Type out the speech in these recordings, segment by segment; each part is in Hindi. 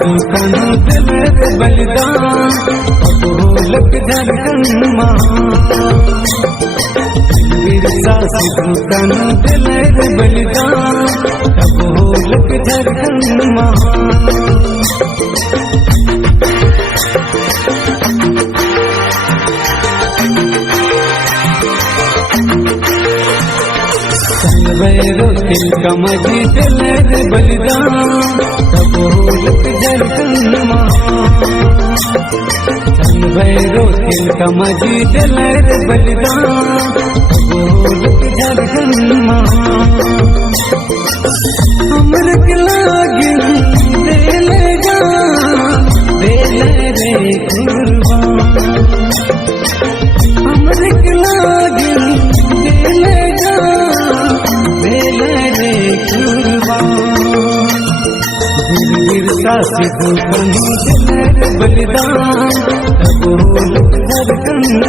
दुकान दिल रे बलिदान ढोलक झारखंड बिरसा से दुकान दिल रे बलिदान ढोलक झारखंड भैरो दिल का मजी दिल रे बलिदान ढोलक झारखंड भैरो दिल का मजी दिल रे बलिदान ढोलक झारखंड हमर के लागिन दिल जा दिल रे कुर्बान हमर के लागिन दिल जा बिरसा से दुकान दिल रे बलिदान ढोलक झारखंड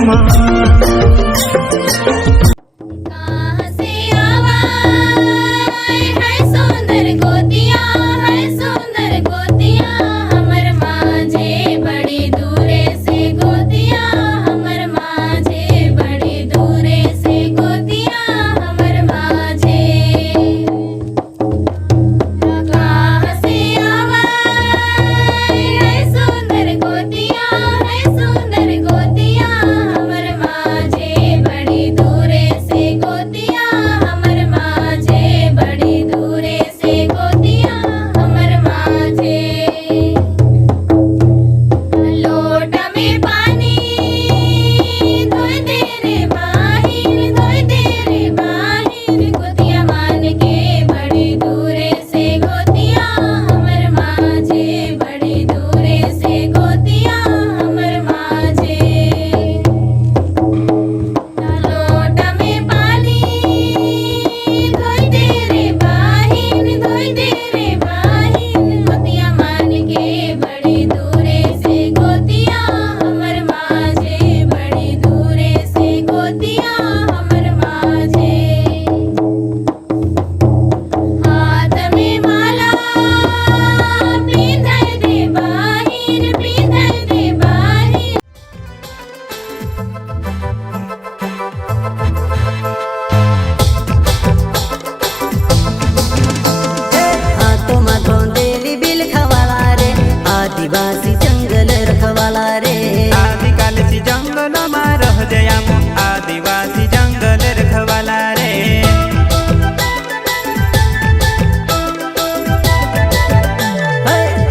आदिवासी जंगल रखवाला रे आदिकाल से जंगल में रह जया आदिवासी जंगल रखवाला रे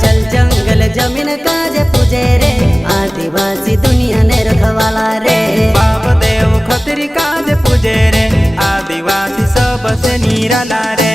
चल जंगल जमीन काज पूजे रे आदिवासी दुनिया ने रखवाला रे बाप देव खतरी काज पूजे रे आदिवासी सबसे निराला रे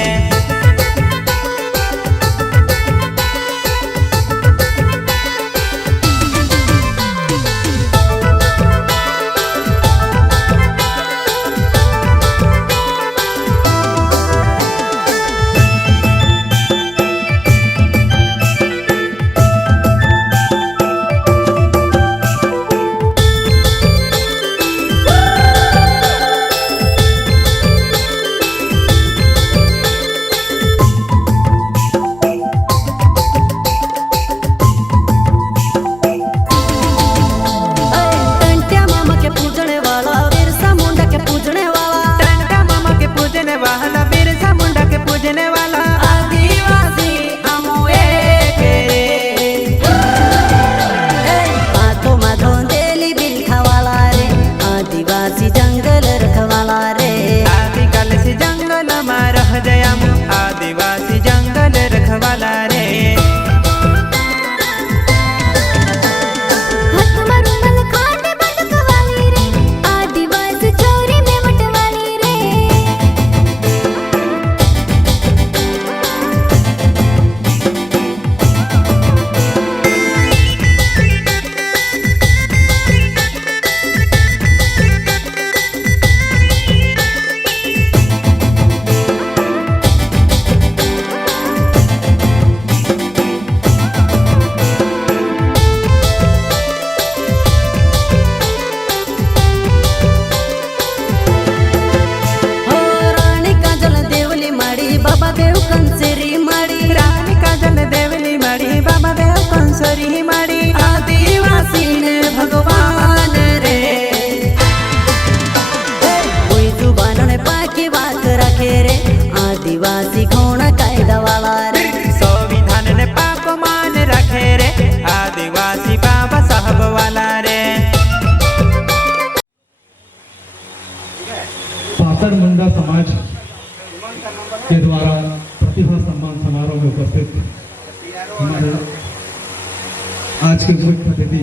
आज के मुख्य अतिथि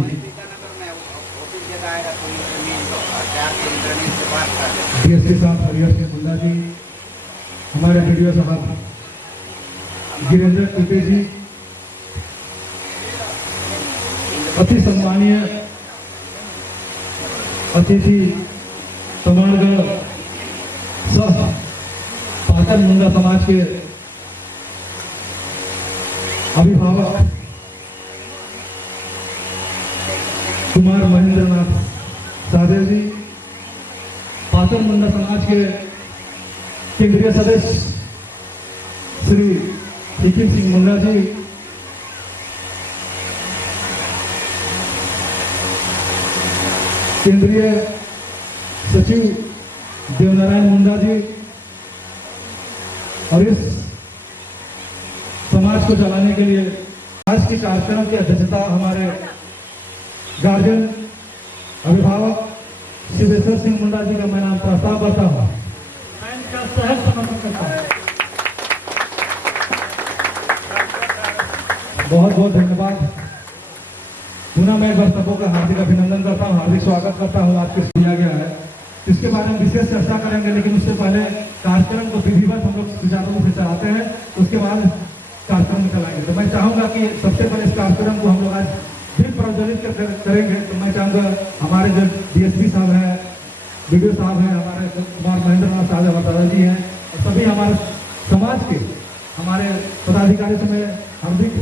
DSP साहब हरिहर सिंह मुंडा जी, हमारे वीडियो साहब गिरेंद्र कुटे जी, अति सम्मानीय अतिथि तमाड़गढ़ सह पाटन मुंडा समाज के अभिभावक कुमार महेंद्रनाथ साहदेव जी, पाटन मुंडा समाज के केंद्रीय सदस्य श्री हिकिम सिंह मुंडा जी, केंद्रीय सचिव देवनारायण मुंडा जी, और इस समाज को चलाने के लिए आज के कार्यक्रम की अध्यक्षता हमारे गार्जियन अभिभावक सिद्धेश्वर सिंह मुंडा जी का मैं नाम प्रस्ताव करता हूँ। मैं इनका सहज समर्थन करता हूँ। बहुत बहुत धन्यवाद। पुनः मैं एक बार सबों का हार्दिक अभिनंदन करता हूँ, हार्दिक स्वागत करता हूँ। आज किस दिया गया है इसके बारे में विशेष चर्चा करेंगे, लेकिन उससे पहले कार्यक्रम को विधिवत हम लोग सुचारू रूप से चलाते हैं, उसके बाद कार्यक्रम चलाएंगे। तो मैं चाहूंगा कि सबसे पहले इस कार्यक्रम को हम लोग आज भी प्रज्वलित करेंगे। तो मैं चाहूंगा हमारे जो DSP साहब हैं, वीडियो साहब हैं, हमारे कुमार महेंद्रनाथ साहब दादाजी हैं, और सभी हमारे समाज के हमारे पदाधिकारी से मैं हार्दिक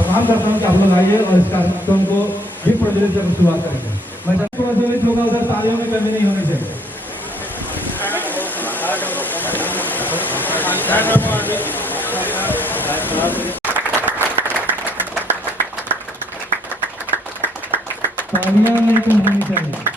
आह्वान करता हूँ कि आप लोग आइए और इस कार्यक्रम को भी प्रज्वलित करके शुरुआत करेंगे। मैं प्रज्वलित होगा, उधर तालियों में कमी नहीं होनी चाहिए। तालियां नहीं कम होनी चाहिए।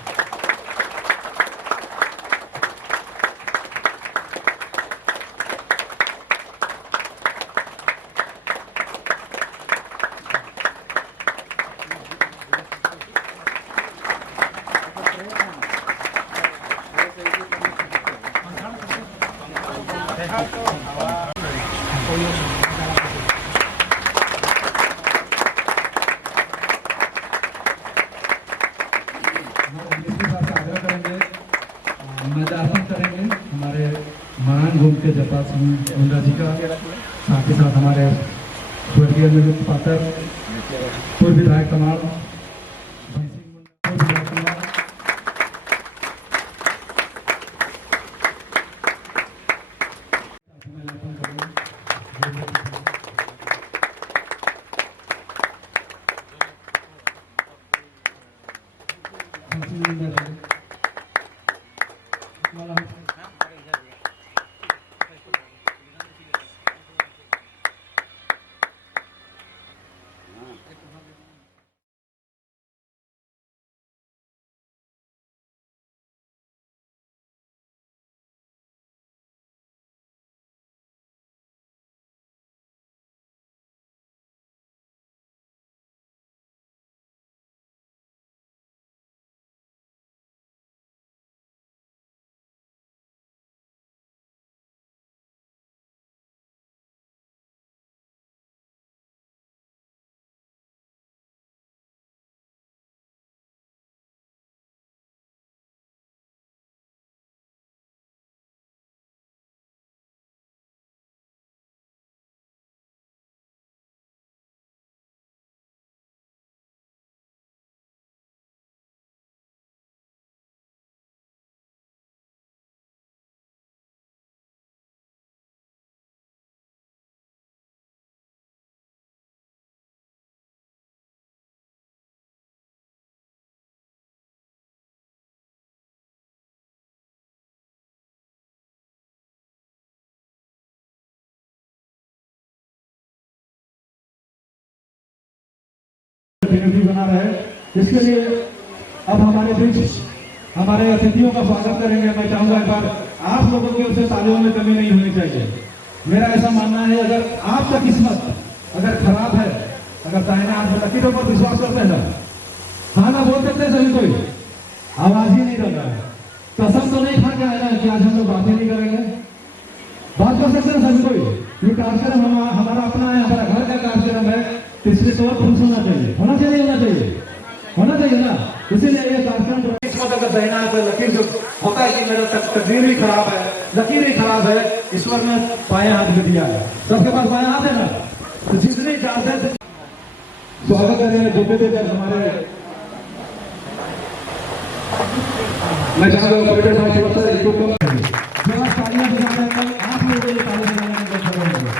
नजारत करेंगे हमारे महान घूम के जगपाल सिंह मुंडा जी का, साथ ही साथ हमारे स्वर्गीय निवृत्त पात्र पूर्व विधायक कमाल बना रहे। इसके लिए अब हमारे बीच हमारे अतिथियों का स्वागत करेंगे। मैं चाहूंगा एक बार आप लोगों की ओर से तालियों में कमी नहीं होनी चाहिए। मेरा ऐसा मानना है, अगर आपका किस्मत अगर खराब है, अगर दाहिने हाथ में लकीरों पर विश्वास करते हैं ना, हाँ ना बोल सकते सभी कोई, आवाज ही नहीं कर रहा है। कसम तो नहीं खा के आया कि आज हम लोग बातें नहीं करेंगे, बात कर सकते हैं सभी कोई। ये कार्यक्रम हमारा अपना है, हमारा घर का कार्यक्रम है, तो इसलिए तो होना चाहिए, होना चाहिए। कि मेरा तकदीर ही खराब है, लकीर ही खराब है, ईश्वर ने बाएं हाथ में दिया है। सबके पास बाएं हाथ है ना, तो जितनी इजाजत स्वागत करें धोखे देकर हमारे मैं चाहूंगा कविता साहब थोड़ा सा इसको कम करें। जरा तालियां बजाना है, कल 8 लोगों को तालियां बजाने में खड़े होंगे।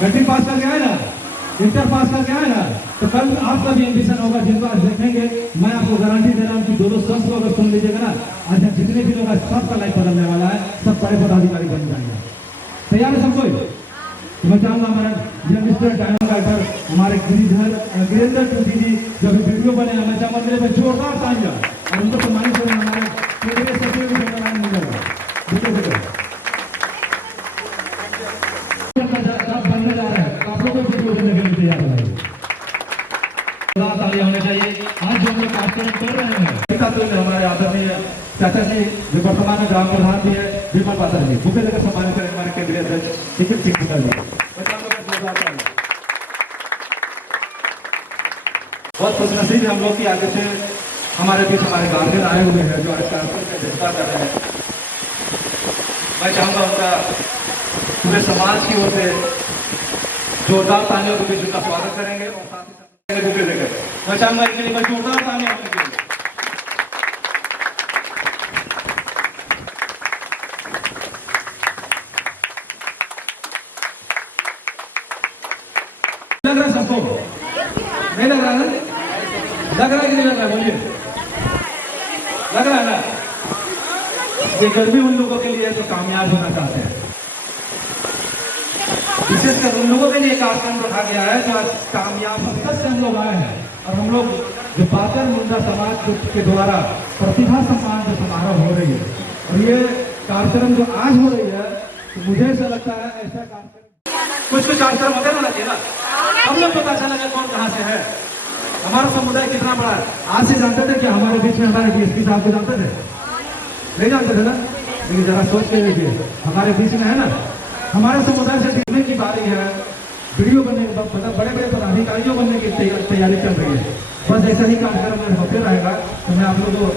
मैट्रिक पास करके आए ना, इंटर पास करके आए ना, तो कल आपका भी एम्बिशन होगा, जिनको आज देखेंगे मैं आपको गारंटी दे रहा हूँ कि 210 को अगर सुन लीजिएगा ना, आज जितने भी लोग सबका लाइफ बदलने वाला है, सब बड़े पदाधिकारी बन जाएंगे। तैयार है सब कोई? तो मैं चाहूंगा हमारा मिस्टर डायमंड राइटर हमारे गिरिंदर टूटी जी जब वीडियो बने, मैं चाहूंगा मेरे में जोरदार तालियां और उनको सम्मानित करें। हमारे केंद्रीय सचिव भी मिलेगा, बनने जा रहा है, आप लोगों को वीडियो देने के लिए तैयार है। तालियां होनी चाहिए। आज जो हम लोग कार्यक्रम कर रहे हैं, हमारे आदरणीय चाचा जी जो वर्तमान में ग्राम प्रधान भी है, विमल पात्र जी, बुके लेकर सम्मानित करें हमारे केंद्रीय अध्यक्ष निखिल सिंह जी। बहुत खुशनसीब है हम लोग की आगे से हमारे बीच हमारे गार्जियन आए हुए हैं जो आज कार्यक्रम की अध्यक्षता कर रहे हैं। मैं चाहूंगा उनका पूरे समाज की ओर से जोरदार तालियों के बीच उनका स्वागत करेंगे और साथ ही साथ बुके लेकर मैं चाहूंगा इसके लिए जोरदार तालियां होने के लिए। लग रहा है सबको? नहीं लग रहा है? लग रहा है कि नहीं लग रहा है? बोलिए, लग रहा है ना? ये गर्मी उन लोगों के लिए जो कामयाब होना चाहते हैं, विशेषकर उन लोगों के लिए कार्यक्रम रखा गया है जो आज कामयाब मकसद से हम लोग आए हैं। और हम लोग जो पात्र मुंडा समाज के द्वारा प्रतिभा सम्मान जो समारोह हो रही है, और ये कार्यक्रम जो आज हो रही है, तो मुझे ऐसा लगता है ऐसा कार्यक्रम कुछ कार्यक्रम होते ना लगे ना, हम लोग पता चला कौन कहाँ से है, हमारा समुदाय कितना बड़ा है। आज से जानते थे कि हमारे बीच में हमारे डीएसपी साहब को जानते थे? नहीं जानते थे ना? लेकिन जरा सोच के देखिए, हमारे बीच में है ना, हमारे समुदाय से जुड़ने की बारी है, वीडियो बनने मतलब बड़े बड़े पदाधिकारियों बनने की तैयारी चल रही है। बस ऐसा ही कार्यक्रम होते रहेगा। तो मैं आप लोगों को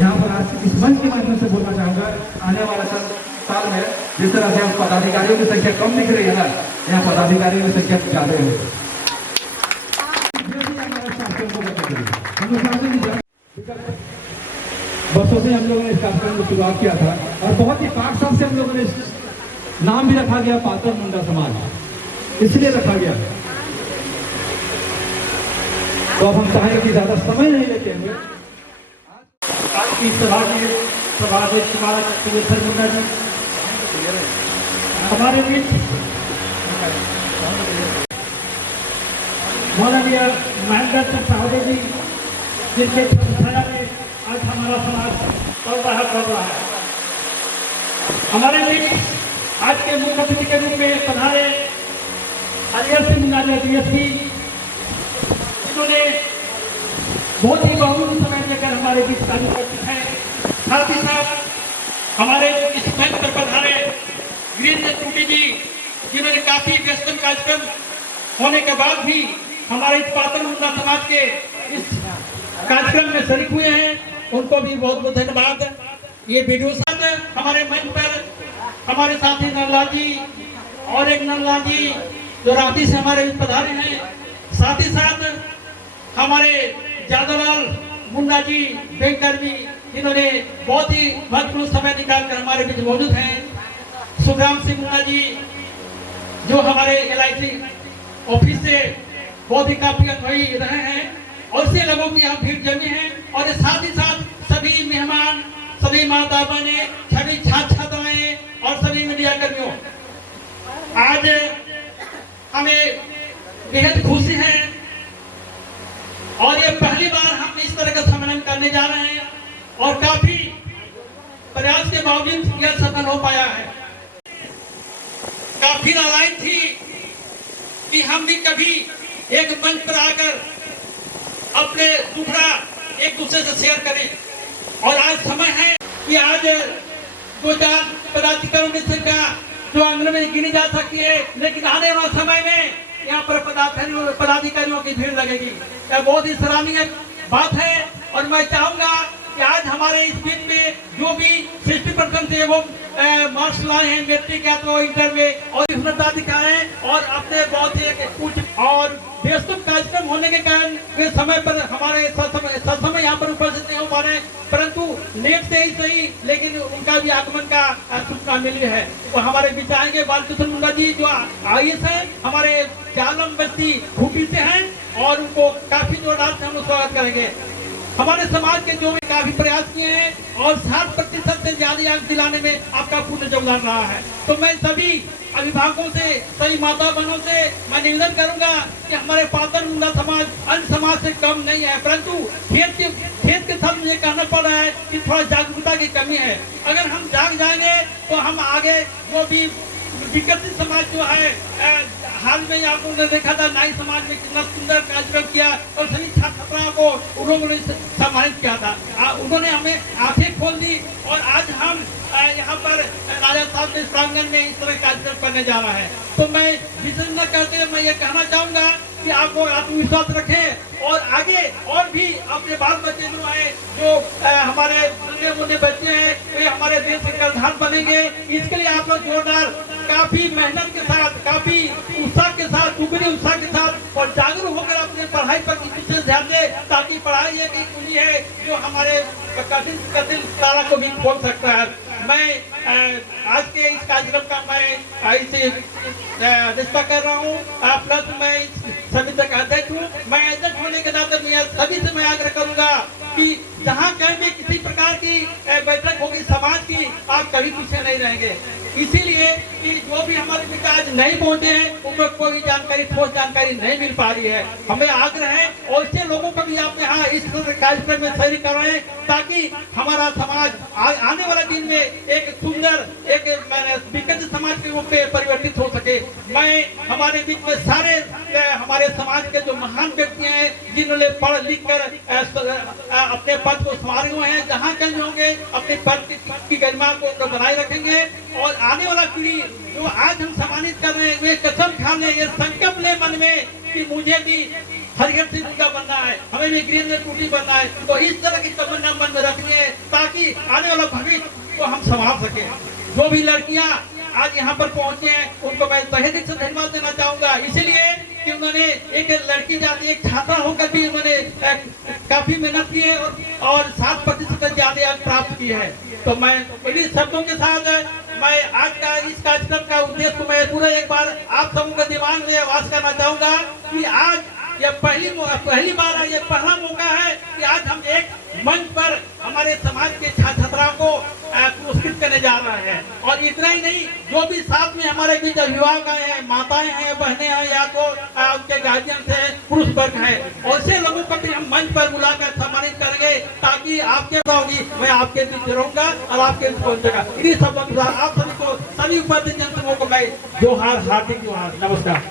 यहाँ पर आज इस मंच के माध्यम से बोलना चाहूँगा, आने वाला साल में जिस तरह से हम पदाधिकारियों की संख्या कम दिख रही है ना, यहाँ पदाधिकारियों की संख्या ज्यादा है। बरसों से हम लोगों ने इस कार्यक्रम की शुरुआत किया था और बहुत ही पाक साहब से हम लोगों ने नाम भी रखा गया पात्र मुंडा समाज, इसलिए रखा गया। तो अब हम चाहेंगे कि ज्यादा समय नहीं लेते हैं। आज की सभा में सभाध्यक्ष हमारा मुंडा जी हमारे बीच माननीय महेंद्र सिंह साहू जी जिनके छाया में आज हमारा समाज कर रहा है। हमारे बीच आज के मुख्य अतिथि के रूप में पधारे हरिहर सिंह मुंडालिया डीएसपी, जिन्होंने बहुत ही बहुमूल्य समय लेकर हमारे बीच कार्य करते हैं। साथ ही साथ हमारे इस मंच पर पधारे गिरिंदर टूटी जी, जिन्होंने काफी व्यस्त कार्यक्रम होने के बाद भी हमारे इस पात्र मुंडा समाज के इस कार्यक्रम में शरीक हुए हैं, उनको भी बहुत बहुत धन्यवाद। ये वीडियो साथ हमारे मंच पर हमारे साथी नंदलाल जी और एक नंदलाल जी जो रांची से हमारे पधारे हैं, साथ ही साथ हमारे जादवलाल मुंडा जी बैंककर्मी, जिन्होंने बहुत ही महत्वपूर्ण समय निकालकर हमारे बीच मौजूद हैं। सुखराम सिंह मुंडा जी जो हमारे LIC ऑफिस से बहुत ही काफी अनुभवी रहे हैं, और इससे लोगों की यहाँ भीड़ जमी है। और साथ ही साथ सभी मेहमान, सभी माता बहने, सभी छात्र छात्राएं और सभी मीडिया कर्मियों, आज हमें बेहद खुशी है और ये पहली बार हम इस तरह का सम्मेलन करने जा रहे हैं और काफी प्रयास के बावजूद यह सफल हो पाया है। काफी लड़ाई थी कि हम भी कभी एक मंच पर आकर अपने दुखड़ा एक दूसरे से शेयर करें, और आज समय है कि आज 2-4 पदाधिकारियों की संख्या जो आंगन में गिनी जा सकती है, लेकिन आने वाले समय में यहाँ पर पदाधिकारियों की भीड़ लगेगी। यह बहुत ही सराहनीय बात है और मैं चाहूंगा कि आज हमारे इस दिन में जो भी 60% से वो मार्क्स लाए हैं मैट्रिक या तो इंटर में और विफलता दिखाए हैं और अपने बहुत ही कुछ और देशों कार्यक्रम होने के कारण वे समय पर हमारे समय यहाँ पर उपस्थित नहीं हो पा रहे, परंतु नेट से ही सही लेकिन उनका भी आगमन का सूचना मिली है। वो हमारे बीच आएंगे बालकृष्ण मुंडा जी जो IAS है, हमारे जालम बस्ती खूटी से हैं और उनको काफी जोरदार से हम लोग स्वागत करेंगे। हमारे समाज के जो भी काफी प्रयास किए हैं और 60% से ज्यादा अंक दिलाने में आपका पूर्ण योगदान रहा है। तो मैं सभी अभिभावकों से, सभी माता बहनों से मैं निवेदन करूंगा कि हमारे पातर मुंडा समाज अन्य समाज से कम नहीं है, परंतु खेत के साथ मुझे कहना पड़ रहा है कि थोड़ा जागरूकता की कमी है। अगर हम जाग जाएंगे तो हम आगे वो भी विकसित समाज जो है, हाल में आप लोगों ने देखा था नाई समाज में कितना सुंदर कार्यक्रम किया और सभी छात्र छात्राओं को उन्होंने सम्मानित किया था। उन्होंने हमें आंखें खोल दी और आज हम यहाँ पर राजा साहब के प्रांगण में इस तरह कार्यक्रम करने जा रहा है। तो मैं विशेष न करते मैं ये कहना चाहूंगा कि आप लोग आत्मविश्वास रखें और आगे और भी अपने बाल बच्चे जो है जो हमारे नन्हे मुन्ने बच्चे हैं वे हमारे देश के करधान बनेंगे। इसके लिए आप लोग जोरदार काफी मेहनत के साथ, काफी उत्साह के साथ, दुगनी उत्साह के साथ और जागरूक होकर अपने पढ़ाई पर विशेष ध्यान दें, ताकि पढ़ाई एक कुंजी है जो हमारे कठिन तारा को भी खोल सकता है। मैं आज के इस कार्यक्रम का मैं इसे अध्यक्षता कर रहा हूँ, प्लस मैं समिति का अध्यक्ष हूँ। मैं अध्यक्ष होने के नाते सभी से मैं आग्रह करूंगा कि जहाँ कहीं भी किसी प्रकार की बैठक होगी समाज की, आप कभी पीछे नहीं रहेंगे। इसीलिए कि जो भी हमारे मित्र आज नहीं पहुंचे हैं उनको कोई जानकारी, ठोस जानकारी नहीं मिल पा रही है। हमें आग्रह है और ऐसे लोगों को भी आप यहाँ इस कार्यक्रम में शामिल करवाएं ताकि हमारा समाज आने वाले दिन में एक सुंदर, एक विकसित समाज के रूप में परिवर्तित हो सके। मैं हमारे बीच में सारे हमारे समाज के जो महान व्यक्ति हैं जिन्होंने पढ़ लिख कर अपने पद को संभाले हुए हैं, जहाँ कहीं होंगे अपने पद की गरिमा को बनाए रखेंगे और आने वाला पीढ़ी जो आज हम सम्मानित कर रहे हैं वे कसम खा ले, ये संकल्प ले मन में कि मुझे भी हरिहर सिंह का बनना है, हमें भी गिरिंद्र टूटी बनना है। तो इस तरह की तमन्ना मन में रखनी है ताकि आने वाला भविष्य को हम संभाल सके। जो भी लड़कियां आज यहाँ पर पहुंचे हैं उनको मैं तहे दिल से धन्यवाद देना चाहूंगा, इसीलिए कि उन्होंने एक लड़की जाती, एक छात्रा होकर भी उन्होंने काफी मेहनत की है और 7% से ज्यादा अंक प्राप्त किए हैं। तो मैं इन्हीं शब्दों के साथ मैं आज का इस कार्यक्रम का उद्देश्य को मैं पूरा एक बार आप सबों के दिमाग में आवाज करना चाहूंगा कि आज ये पहली बार है, ये पहला मौका है कि आज हम एक मंच पर हमारे समाज के छात्र छात्राओं को पुरस्कृत करने जा रहे हैं। और इतना ही नहीं, जो भी साथ में हमारे बीच अभिभावक हैं, माताएं हैं, बहनें हैं या तो उनके गार्जियन हैं, पुरुष वर्ग है, ऐसे लोगों को भी हम मंच पर बुलाकर सम्मानित करेंगे ताकि आपके होगी मैं आपके बीच रहूंगा और आपके बीच पहुंचेगा। इन्हीं सब आप सभी को, सभी उपस्थित जनताओं को मैं जोहार, हार्दिक जोहार, नमस्कार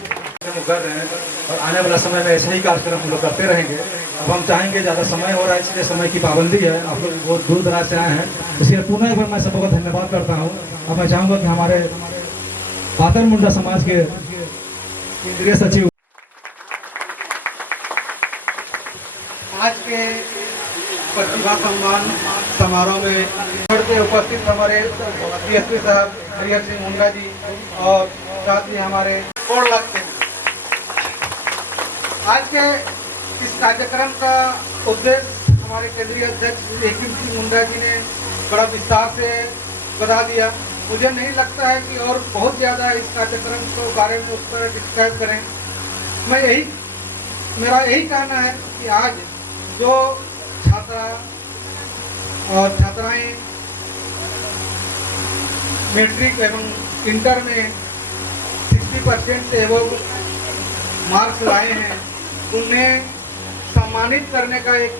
कर रहे हैं और आने वाला समय में ऐसे ही कार्यक्रम हम लोग करते रहेंगे। अब हम चाहेंगे, ज़्यादा समय हो रहा है इसलिए समय की पाबंदी है, आप लोग बहुत दूर दराज से आए हैं, इसलिए पुनः एक बार मैं सबको धन्यवाद करता हूँ। अब मैं चाहूँगा कि हमारे पातर मुंडा समाज के केंद्रीय सचिव आज के प्रतिभा सम्मान समारोह में बढ़ते उपस्थित हमारे DSP साहब हरिहर सिंह मुंडा जी और साथ ही हमारे 4 लाख के आज के इस कार्यक्रम का उद्देश्य हमारे केंद्रीय अध्यक्ष AK सिंह मुंडा जी ने बड़ा विस्तार से बता दिया। मुझे नहीं लगता है कि और बहुत ज़्यादा इस कार्यक्रम के बारे में उस पर डिस्क्राइब करें। मेरा यही कहना है कि आज जो छात्रा और छात्राएं मैट्रिक एवं इंटर में 60% से एवं मार्क्स लाए हैं, उन्हें सम्मानित करने का एक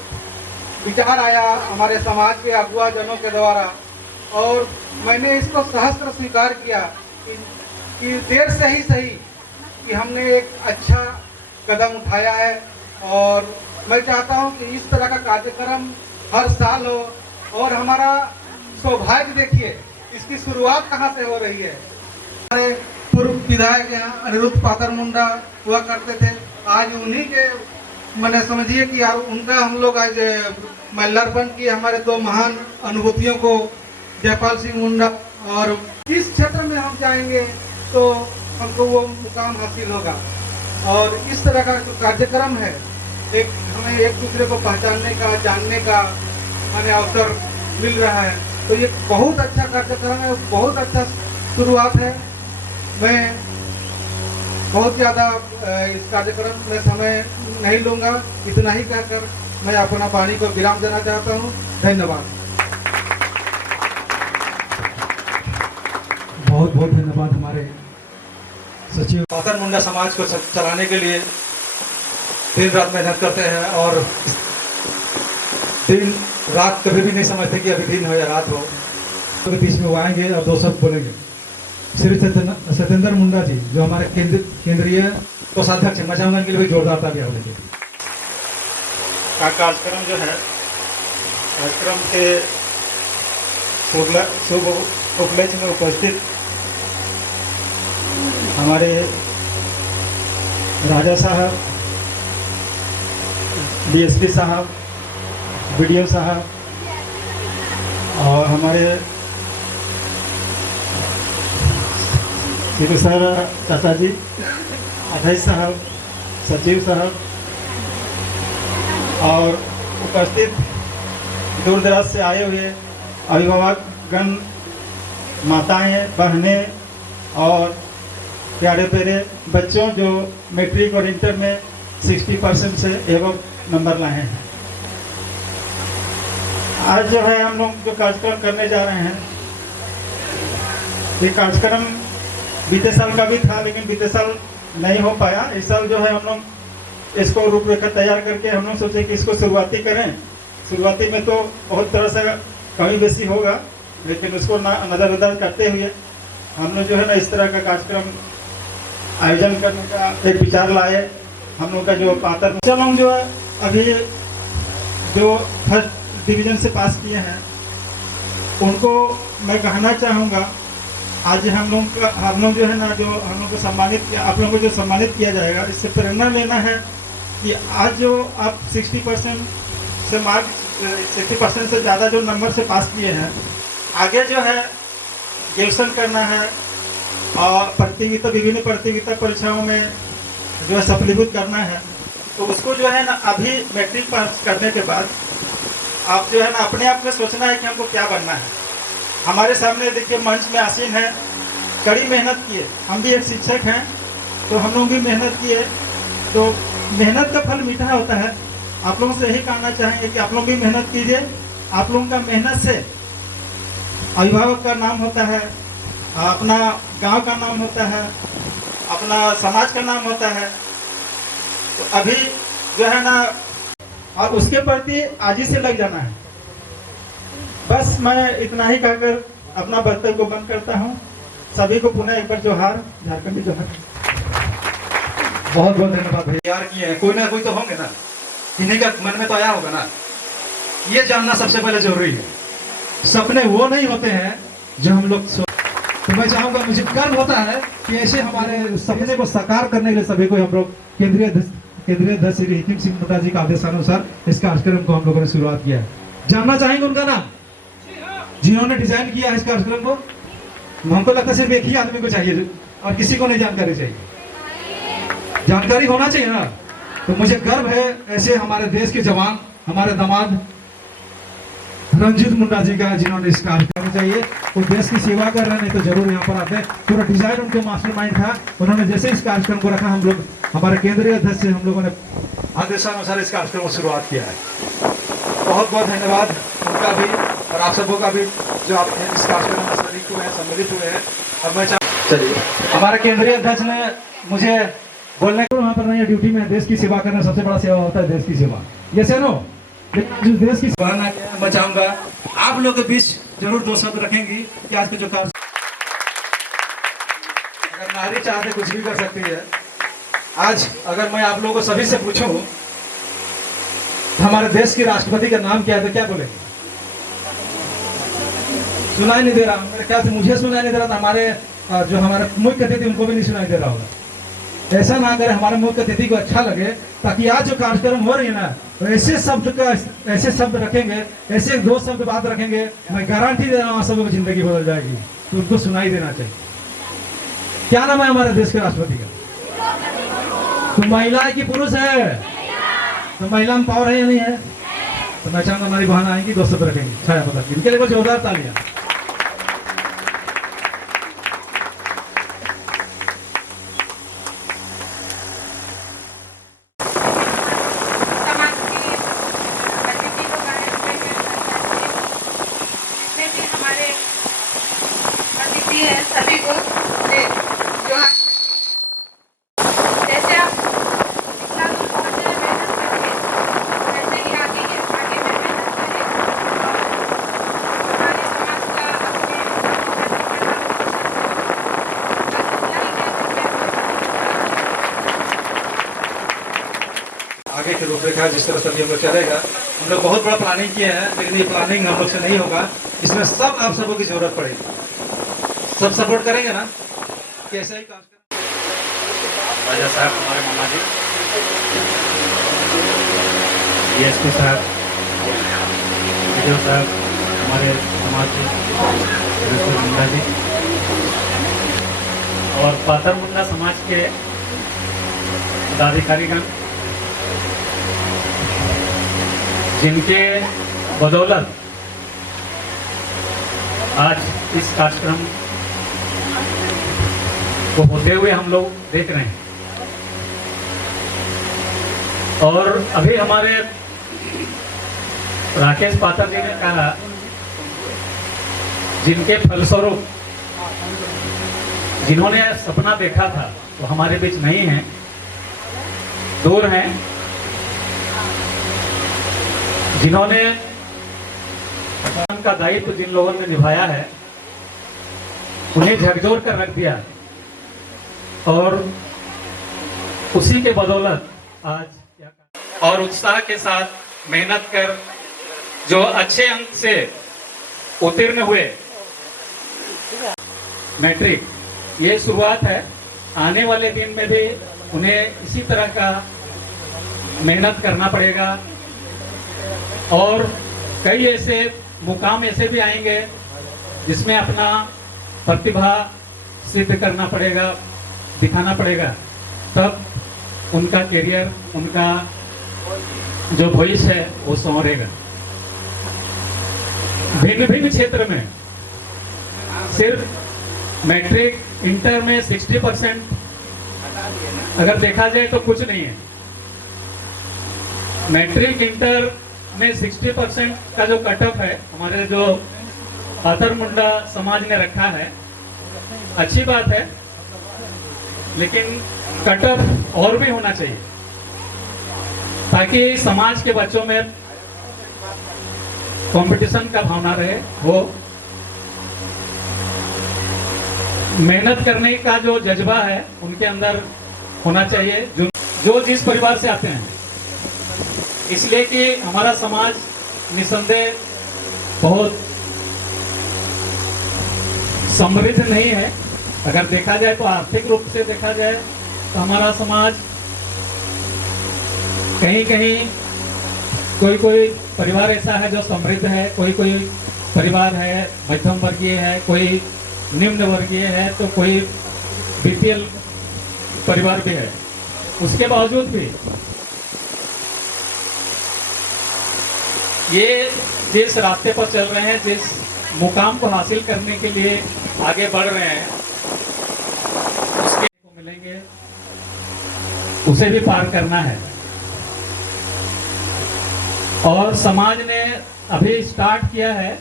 विचार आया हमारे समाज के अगुआ जनों के द्वारा और मैंने इसको सहस्त्र स्वीकार किया कि देर से ही सही कि हमने एक अच्छा कदम उठाया है। और मैं चाहता हूं कि इस तरह का कार्यक्रम हर साल हो और हमारा सौभाग्य देखिए इसकी शुरुआत कहां से हो रही है। हमारे पूर्व विधायक यहाँ अनिरुद्ध पातर मुंडा हुआ करते थे, आज उन्हीं के मैंने समझिए कि यार उनका हम लोग आज मल्लारपन की हमारे दो महान अनुभूतियों को, जयपाल सिंह मुंडा, और इस क्षेत्र में हम जाएंगे तो हमको वो मुकाम हासिल होगा। और इस तरह का जो कार्यक्रम है, एक हमें एक दूसरे को पहचानने का, जानने का हमें अवसर मिल रहा है, तो ये बहुत अच्छा कार्यक्रम है, बहुत अच्छा शुरुआत है। मैं बहुत ज़्यादा इस कार्यक्रम में समय नहीं लूँगा, इतना ही कहकर मैं अपना वाणी को विराम देना चाहता हूँ। धन्यवाद। बहुत बहुत धन्यवाद हमारे सचिव। पातर मुंडा समाज को चलाने के लिए दिन रात मेहनत करते हैं और दिन रात कभी भी नहीं समझते कि अभी दिन हो या रात हो। तो बीच में वो आएंगे और दो शब्द बोलेंगे। श्री सत्येंद्र मुंडा जी, जो हमारे केंद्रीय कोषाध्यक्ष हैं, मैं चाहूँगा इनके लिए भी जोरदार तालियां हो। कार्यक्रम जो है, कार्यक्रम के शुभ उपलक्ष्य में उपस्थित हमारे राजा साहब, डीएसपी साहब, बीडीओ साहब और हमारे सीधू सर चाचा जी, अध्यक्ष साहब, सचिव साहब और उपस्थित दूर दराज से आए हुए अभिभावकगण, माताएं, बहनें और प्यारे प्यारे बच्चों जो मैट्रिक और इंटर में 60% से एवं नंबर लाए हैं। आज जो है हम लोग जो कार्यक्रम करने जा रहे हैं, ये कार्यक्रम बीते साल का भी था, लेकिन बीते साल नहीं हो पाया। इस साल जो है हम लोग इसको रूपरेखा तैयार करके हम लोग सोचे कि इसको शुरुआती करें। शुरुआती में तो बहुत तरह से कमी बेसी होगा, लेकिन उसको नज़रअंदाज करते हुए हम लोग जो है ना इस तरह का कार्यक्रम आयोजन करने का एक विचार लाए। हम लोग का जो पातर लोग जो है अभी जो फर्स्ट डिवीज़न से पास किए हैं, उनको मैं कहना चाहूँगा, आज हम लोग जो है ना, जो हम लोग को सम्मानित किया, आप लोगों को जो सम्मानित किया जाएगा, इससे प्रेरणा लेना है कि आज जो आप 60% से मार्क 60% से ज़्यादा जो नंबर से पास किए हैं, आगे जो है ग्रेजुएशन करना है और प्रतियोगिता, विभिन्न प्रतियोगिता परीक्षाओं में जो है सफलीभूत करना है। तो उसको जो है ना अभी मैट्रिक पास करने के बाद आप जो है ना अपने आप में सोचना है कि हमको क्या बनना है। हमारे सामने देखिए मंच में आसीन है, कड़ी मेहनत किए, हम भी एक शिक्षक हैं तो हम लोग भी मेहनत किए। तो मेहनत का फल मीठा होता है। आप लोगों से यही कहना चाहेंगे कि आप लोग भी मेहनत कीजिए। आप लोगों का मेहनत से अभिभावक का नाम होता है, अपना गांव का नाम होता है, अपना समाज का नाम होता है। तो अभी जो है ना, और उसके प्रति आज ही से लग जाना है। बस मैं इतना ही कहकर अपना वक्तव्य को बंद करता हूँ। सभी को पुनः एक बार जोहार, झारखंडी जोहार। बहुत बहुत धन्यवाद भैया। तैयार किए हैं, कोई ना कोई तो होंगे ना, इन्हीं का मन में तो आया होगा ना। ये जानना सबसे पहले जरूरी है। सपने वो नहीं होते हैं जो हम लोग तो मैं चाहूंगा, मुझे गर्व होता है कि ऐसे हमारे सपने को साकार करने के लिए सभी को हम लोग केंद्रीय अध्यक्ष श्री हितिम सिंह मुंडा जी का आदेशानुसार इस कार्यक्रम को हम लोगों ने शुरुआत किया है। जानना चाहेंगे उनका नाम, जिन्होंने डिजाइन किया है इस कार्यक्रम को। हमको लगता है सिर्फ एक ही आदमी को चाहिए और किसी को नहीं जानकारी चाहिए। जानकारी होना चाहिए ना। तो मुझे गर्व है ऐसे हमारे देश के जवान, हमारे दामाद रंजीत मुंडा जी का, जिन्होंने इस कार्यक्रम चाहिए वो देश की सेवा कर रहे हैं, नहीं तो जरूर यहाँ पर आते। पूरा डिजाइन उनके मास्टरमाइंड था। उन्होंने जैसे इस कार्यक्रम को रखा, हम लोग हमारे केंद्रीय अध्यक्ष से हम लोगों ने आदेशानुसार इस कार्यक्रम को शुरुआत किया है। बहुत बहुत धन्यवाद उनका भी और आप सबों का भी जो आप इस कार्यक्रम में शरीक हुए हैं, सम्मिलित हुए हैं। और मैं चलिए, हमारे केंद्रीय अध्यक्ष ने मुझे बोलने को वहाँ पर नहीं, ड्यूटी में देश की सेवा करना सबसे बड़ा सेवा होता है, देश की सेवा। ये से नो जो देश की सेवा मैं चाहूंगा आप लोग के बीच जरूर दो शब्द रखेंगी कि आज के जो कार्य, अगर नारी चाहते कुछ भी कर सकती है। आज अगर मैं आप लोगों को सभी से पूछूं हमारे देश के राष्ट्रपति का नाम क्या है तो क्या बोलेंगे? सुनाई नहीं दे रहा, मेरे ख्याल से मुझे सुनाई नहीं दे रहा था, हमारे जो हमारे मुख्य अतिथि उनको भी नहीं सुनाई दे रहा होगा। ऐसा ना करें, हमारे मुल्क के अतिथि को अच्छा लगे, ताकि आज जो कार्यक्रम हो रही है ना, तो ऐसे शब्द रखेंगे, ऐसे 2 शब्द बात रखेंगे, मैं गारंटी दे रहा हूँ सबकी जिंदगी बदल जाएगी। तो उनको सुनाई देना चाहिए। क्या नाम है हमारे देश के राष्ट्रपति का? तो महिला है कि पुरुष है? तो महिला में पावर है या नहीं है? तो मैं चाहूंगा हमारी बहन आएंगी, 2 शब्द रखेंगे, छाया पता इनके लिए जोरदार तालियां। हमारे अतिथि हैं सभी को जो जैसे आप इतना दूर पहुंचे मेहनत करके, वैसे ही आगे में मेहनत करें और हमारे समाज का आगे की रूपरेखा जिस तरह से हम लोग चलेगा, हम लोग बहुत बड़ा प्लानिंग किए हैं, लेकिन ये प्लानिंग हम लोग से नहीं होगा। इसमें सब आप सबों की जरूरत पड़ेगी। सब सपोर्ट करेंगे ना? कैसे ही काम करें। राजा साहब हमारे मामा जी, DSP साहब, विजय साहब हमारे समाज के मुंडा जी, और पातर मुंडा समाज के पदाधिकारीगण, जिनके बदौलत आज इस कार्यक्रम को होते हुए हम लोग देख रहे हैं। और अभी हमारे राकेश पात्र जी ने कहा, जिनके फलस्वरूप जिन्होंने सपना देखा था वो हमारे बीच नहीं है, दूर हैं, जिन्होंने का दायित्व जिन लोगों ने निभाया है उन्हें झकझोर कर रख दिया, और उसी के बदौलत आज और उत्साह के साथ मेहनत कर जो अच्छे अंक से उत्तीर्ण हुए मैट्रिक, ये शुरुआत है। आने वाले दिन में भी उन्हें इसी तरह का मेहनत करना पड़ेगा, और कई ऐसे मुकाम ऐसे भी आएंगे जिसमें अपना प्रतिभा सिद्ध करना पड़ेगा, दिखाना पड़ेगा, तब उनका करियर, उनका जो भविष्य है वो संवरेगा। भिन्न भिन्न क्षेत्र में सिर्फ मैट्रिक इंटर में 60% अगर देखा जाए तो कुछ नहीं है। मैट्रिक इंटर में 60% का जो कट ऑफ है हमारे जो पातर मुंडा समाज ने रखा है, अच्छी बात है, लेकिन कट ऑफ और भी होना चाहिए ताकि समाज के बच्चों में कंपटीशन का भावना रहे, वो मेहनत करने का जो जज्बा है उनके अंदर होना चाहिए, जो जिस परिवार से आते हैं। इसलिए कि हमारा समाज निसंदेह बहुत समृद्ध नहीं है। अगर देखा जाए तो आर्थिक रूप से देखा जाए तो हमारा समाज कहीं कहीं कोई परिवार ऐसा है जो समृद्ध है, कोई परिवार है मध्यम वर्गीय है, कोई निम्न वर्गीय है, तो कोई बीपीएल परिवार भी है। उसके बावजूद भी ये जिस रास्ते पर चल रहे हैं, जिस मुकाम को हासिल करने के लिए आगे बढ़ रहे हैं, उसके को मिलेंगे, उसे भी पार करना है। और समाज ने अभी स्टार्ट किया है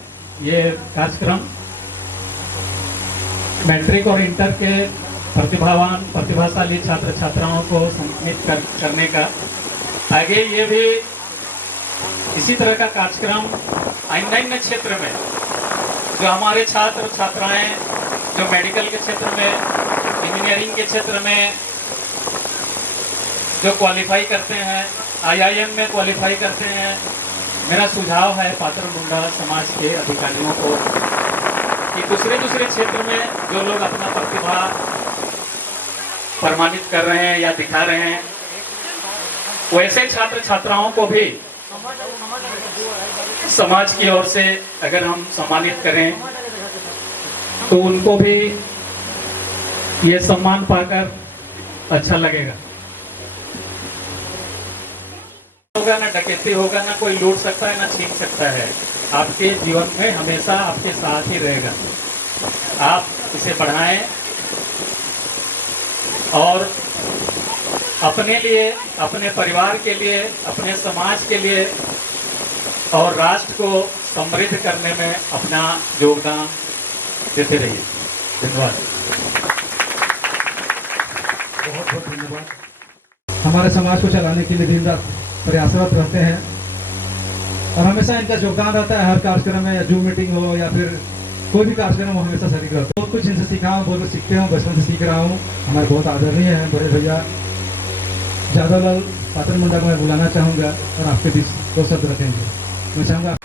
ये कार्यक्रम मैट्रिक और इंटर के प्रतिभावान प्रतिभाशाली छात्र छात्राओं को सम्मानित करने का। आगे ये भी इसी तरह का कार्यक्रम अन्य क्षेत्र में जो हमारे छात्र छात्राएं जो मेडिकल के क्षेत्र में, इंजीनियरिंग के क्षेत्र में जो क्वालिफाई करते हैं, IIM में क्वालिफाई करते हैं, मेरा सुझाव है पात्र मुंडा समाज के अधिकारियों को कि दूसरे क्षेत्र में जो लोग अपना प्रतिभा प्रमाणित कर रहे हैं या दिखा रहे हैं, वैसे छात्र छात्राओं को भी समाज की ओर से अगर हम सम्मानित करें तो उनको भी ये सम्मान पाकर अच्छा लगेगा। होगा ना डकैती होगा, ना कोई लूट सकता है ना छीन सकता है, आपके जीवन में हमेशा आपके साथ ही रहेगा। आप इसे बढ़ाएं और अपने लिए, अपने परिवार के लिए, अपने समाज के लिए और राष्ट्र को समृद्ध करने में अपना योगदान देते रहिए। धन्यवाद। बहुत बहुत धन्यवाद। हमारे समाज को चलाने के लिए दिन रात प्रयासरत रहते हैं और हमेशा इनका योगदान रहता है। हर कार्यक्रम में या जूम मीटिंग हो या फिर कोई भी कार्यक्रम हो, हमेशा शरीक रहते हैं। बहुत कुछ इनसे सीखा हूँ, बहुत कुछ सीखते हूँ, बचपन से सीख रहा हूँ। हमारे बहुत आदरणीय हैं बड़े भैया जादवलाल पात्र मुंडा को मैं बुलाना चाहूँगा और आपके बीच दो शब्द रखेंगे। मैं चाहूँगा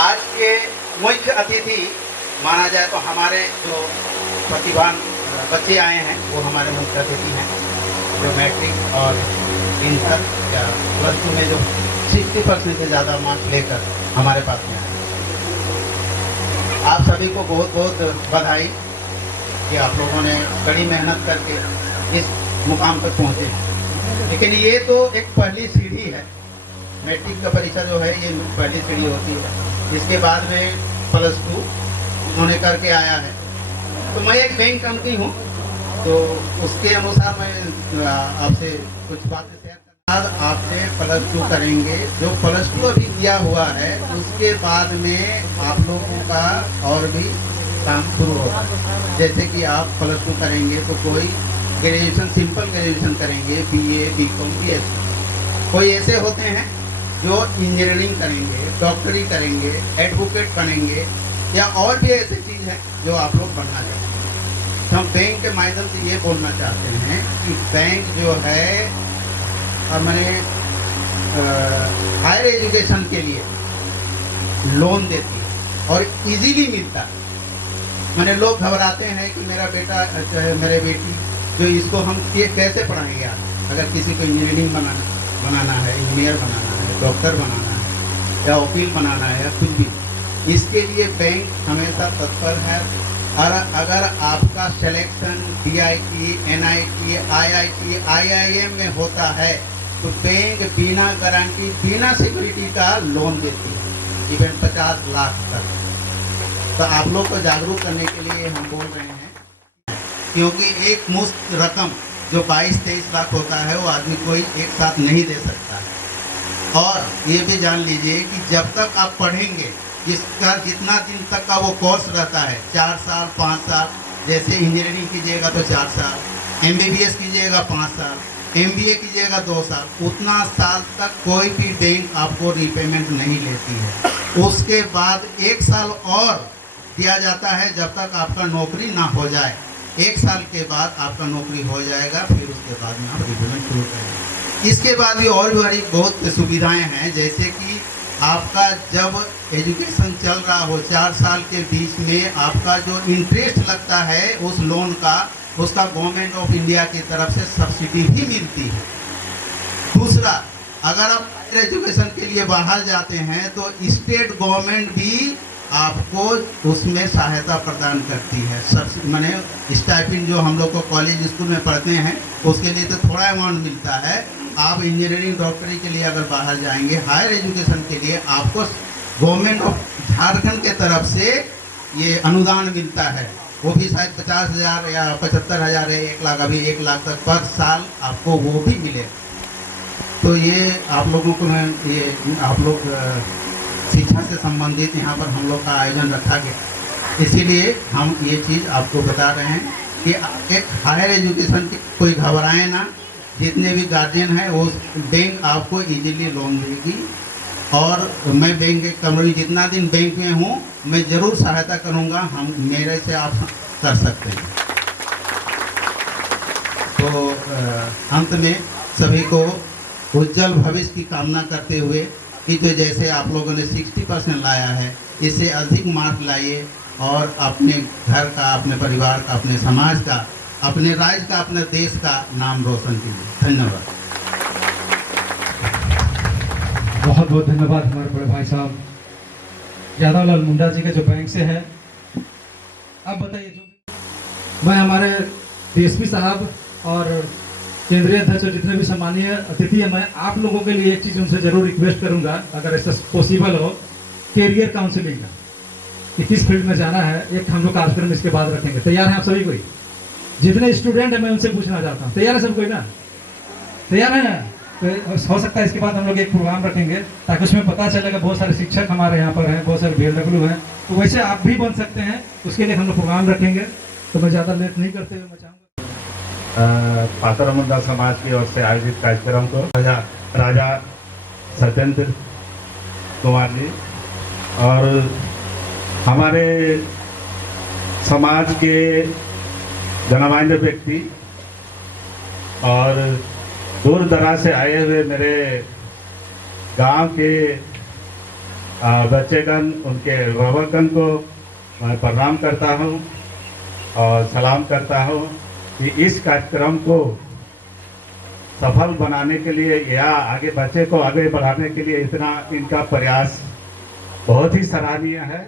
आज के मुख्य अतिथि माना जाए तो हमारे जो प्रतिभान बच्चे आए हैं वो हमारे मुख्य अतिथि हैं, जो मैट्रिक और इंटर या प्लस टू में जो 60% से ज़्यादा मार्क्स लेकर हमारे पास में आए। आप सभी को बहुत बहुत बधाई कि आप लोगों ने कड़ी मेहनत करके इस मुकाम पर पहुँचे। लेकिन ये तो एक पहली सीढ़ी है। मैट्रिक का परीक्षा जो है ये पहली सीढ़ी होती है। इसके बाद में प्लस टू उन्होंने करके आया है। तो मैं एक बैंक एम्प्लॉय हूँ, तो उसके अनुसार मैं आपसे कुछ बातें शेयर करना। आपसे प्लस टू करेंगे, जो प्लस टू अभी किया हुआ है उसके बाद में आप लोगों का और भी काम शुरू होगा। जैसे कि आप प्लस टू करेंगे तो कोई ग्रेजुएशन, सिंपल ग्रेजुएशन करेंगे, BA, BCom, BSc। कोई ऐसे होते हैं जो इंजीनियरिंग करेंगे, डॉक्टरी करेंगे, एडवोकेट बनेंगे या और भी ऐसी चीज़ है जो आप लोग बनना चाहते हैं। तो हम बैंक के माध्यम से ये बोलना चाहते हैं कि बैंक जो है हमारे हायर एजुकेशन के लिए लोन देती है और इजीली मिलता है। मैंने लोग घबराते हैं कि मेरा बेटा चाहे मेरे बेटी जो इसको हम ये कैसे पढ़ाएंगे। आप अगर किसी को इंजीनियरिंग बनाना है, इंजीनियर बनाना है, डॉक्टर बनाना है या वकील बनाना है या कुछ भी, इसके लिए बैंक हमेशा तत्पर है। और अगर आपका selection DIT, NIT, IIT, IIM में होता है तो बैंक बिना गारंटी, बिना सिक्योरिटी का लोन देती है, इवन 50 लाख तक। तो आप लोग को जागरूक करने के लिए हम बोल रहे हैं, क्योंकि एक मुश्त रकम जो 22-23 लाख होता है वो आदमी कोई एक साथ नहीं दे सकता है। और ये भी जान लीजिए कि जब तक आप पढ़ेंगे, इसका जितना दिन तक का वो कोर्स रहता है, 4 साल 5 साल, जैसे इंजीनियरिंग कीजिएगा तो 4 साल, MBBS कीजिएगा 5 साल, MBA कीजिएगा 2 साल, उतना साल तक कोई भी बैंक आपको रीपेमेंट नहीं लेती है। उसके बाद 1 साल और दिया जाता है जब तक आपका नौकरी ना हो जाए। 1 साल के बाद आपका नौकरी हो जाएगा, फिर उसके बाद में आप रीपेमेंट शुरू करेंगे। इसके बाद भी और भी बड़ी बहुत सुविधाएं हैं, जैसे कि आपका जब एजुकेशन चल रहा हो 4 साल के बीच में आपका जो इंटरेस्ट लगता है उस लोन का, उसका गवर्नमेंट ऑफ इंडिया की तरफ से सब्सिडी भी मिलती है। दूसरा, अगर आप एजुकेशन के लिए बाहर जाते हैं तो स्टेट गवर्नमेंट भी आपको उसमें सहायता प्रदान करती है। सबसे माने स्टाइपेंड जो हम लोग को कॉलेज स्कूल में पढ़ते हैं उसके लिए तो थोड़ा अमाउंट मिलता है। आप इंजीनियरिंग डॉक्टरी के लिए अगर बाहर जाएंगे, हायर एजुकेशन के लिए आपको गवर्नमेंट ऑफ झारखंड के तरफ से ये अनुदान मिलता है। वो भी शायद 50,000 या 75,000 है, 1 लाख, अभी 1 लाख तक पर साल आपको वो भी मिले। तो ये आप लोगों को ये आप लोग शिक्षा से संबंधित यहाँ पर हम लोग का आयोजन रखा गया, इसीलिए हम ये चीज़ आपको बता रहे हैं कि एक हायर एजुकेशन की कोई घबराए ना। जितने भी गार्जियन हैं वो बैंक आपको इजीली लोन देगी। और मैं बैंक के कर्मचारी जितना दिन बैंक में हूँ मैं ज़रूर सहायता करूँगा। हम मेरे से आप कर सकते हैं। तो अंत में सभी को उज्जवल भविष्य की कामना करते हुए कि जो जैसे आप लोगों ने 60% लाया है, इससे अधिक मार्क लाइए और अपने घर का, अपने परिवार का, अपने समाज का, अपने राज्य का, अपने देश का नाम रोशन कीजिए। धन्यवाद। बहुत बहुत धन्यवाद हमारे बड़े भाई साहब यादवलाल मुंडा जी के जो बैंक से है। अब बताइए, जो मैं हमारे डीएसपी साहब और केंद्रीय अध्यक्ष और जितने भी सम्मानीय अतिथि हैं, मैं आप लोगों के लिए एक चीज़ उनसे जरूर रिक्वेस्ट करूंगा, अगर ऐसा पॉसिबल हो, कैरियर काउंसलिंग का, कि किस फील्ड में जाना है, एक हम लोग कार्यक्रम इसके बाद रखेंगे। तैयार हैं आप सभी? कोई जितने स्टूडेंट हैं मैं उनसे पूछना चाहता हूँ, तैयार है सब कोई ना? तैयार है ना? तो हो सकता है इसके बाद हम लोग एक प्रोग्राम रखेंगे ताकि उसमें पता चलेगा, बहुत सारे शिक्षक हमारे यहाँ पर हैं, बहुत सारे BLW हैं, तो वैसे आप भी बन सकते हैं, उसके लिए हम लोग प्रोग्राम रखेंगे। तो मैं ज़्यादा लेट नहीं करते हुए मैं चाहूँगा पातर मुंडा समाज की ओर से आयोजित कार्यक्रम को राजा सत्येंद्र कुमार जी और हमारे समाज के गणमान्य व्यक्ति और दूर दराज से आए हुए मेरे गांव के बच्चेगण, उनके अभिभावकगण को मैं प्रणाम करता हूं और सलाम करता हूं कि इस कार्यक्रम को सफल बनाने के लिए या आगे बच्चे को आगे बढ़ाने के लिए इतना इनका प्रयास बहुत ही सराहनीय है।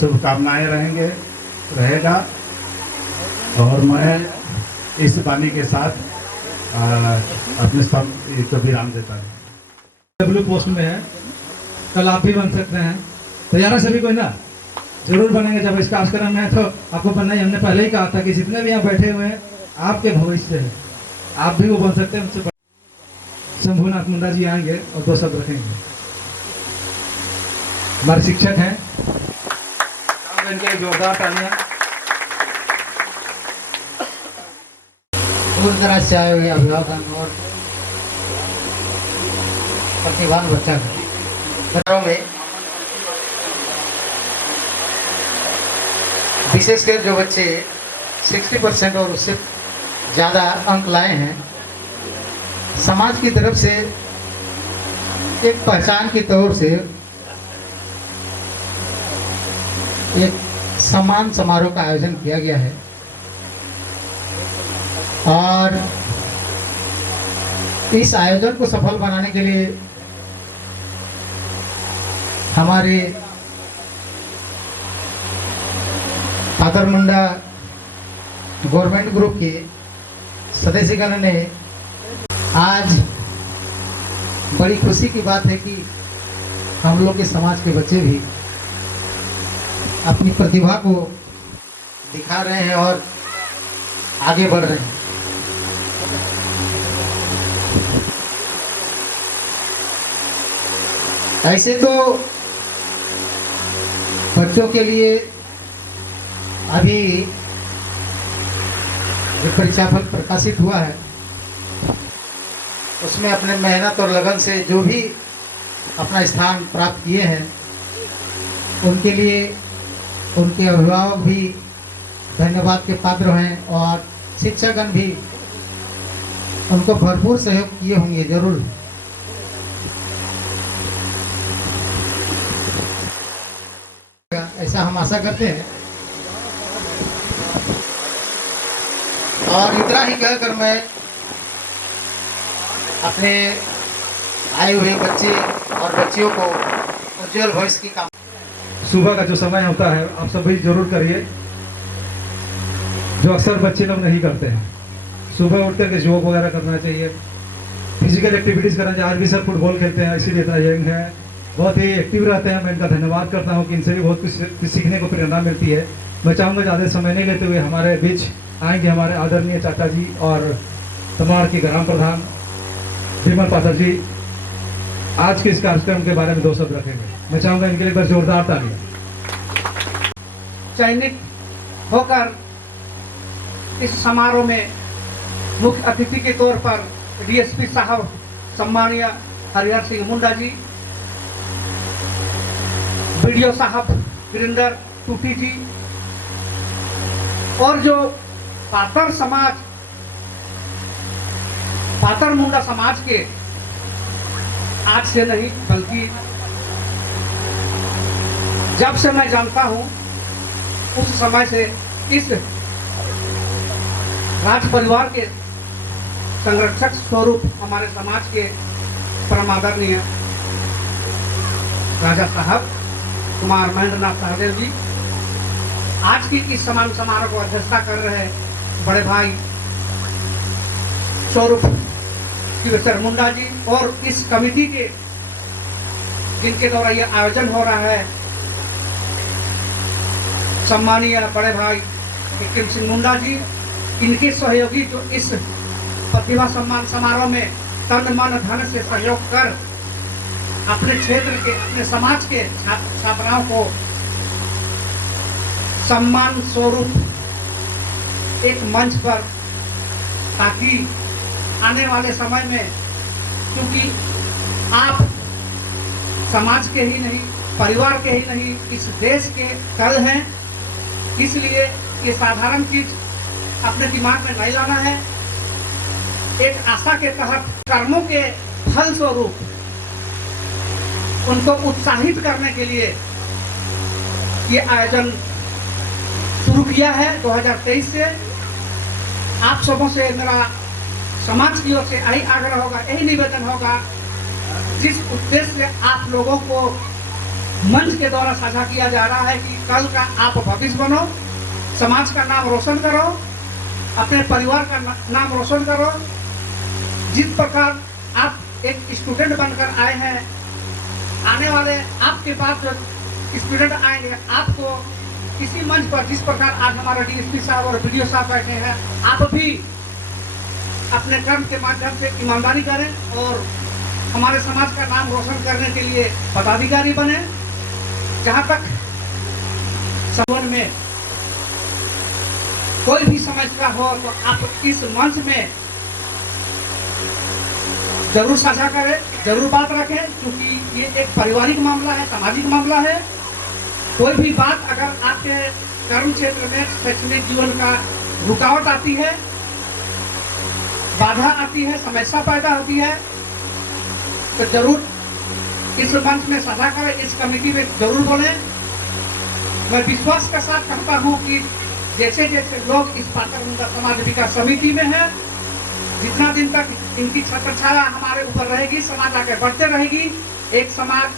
शुभकामनाएं रहेगा और मैं इस वाणी के साथ अपने सब को विराम देता हूँ। W पोस्ट में है, कल आप भी बन सकते हैं। तैयार है सभी कोई ना? जरूर बनेंगे। जब इस कार्यक्रम में तो आपको बनना ही, हमने पहले ही कहा था कि जितने भी यहाँ बैठे हुए हैं आपके भविष्य है, आप भी वो बन सकते हैं। उनसे शंभुनाथ मुंडा जी आएंगे और 2 शब्द रखेंगे। हमारे शिक्षक हैं, इनके लिए जोरदार तालियां। दूर दराज से आए हुए अभिभावक और प्रतिभान बच्चा घरों में विशेषकर जो बच्चे 60% और उससे ज़्यादा अंक लाए हैं, समाज की तरफ से एक पहचान के तौर से एक सम्मान समारोह का आयोजन किया गया है और इस आयोजन को सफल बनाने के लिए हमारे पातर मुंडा गवर्नमेंट ग्रुप के सदस्यगण ने आज बड़ी खुशी की बात है कि हम लोग के समाज के बच्चे भी अपनी प्रतिभा को दिखा रहे हैं और आगे बढ़ रहे हैं। ऐसे तो बच्चों के लिए अभी जो परीक्षाफल प्रकाशित हुआ है उसमें अपने मेहनत और लगन से जो भी अपना स्थान प्राप्त किए हैं उनके लिए उनके अभिभावक भी धन्यवाद के पात्र हैं और शिक्षकगण भी उनको भरपूर सहयोग किए होंगे जरूर। ऐसा हम आशा करते हैं और इतना ही कहकर मैं अपने आए हुए बच्चे और बच्चियों को उज्जवल भविष्य की कामना। सुबह का जो समय होता है आप सब भी जरूर करिए, जो अक्सर बच्चे लोग नहीं करते हैं। सुबह उठ करके योग वगैरह करना चाहिए, फिजिकल एक्टिविटीज़ करना चाहिए। आज भी सर फुटबॉल खेलते हैं, इसीलिए इतना यंग है, बहुत ही एक्टिव रहते हैं। मैं इनका धन्यवाद करता हूँ कि इनसे भी बहुत कुछ सीखने को प्रेरणा मिलती है। मैं चाहूँगा ज़्यादा समय नहीं लेते हुए हमारे बीच आएंगे हमारे आदरणीय चाचा जी और तमाड़ के ग्राम प्रधान विमल पाठक जी। आज के इस कार्यक्रम के बारे में 2 शब्द रखेंगे। मैं चाहूँगा इनके लिए बस जोरदार तालियां। चयनित होकर इस समारोह में मुख्य अतिथि के तौर पर डीएसपी साहब सम्मानीय हरिहर सिंह मुंडा जी, बीडीओ साहब वीरेंद्र टूटी जी और जो पातर मुंडा समाज के आज से नहीं बल्कि जब से मैं जानता हूँ उस समय से इस राज परिवार के संरक्षक स्वरूप हमारे समाज के परम आदरणीय राजा साहब कुमार महेंद्र नाथ सहदेव जी आज की इस सम्मान समारोह को अध्यक्षता कर रहे बड़े भाई स्वरूप शिवेश्वर मुंडा जी और इस कमेटी के जिनके द्वारा यह आयोजन हो रहा है सम्मानीय बड़े भाई विक्रम सिंह मुंडा जी, इनके सहयोगी जो इस प्रतिभा सम्मान समारोह में तन मन धन से सहयोग कर अपने क्षेत्र के अपने समाज के छात्राओं को सम्मान स्वरूप एक मंच पर, ताकि आने वाले समय में, क्योंकि आप समाज के ही नहीं परिवार के ही नहीं इस देश के कल हैं, इसलिए ये साधारण चीज अपने दिमाग में नहीं लाना है। एक आशा के तहत कर्मों के फल स्वरूप उनको उत्साहित करने के लिए ये आयोजन शुरू किया है 2023 से। आप सबों से मेरा समाज की ओर से यही आग्रह होगा, यही निवेदन होगा, जिस उद्देश्य से आप लोगों को मंच के द्वारा साझा किया जा रहा है कि कल का आप भविष्य बनो, समाज का नाम रोशन करो, अपने परिवार का नाम रोशन करो। जिस प्रकार आप एक स्टूडेंट बनकर आए हैं, आने वाले आपके पास जो स्टूडेंट आएंगे, आपको किसी मंच पर जिस प्रकार आज हमारे डीएसपी साहब और वीडियो साहब बैठे हैं, आप भी अपने कर्म के माध्यम से ईमानदारी करें और हमारे समाज का नाम रोशन करने के लिए पदाधिकारी बने। जहाँ तक संबंध में कोई भी समस्या हो तो आप इस मंच में जरूर साझा करें, जरूर बात रखें, क्योंकि ये एक पारिवारिक मामला है, सामाजिक मामला है। कोई भी बात अगर आपके कर्म क्षेत्र में शैक्षणिक जीवन का रुकावट आती है, बाधा आती है, समस्या पैदा होती है, तो जरूर इस मंच में साझा करें, इस कमेटी में जरूर बोलें। मैं विश्वास के साथ कहता हूं कि जैसे जैसे लोग इस पाटरमुंडा समाज विकास समिति में है, जितना दिन तक इनकी छत्र छाया हमारे ऊपर रहेगी, समाज आगे बढ़ते रहेगी, एक समाज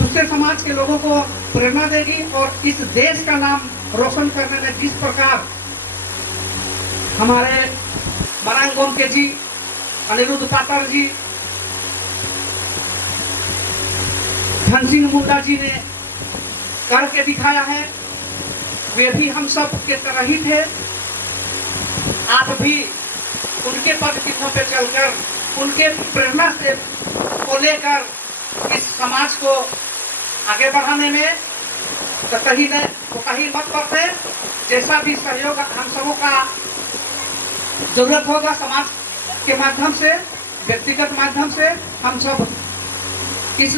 दूसरे समाज के लोगों को प्रेरणा देगी और इस देश का नाम रोशन करने में जिस प्रकार हमारे मरांग गोमके जी, अनिरुद्ध पाटर जी, धन सिंह मुंडा जी ने करके दिखाया है, वे भी हम सब के तरह ही थे। आप भी उनके पद चिन्हों पे चलकर, उनके प्रेरणा से को लेकर इस समाज को आगे बढ़ाने में कहीं मत करते। जैसा भी सहयोग हम सबों का जरूरत होगा समाज के माध्यम से, व्यक्तिगत माध्यम से, हम सब इस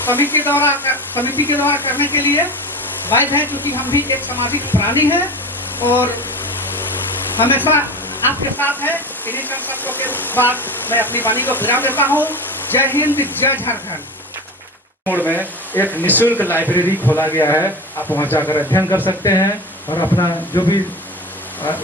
समिति के द्वारा करने के लिए बाध्य हैं, क्योंकि हम भी एक सामाजिक प्राणी हैं और हमेशा आपके साथ है। इन्हीं संकल्पों के बाद मैं अपनी वाणी को विराम देता हूँ। जय हिंद, जय झारखंड। मोड़ में एक निःशुल्क लाइब्रेरी खोला गया है, आप वहाँ जाकर अध्ययन कर सकते हैं और अपना जो भी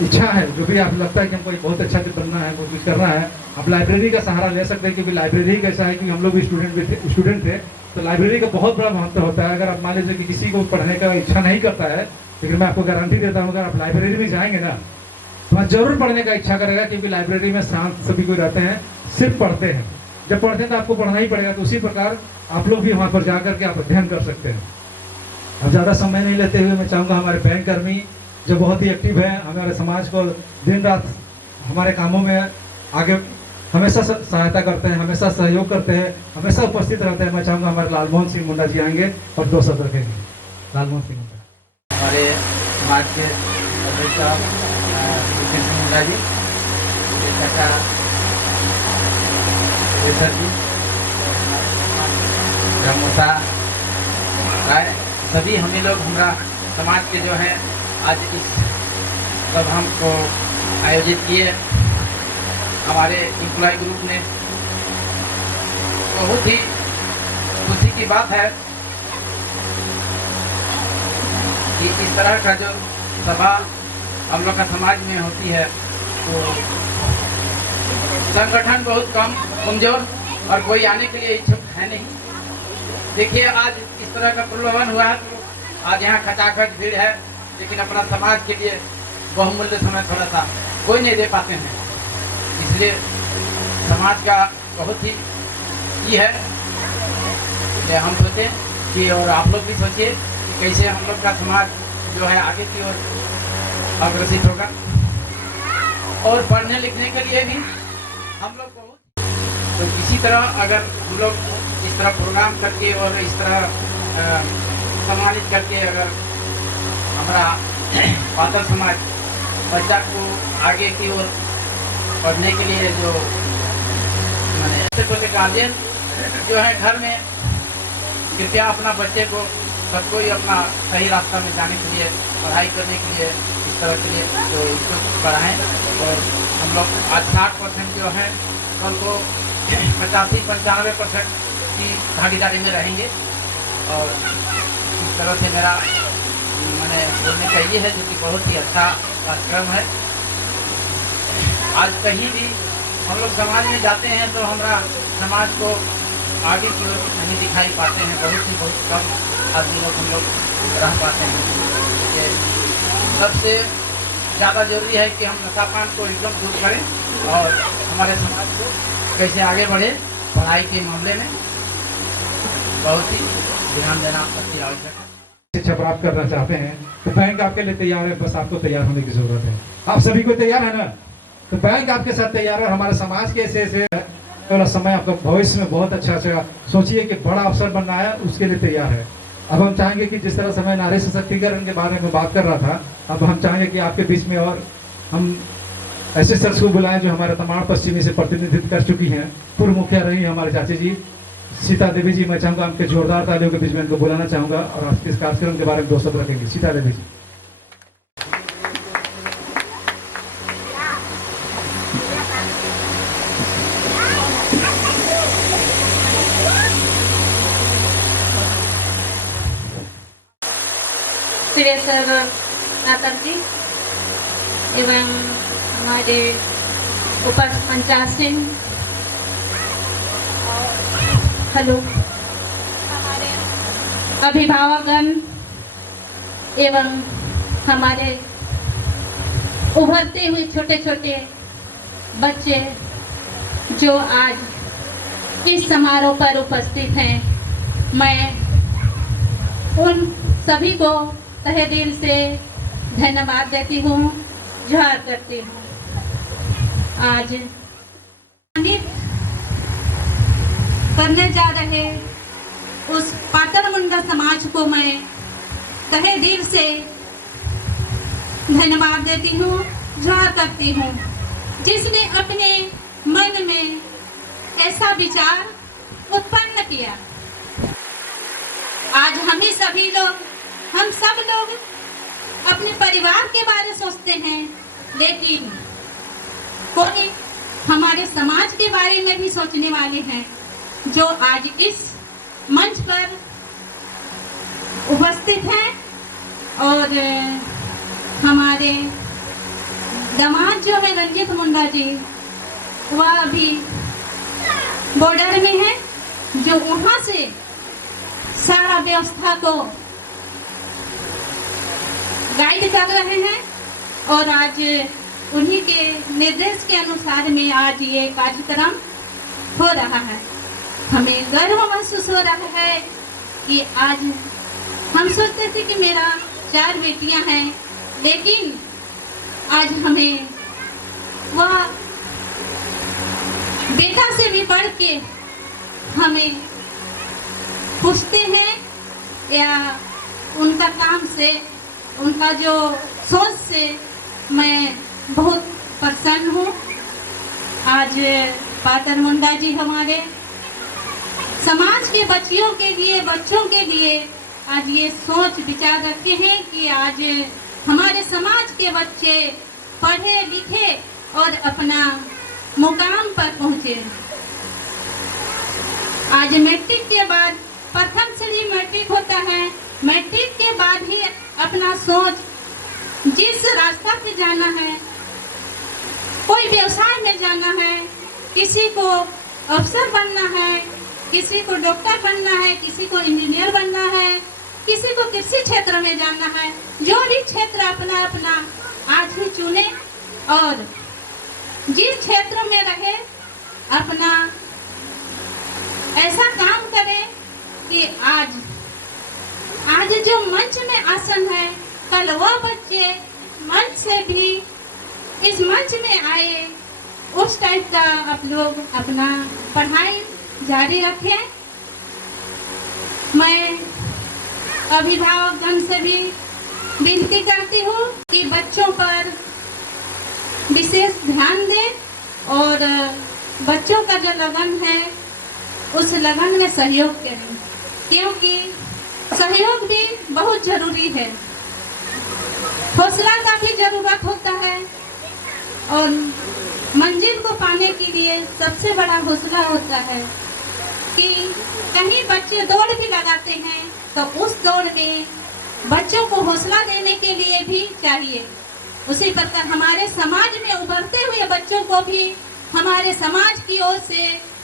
इच्छा है, जो भी आपको लगता है कि हमको बहुत अच्छा बनना है, कुछ करना है, आप लाइब्रेरी का सहारा ले सकते हैं। क्योंकि लाइब्रेरी कैसा है कि हम लोग भी स्टूडेंट थे, तो लाइब्रेरी का बहुत बड़ा महत्व होता है। अगर आप मान लीजिए कि किसी को पढ़ने का इच्छा नहीं करता है, लेकिन मैं आपको गारंटी देता हूँ, अगर आप लाइब्रेरी में जाएंगे ना, तो वहाँ जरूर पढ़ने का इच्छा करेगा, क्योंकि लाइब्रेरी में शांत सभी कोई रहते हैं, सिर्फ पढ़ते हैं। जब पढ़ते हैं तो आपको पढ़ना ही पड़ेगा, तो उसी प्रकार आप लोग भी वहाँ पर जा करके आप अध्ययन कर सकते हैं। अब ज़्यादा समय नहीं लेते हुए मैं चाहूँगा हमारे बैंक कर्मी जो बहुत ही एक्टिव हैं, हमारे समाज को दिन रात हमारे कामों में आगे हमेशा सहायता करते हैं, हमेशा सहयोग करते हैं, हमेशा उपस्थित रहते हैं। मैं चाहूँगा हमारे लालमोहन सिंह मुंडा जी आएंगे और 2 शब्द रखेंगे। लालमोहन सिंह मुंडा हमारे समाज के सदस्य मुंडा जी, चाचा जी, रामोसा राय, सभी हम लोग हमारा समाज के जो हैं आज इस प्रोग्राम को आयोजित किए हमारे एम्प्लॉय ग्रुप ने। बहुत ही खुशी की बात है कि इस तरह का जो सभा हम लोग का समाज में होती है तो संगठन बहुत कम, कमजोर और कोई आने के लिए इच्छुक है नहीं। देखिए आज इस तरह का प्रलोभन हुआ है, आज यहाँ खचाखच भीड़ है, लेकिन अपना समाज के लिए बहुमूल्य समय थोड़ा सा कोई नहीं दे पाते हैं। इसलिए समाज का बहुत ही ये है, ये हम सोचें कि और आप लोग भी सोचिए कि कैसे हम लोग का समाज जो है आगे की ओर अग्रसित होगा। और पढ़ने लिखने के लिए भी हम लोग को तो इसी तरह अगर हम लोग इस तरह प्रोग्राम करके और इस तरह सम्मानित करके अगर हमारा पात्र समाज बच्चा को आगे की ओर पढ़ने के लिए जो मैंने गार्जियन जो है घर में कृपया अपना बच्चे को सबको ही अपना सही रास्ता में जाने के लिए, पढ़ाई करने के लिए, इस तरह के लिए जो इसको पढ़ाएँ। और हम लोग आज 60% जो है कल को 85-95% की भागीदारी में रहेंगे। और इस तरह से मेरा मैंने बोलने का ये है जो कि बहुत ही अच्छा कार्यक्रम है। आज कहीं भी हम लोग समाज में जाते हैं तो हमारा समाज को आगे की ओर नहीं दिखाई पाते हैं, बहुत कम आदमी लोग हम लोग रह पाते हैं। सबसे ज़्यादा जरूरी है कि हम नशापान को एकदम दूर करें और हमारे समाज को कैसे आगे बढ़े पढ़ाई के मामले में बहुत ही ध्यान देना अति आवश्यक है। शिक्षा प्राप्त करना चाहते हैं तो बैंक आपके लिए तैयार है, बस आपको तैयार होने की जरूरत है। आप सभी को तैयार है ना? तो बैंक आपके साथ तैयार है। हमारे समाज के ऐसे थोड़ा समय आपका भविष्य में बहुत अच्छा सोचिए कि बड़ा अवसर बनना है, उसके लिए तैयार है। अब हम चाहेंगे कि जिस तरह से मैं नारी सशक्तिकरण के बारे में बात कर रहा था, अब हम चाहेंगे कि आपके बीच में और हम ऐसे शख्स को बुलाएं जो हमारे तमाम पश्चिमी से प्रतिनिधित्व कर चुकी हैं। पूर्व मुखिया रही हमारे चाची जी सीता देवी जी। मैं चाहूँगा आपके जोरदार तालियों के बीच में इनको बुलाना चाहूँगा और आज के इस कार्यक्रम के बारे में 2 शब्द रखेंगे। सीता देवी जी। प्रिय सर नातर जी एवं हमारे उपपंचायत हेलो हमारे अभिभावकगण एवं हमारे उभरते हुए छोटे छोटे बच्चे जो आज इस समारोह पर उपस्थित हैं, मैं उन सभी को तहे दिल से धन्यवाद देती हूँ, जोहार करती हूँ। आज करने जा रहे उस पातर मुंडा समाज को मैं तहे दिल से धन्यवाद देती हूँ, जोहार करती हूँ, जिसने अपने मन में ऐसा विचार उत्पन्न किया। आज हम सब लोग अपने परिवार के बारे में सोचते हैं, लेकिन कोई हमारे समाज के बारे में भी सोचने वाले हैं, जो आज इस मंच पर उपस्थित हैं। और हमारे दामाद जो है रंजीत मुंडा जी, वह अभी बॉर्डर में है, जो वहाँ से सारा व्यवस्था को गाइड कर रहे हैं। और आज उन्हीं के निर्देश के अनुसार में आज ये कार्यक्रम हो रहा है। हमें गर्व महसूस हो रहा है कि आज हम सोचते थे कि मेरा 4 बेटियां हैं, लेकिन आज हमें वह बेटा से भी बढ़ के हमें पूछते हैं, या उनका काम से, उनका जो सोच से मैं बहुत प्रसन्न हूँ। आज पातर मुंडा जी हमारे समाज के बच्चियों के लिए, बच्चों के लिए आज ये सोच विचार रखे हैं कि आज हमारे समाज के बच्चे पढ़े लिखे और अपना मुकाम पर पहुँचे। आज मैट्रिक के बाद प्रथम श्रेणी मैट्रिक होता है, मैट्रिक के बाद ही अपना सोच जिस रास्ता पे जाना है, कोई व्यवसाय में जाना है, किसी को अफसर बनना है, किसी को डॉक्टर बनना है, किसी को इंजीनियर बनना है, किसी को कृषि क्षेत्र में जाना है, जो भी क्षेत्र अपना अपना आज ही चुने और जिस क्षेत्र में रहे अपना ऐसा काम करे कि आज जो मंच में आसन है, कल वो बच्चे मंच से भी इस मंच में आए, उस टाइप का आप लोग अपना पढ़ाई जारी रखें। मैं अभिभावकगण से भी विनती करती हूँ कि बच्चों पर विशेष ध्यान दें और बच्चों का जो लगन है उस लगन में सहयोग करें, क्योंकि सहयोग भी बहुत जरूरी है। हौसला का भी जरूरत होता है और मंजिल को पाने के लिए सबसे बड़ा हौसला होता है कि कहीं बच्चे दौड़ भी लगाते हैं तो उस दौड़ में बच्चों को हौसला देने के लिए भी चाहिए। उसी प्रकार हमारे समाज में उभरते हुए बच्चों को भी हमारे समाज की ओर से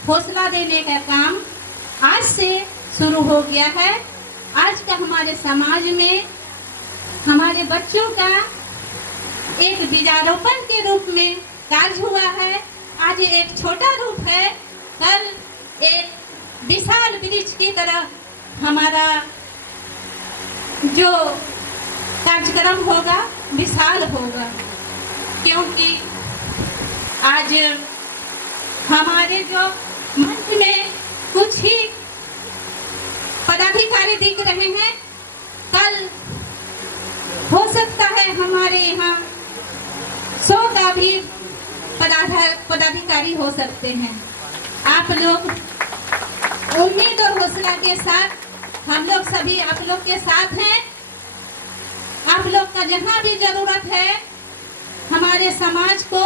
हौसला देने का काम आज से शुरू हो गया है। आज का हमारे समाज में हमारे बच्चों का एक बीजारोपण के रूप में कार्य हुआ है। आज एक छोटा रूप है, कल एक विशाल वृक्ष की तरह हमारा जो कार्यक्रम होगा विशाल होगा, क्योंकि आज हमारे जो मंच में कुछ ही पदाधिकारी दिख रहे हैं, कल हो सकता है हमारे यहाँ 100 का भी पदाधिकारी हो सकते हैं। आप लोग उम्मीद और हौसला के साथ, हम लोग सभी आप लोग के साथ हैं। आप लोग का जहाँ भी जरूरत है हमारे समाज को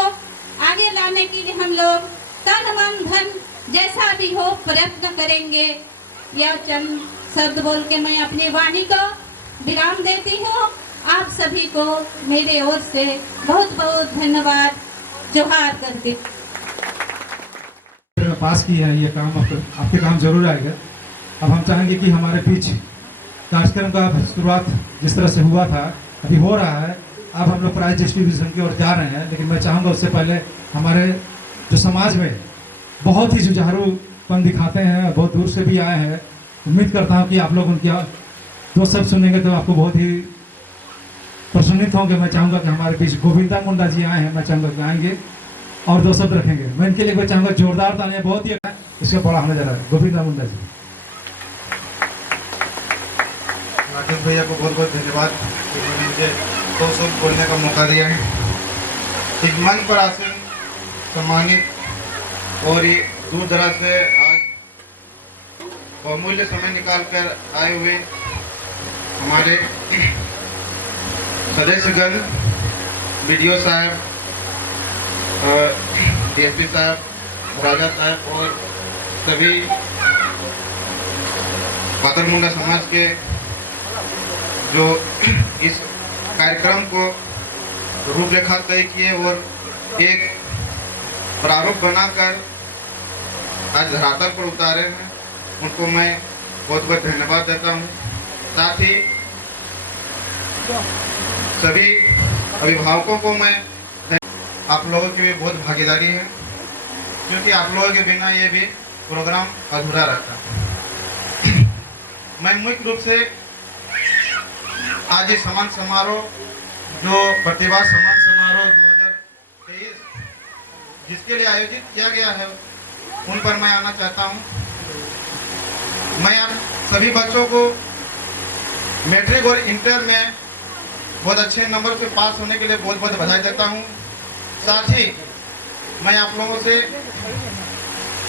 आगे लाने के लिए हम लोग तन मन धन जैसा भी हो प्रयत्न करेंगे। यह चंद शब्द बोल के मैं अपनी वाणी को विराम देती हूँ। आप सभी को मेरे ओर से बहुत बहुत धन्यवाद, जोहार करती हूँ। पास की है ये काम, आपके काम जरूर आएगा। अब हम चाहेंगे कि हमारे बीच कार्यक्रम का शुरुआत जिस तरह से हुआ था अभी हो रहा है। अब हम लोग प्राइज डिस्ट्रीब्यूशन की ओर जा रहे हैं, लेकिन मैं चाहूँगा उससे पहले हमारे जो समाज में बहुत ही जुझारूपन दिखाते हैं, बहुत दूर से भी आए हैं, उम्मीद करता हूँ कि आप लोग उनकी दो शब्द सुनेंगे तो आपको बहुत ही प्रसन्नित होंगे। मैं चाहूँगा कि हमारे बीच गोविंदा मुंडा जी आए हैं, मैं चाहूँगा कि आएंगे और दो शब्द रखेंगे। मैं इनके लिए मैं चाहूँगा जोरदार तालियां, बहुत ही इससे बड़ा होने जा रहा है। गोविंदा मुंडा जी। राकेश भैया को बहुत बहुत धन्यवाद कि उन्होंने मुझे दो शब्द बोलने का मौका दिया है। इस मंच पर आसीन सम्मानित और ये दूर दराज से आज बहुमूल्य समय निकाल कर आए हुए हमारे सदस्यगण, बीडीओ साहब, डीएसपी साहब, राजा साहब और सभी पातर मुंडा समाज के जो इस कार्यक्रम को रूपरेखा तय किए और एक प्रारूप बनाकर आज धरातल पर उतारे हैं, उनको मैं बहुत बहुत धन्यवाद देता हूँ। साथ ही सभी अभिभावकों को मैं, आप लोगों की भी बहुत भागीदारी है, क्योंकि आप लोगों के बिना ये भी प्रोग्राम अधूरा रहता। मैं मुख्य रूप से आज ये सम्मान समारोह जो प्रतिभा सम्मान समारोह 2023 जिसके लिए आयोजित किया गया है उन पर मैं आना चाहता हूँ। मैं आप सभी बच्चों को मैट्रिक और इंटर में बहुत अच्छे नंबर से पास होने के लिए बहुत बहुत बधाई देता हूँ। साथ ही मैं आप लोगों से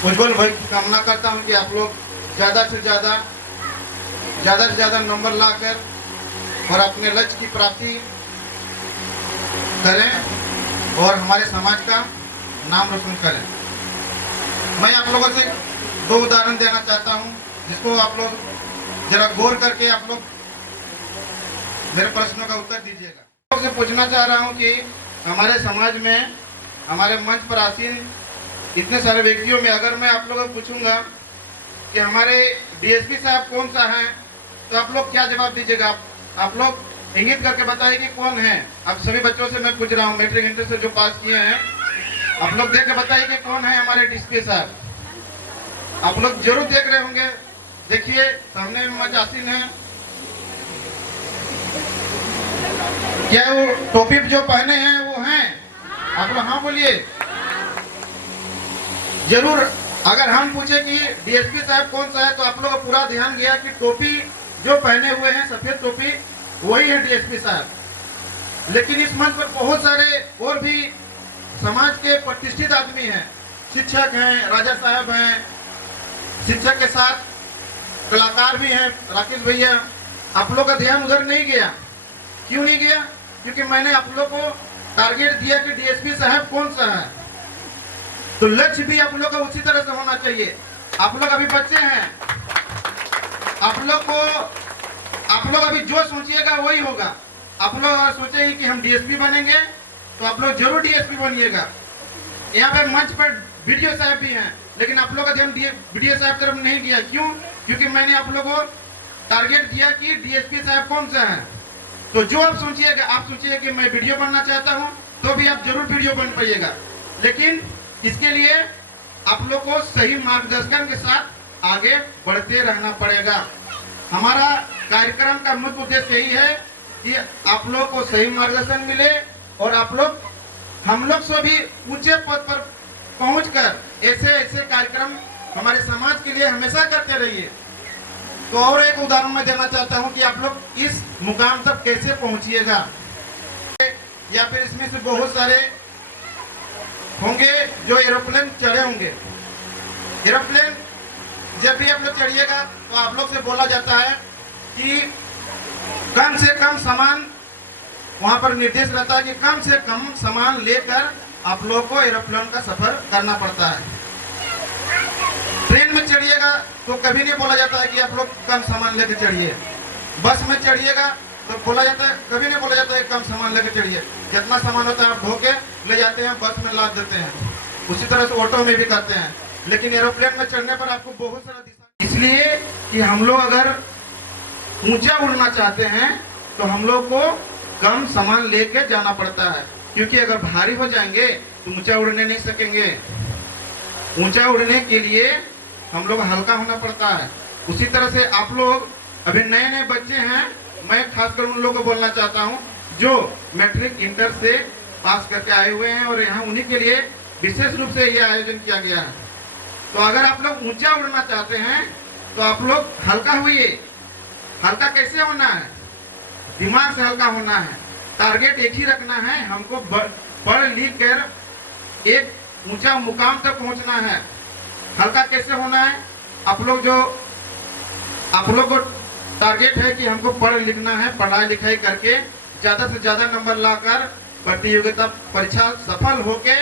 उज्जवल भविष्य की कामना करता हूँ कि आप लोग ज़्यादा से ज़्यादा नंबर लाकर और अपने लक्ष्य की प्राप्ति करें और हमारे समाज का नाम रोशन करें। मैं आप लोगों से दो उदाहरण देना चाहता हूँ जिसको आप लोग जरा गौर करके आप लोग मेरे प्रश्नों का उत्तर दीजिएगा। आपसे पूछना चाह रहा हूं कि हमारे समाज में, हमारे मंच पर आसीन इतने सारे व्यक्तियों में अगर मैं आप लोगों को पूछूंगा कि हमारे डीएसपी साहब कौन सा है, तो आप लोग क्या जवाब दीजिएगा? आप लोग इंगित करके बताइए कि कौन है। आप सभी बच्चों से मैं पूछ रहा हूँ, मैट्रिक इंटर से जो पास किए हैं, आप लोग देख के बताइए कि कौन है हमारे डीएसपी साहब। आप लोग जरूर देख रहे होंगे। देखिए सामने में मंच आसीन है। क्या वो टोपी जो पहने हैं वो हैं? आप लोग हाँ बोलिए जरूर। अगर हम पूछे कि डीएसपी साहब कौन सा है, तो आप लोग का पूरा ध्यान गया कि टोपी जो पहने हुए हैं, सफेद टोपी, वही है डीएसपी साहब। लेकिन इस मंच पर बहुत सारे और भी समाज के प्रतिष्ठित आदमी हैं, शिक्षक हैं, राजा साहब हैं, शिक्षक के साथ कलाकार भी हैं, राकेश भैया। आप लोग का ध्यान उधर नहीं गया। क्यों नहीं गया? क्योंकि मैंने आप लोग को टारगेट दिया कि डीएसपी साहब कौन सा है, तो लक्ष्य भी आप लोग का उसी तरह से होना चाहिए। आप लोग अभी बच्चे हैं, आप लोग अभी जो सोचिएगा वही होगा। आप लोग अगर सोचेंगे कि हम डीएसपी बनेंगे, तो आप लोग जरूर डीएसपी बनिएगा। यहाँ पे मंच पर वीडियो साहब भी हैं, लेकिन आप लोग का ध्यान वीडियो साहब तरफ नहीं गया। क्यों? क्योंकि मैंने आप लोगों को टारगेट दिया कि डीएसपी साहब कौन सा है। तो जो आप सोचिएगा, आप सोचिए कि मैं वीडियो बनना चाहता हूं, तो भी आप जरूर वीडियो बन पाइएगा। लेकिन इसके लिए आप लोग को सही मार्गदर्शन के साथ आगे बढ़ते रहना पड़ेगा। हमारा कार्यक्रम का मुख्य उद्देश्य यही है कि आप लोग को सही मार्गदर्शन मिले और आप लोग हम लोग से भी ऊंचे पद पर पहुंचकर ऐसे कार्यक्रम हमारे समाज के लिए हमेशा करते रहिए। तो और एक उदाहरण मैं देना चाहता हूं कि आप लोग इस मुकाम तक कैसे पहुंचिएगा, या फिर इसमें से बहुत सारे होंगे जो एरोप्लेन चढ़े होंगे। एरोप्लेन जब भी आप लोग चढ़िएगा तो आप लोग से बोला जाता है कि कम से कम सामान, वहां पर निर्देश रहता है कि कम से कम सामान लेकर आप लोग को एरोप्लेन का सफर करना पड़ता है। ट्रेन में चढ़िएगा तो कभी नहीं बोला जाता है कि आप लोग कम सामान लेकर चढ़िए। बस में चढ़िएगा तो बोला जाता है, कभी नहीं बोला जाता है कम सामान लेकर चढ़िए। जितना सामान होता है आप ढो के ले जाते हैं, बस में लाद देते हैं। उसी तरह से ऑटो में भी करते हैं। लेकिन एरोप्लेन में चढ़ने पर आपको बहुत सारा दिशा, इसलिए कि हम लोग अगर ऊंचा उड़ना चाहते हैं तो हम लोग को कम सामान लेके जाना पड़ता है। क्योंकि अगर भारी हो जाएंगे तो ऊंचा उड़ने नहीं सकेंगे। ऊंचा उड़ने के लिए हम लोग हल्का होना पड़ता है। उसी तरह से आप लोग अभी नए नए बच्चे हैं, मैं खासकर उन लोगों को बोलना चाहता हूं जो मैट्रिक इंटर से पास करके आए हुए हैं, और यहाँ उन्हीं के लिए विशेष रूप से यह आयोजन किया गया है। तो अगर आप लोग ऊंचा उड़ना चाहते हैं तो आप लोग हल्का होइए। हल्का कैसे होना है? दिमाग से हल्का होना है। टारगेट एक ही रखना है, हमको पढ़ लिख कर एक ऊंचा मुकाम तक पहुंचना है। हल्का कैसे होना है? आप लोग को टारगेट है कि हमको पढ़ लिखना है, पढ़ाई लिखाई करके ज्यादा से ज्यादा नंबर लाकर प्रतियोगिता परीक्षा सफल होके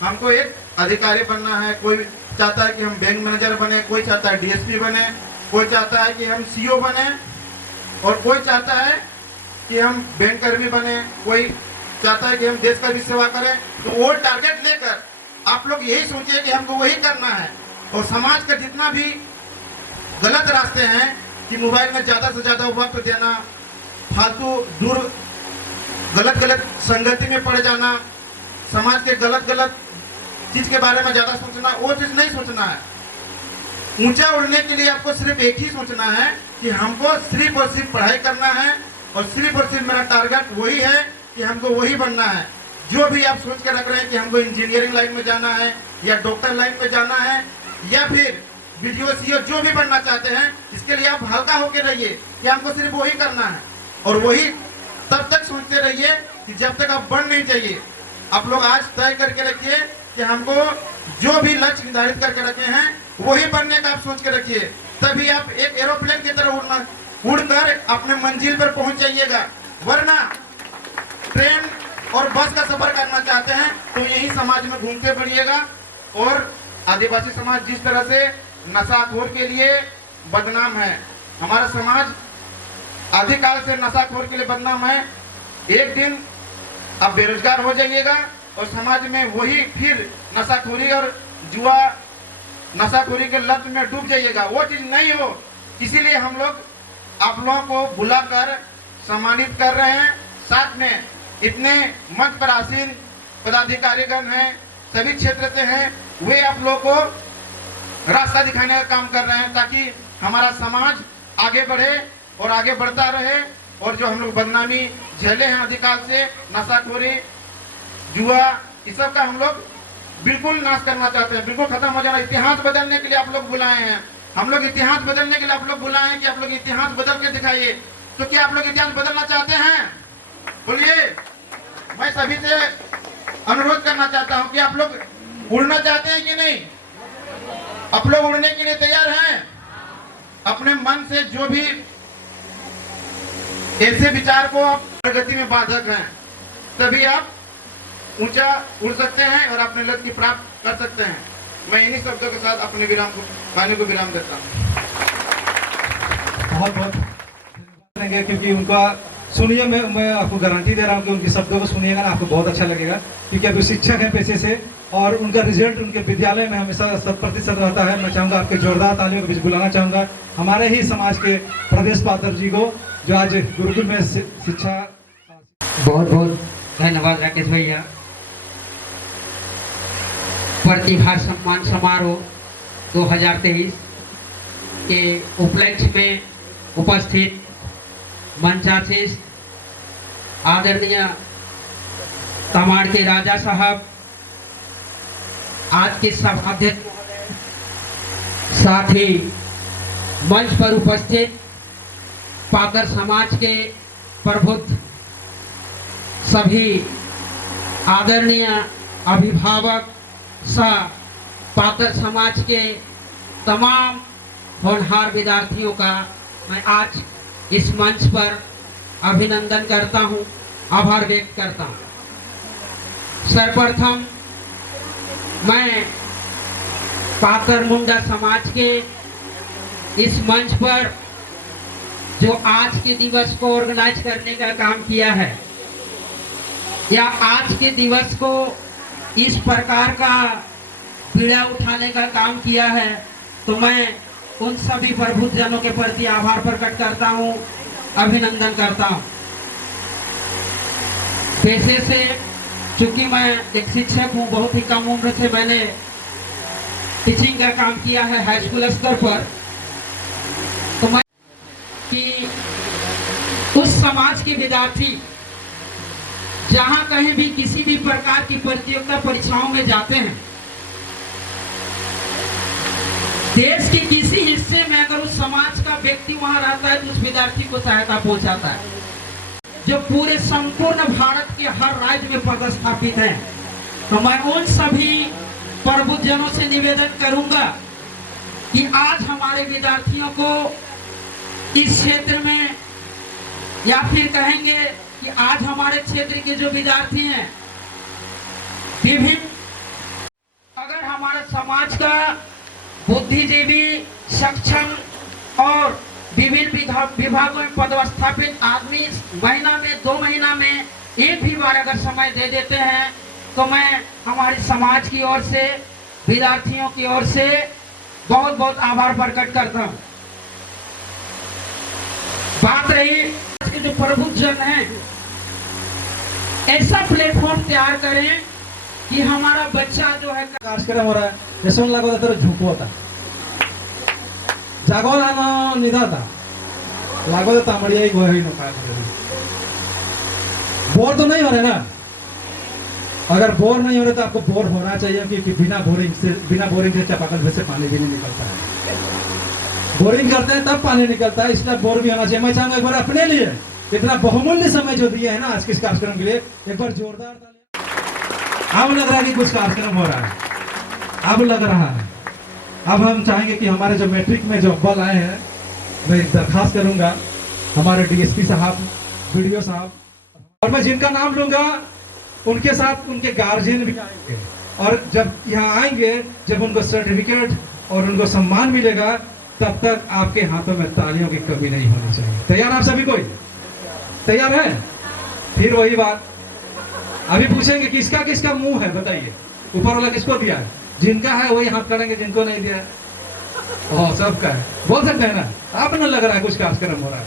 हमको एक अधिकारी बनना है। कोई चाहता है कि हम बैंक मैनेजर बने, कोई चाहता है डीएसपी बने, कोई चाहता है कि हम सीओ बने, और कोई चाहता है कि हम बैंक कर्मी बने, कोई चाहता है कि हम देश का भी सेवा करें। तो वो टारगेट लेकर आप लोग यही सोचिए कि हमको वही करना है। और समाज का जितना भी गलत रास्ते हैं कि मोबाइल में ज्यादा से ज्यादा वक्त देना, फालतू दूर गलत संगति में पड़ जाना, समाज के गलत चीज के बारे में ज्यादा सोचना, वो चीज नहीं सोचना है। ऊंचा उड़ने के लिए आपको सिर्फ एक ही सोचना है कि हमको सिर्फ और सिर्फ पढ़ाई करना है, और सिर्फ और सिर्फ मेरा टारगेट वही है कि हमको वही बनना है। जो भी आप सोच के रख रहे हैं कि हमको इंजीनियरिंग लाइन में जाना है, या डॉक्टर लाइन में जाना है, या फिर वीडियो सीओ जो भी बनना चाहते हैं, इसके लिए आप हल्का होकर रहिए कि हमको सिर्फ वही करना है। और वही तब तक सोचते रहिए कि जब तक आप बन नहीं चाहिए। आप लोग आज तय करके रखिए कि हमको जो भी लक्ष्य निर्धारित करके रखे हैं वही बनने का आप सोच के रखिए। तभी आप एक एरोप्लेन की तरह उड़कर अपने मंजिल पर पहुंच जाइएगा। वरना ट्रेन और बस का सफर करना चाहते हैं तो यही समाज में घूमते बढ़िएगा। और आदिवासी समाज जिस तरह से नशाखोर के लिए बदनाम है, हमारा समाज आदिकाल से नशाखोर के लिए बदनाम है। एक दिन आप बेरोजगार हो जाइएगा और समाज में वही फिर नशाखोरी और जुआ नशाखोरी के लत में डूब जाइएगा। वो चीज नहीं हो, इसीलिए हम लोग आप लोगों को बुलाकर सम्मानित कर रहे हैं। साथ में इतने मंच पर आसीन पदाधिकारीगण हैं, सभी क्षेत्र से हैं, वे आप लोगों को रास्ता दिखाने का काम कर रहे हैं ताकि हमारा समाज आगे बढ़े और आगे बढ़ता रहे। और जो हम लोग बदनामी झेले हैं अधिकाल से, नशाखोरी, जुआ, इस सब का हम लोग बिल्कुल नाश करना चाहते हैं, बिल्कुल खत्म हो जाना। इतिहास बदलने के लिए आप लोग बुलाए हैं, हम लोग इतिहास बदलने के लिए आप लोग बुलाए हैं कि आप लोग इतिहास बदल के दिखाइए। तो क्या आप लोग इतिहास बदलना चाहते हैं? बोलिए। मैं सभी से अनुरोध करना चाहता हूं कि आप लोग उड़ना चाहते हैं कि नहीं? आप लोग उड़ने के लिए तैयार हैं? अपने मन से जो भी ऐसे विचार को आप प्रगति में बाधक हैं, तभी आप ऊंचा उड़ सकते हैं और अपने लक्ष्य की प्राप्त कर सकते हैं। मैं इन्हीं शब्दों के साथ अपने वाणी को विराम देता हूँ। बहुत बहुत धन्यवाद, क्योंकि उनका सुनिए, मैं आपको गारंटी दे रहा हूँ कि उनके शब्दों को सुनिएगा ना, आपको बहुत अच्छा लगेगा। क्योंकि अभी शिक्षक हैं पेशे से और उनका रिजल्ट उनके विद्यालय में हमेशा 100% रहता है। मैं चाहूँगा आपके जोरदार तालियों के बीच बुलाना चाहूँगा हमारे ही समाज के प्रदेश पात्र जी को, जो आज गुरुकुल में शिक्षा। बहुत बहुत धन्यवाद राकेश भैया। प्रतिभा सम्मान समारोह 2023 के उपलक्ष्य में उपस्थित मंचासीन आदरणीय तमाड़ के राजा साहब, आज के सभाध्यक्ष, साथ ही मंच पर उपस्थित पाकर समाज के प्रबुद्ध सभी आदरणीय अभिभावक सह पाकर समाज के तमाम होनहार विद्यार्थियों का मैं आज इस मंच पर अभिनंदन करता हूं, आभार व्यक्त करता हूं। सर्वप्रथम मैं पाकर मुंडा समाज के इस मंच पर जो आज के दिवस को ऑर्गेनाइज करने का काम किया है, या आज के दिवस को इस प्रकार का पीड़ा उठाने का काम किया है, तो मैं उन सभी प्रबुद्ध जनों के प्रति आभार प्रकट करता हूं, अभिनंदन करता हूं। पेशे से चूंकि मैं एक शिक्षक हूं, बहुत ही कम उम्र से मैंने टीचिंग का काम किया है हाई स्कूल स्तर पर, तो मैं कि उस समाज के विद्यार्थी जहां कहीं भी किसी भी प्रकार की प्रतियोगिता परीक्षाओं में जाते हैं, देश के किसी हिस्से में अगर उस समाज का व्यक्ति वहां रहता है तो उस विद्यार्थी को सहायता पहुंचाता है, जो पूरे संपूर्ण भारत के हर राज्य में पदस्थापित है। तो मैं उन सभी प्रबुद्ध जनों से निवेदन करूंगा कि आज हमारे विद्यार्थियों को इस क्षेत्र में, या फिर कहेंगे कि आज हमारे क्षेत्र के जो विद्यार्थी हैं, विभिन्न, अगर हमारे समाज का बुद्धिजीवी, सक्षम और विभिन्न विभागों में पदस्थापित आदमी महीना में 2 महीना में एक भी बार अगर समय दे देते हैं, तो मैं हमारे समाज की ओर से, विद्यार्थियों की ओर से बहुत बहुत आभार प्रकट करता हूँ। बात रही के जो प्रबुद्ध जन हैं, ऐसा प्लेटफॉर्म तैयार करें कि हमारा बच्चा जो है कार्यक्रम हो रहा है, जैसे लागो तर झुको होता जागोला न निदाता लागो तामड़िया ही गोहरी नो काय बोर तो नहीं हो रहे ना। अगर बोर नहीं हो रहे तो आपको बोर होना चाहिए, क्योंकि बिना बोरिंग से चापाकल से पानी भी नहीं निकलता है। बोरिंग करते हैं तब पानी निकलता है, इसलिए बोर भी होना चाहिए। मैं चाहूंगा एक बार अपने लिए इतना बहुमूल्य समय जो दिया है ना आज के इस कार्यक्रम के लिए, एक बार जोरदार तालियां। अब लग रहा है कि कुछ कार्यक्रम हो रहा है, अब लग रहा है। अब हम चाहेंगे कि हमारे जो मैट्रिक में जो अव्वल आए हैं, मैं दरखास्त करूंगा हमारे डीएसपी साहब, वीडियो साहब, और मैं जिनका नाम लूंगा उनके साथ उनके गार्जियन भी आएंगे। और जब यहाँ आएंगे, जब उनको सर्टिफिकेट और उनको सम्मान मिलेगा, तब तक आपके हाथों में तालियों की कमी नहीं होनी चाहिए। तैयार आप सभी कोई? तैयार है? फिर वही बात, अभी पूछेंगे किसका किसका मुंह है बताइए, ऊपर वाला किसको दिया है? जिनका है वही हाथ करेंगे, जिनको नहीं दिया है सबका है। बोल सकते हैं ना? आप न लग रहा है कुछ कार्यक्रम हो रहा है,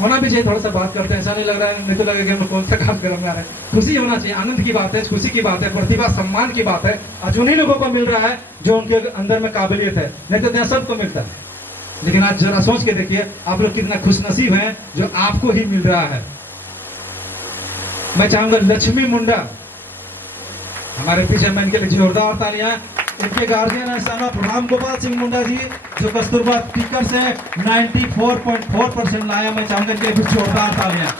होना भी चाहिए। थोड़ा सा बात करते हैं, ऐसा नहीं लग रहा है, नहीं तो लगेगा कि हम कौन सा कार्यक्रम में आ रहे हैं। खुशी होना चाहिए, आनंद की बात है, खुशी की बात है, प्रतिभा सम्मान की बात है। आज उन्हीं लोगों को मिल रहा है जो उनके अंदर में काबिलियत है, नहीं तो यहाँ सबको मिलता है। लेकिन आज जरा सोच के देखिए आप लोग कितना खुशनसीब हैं जो आपको ही मिल रहा है। मैं चाहूंगा लक्ष्मी मुंडा, हमारे पीछे मैं इनके लिए जोरदार तालियां। इनके गार्जियन है सन ऑफ राम गोपाल सिंह मुंडा जी, जो कस्तूरबा स्पीकर से 94.4% लाया। मैं चाहूंगा इनके लिए जोरदार तालियां,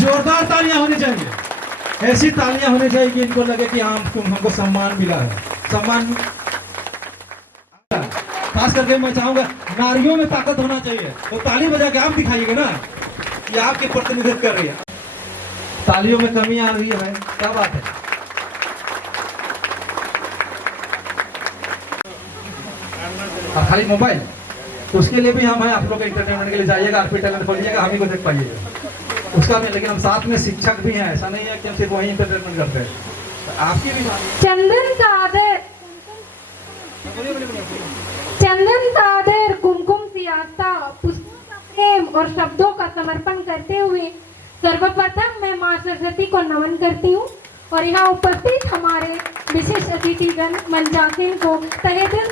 जोरदार तालियां होनी चाहिए। ऐसी तालियां होनी चाहिए कि इनको लगे कि हाँ हमको सम्मान मिला है। सम्मान खास करके मैं चाहूंगा नारियों में ताकत होना चाहिए, तो ताली बजा के आप दिखाइएगा ना कि आपके प्रतिनिधित्व कर रही है। तालियों में कमी आ रही है, क्या बात है? और खाली मोबाइल, तो उसके लिए भी हम हैं, आप लोग एंटरटेनमेंट के लिए जाइएगा, आरपी टैलेंट खोलिएगा, हम ही को देख पाइएगा उसका भी। लेकिन हम साथ में शिक्षक भी हैं, ऐसा नहीं है कि हम सिर्फ वही एंटरटेनमेंट करते हैं। तो आपकी भी चंदन सादर कुमकुम सियासा पुष्पों का प्रेम और शब्दों का समर्पण करते हुए सर्वप्रथम मैं मां सरस्वती को नमन करती हूँ और यहाँ उपस्थित हमारे विशेष अतिथिगण मंचासीन को तहे दिल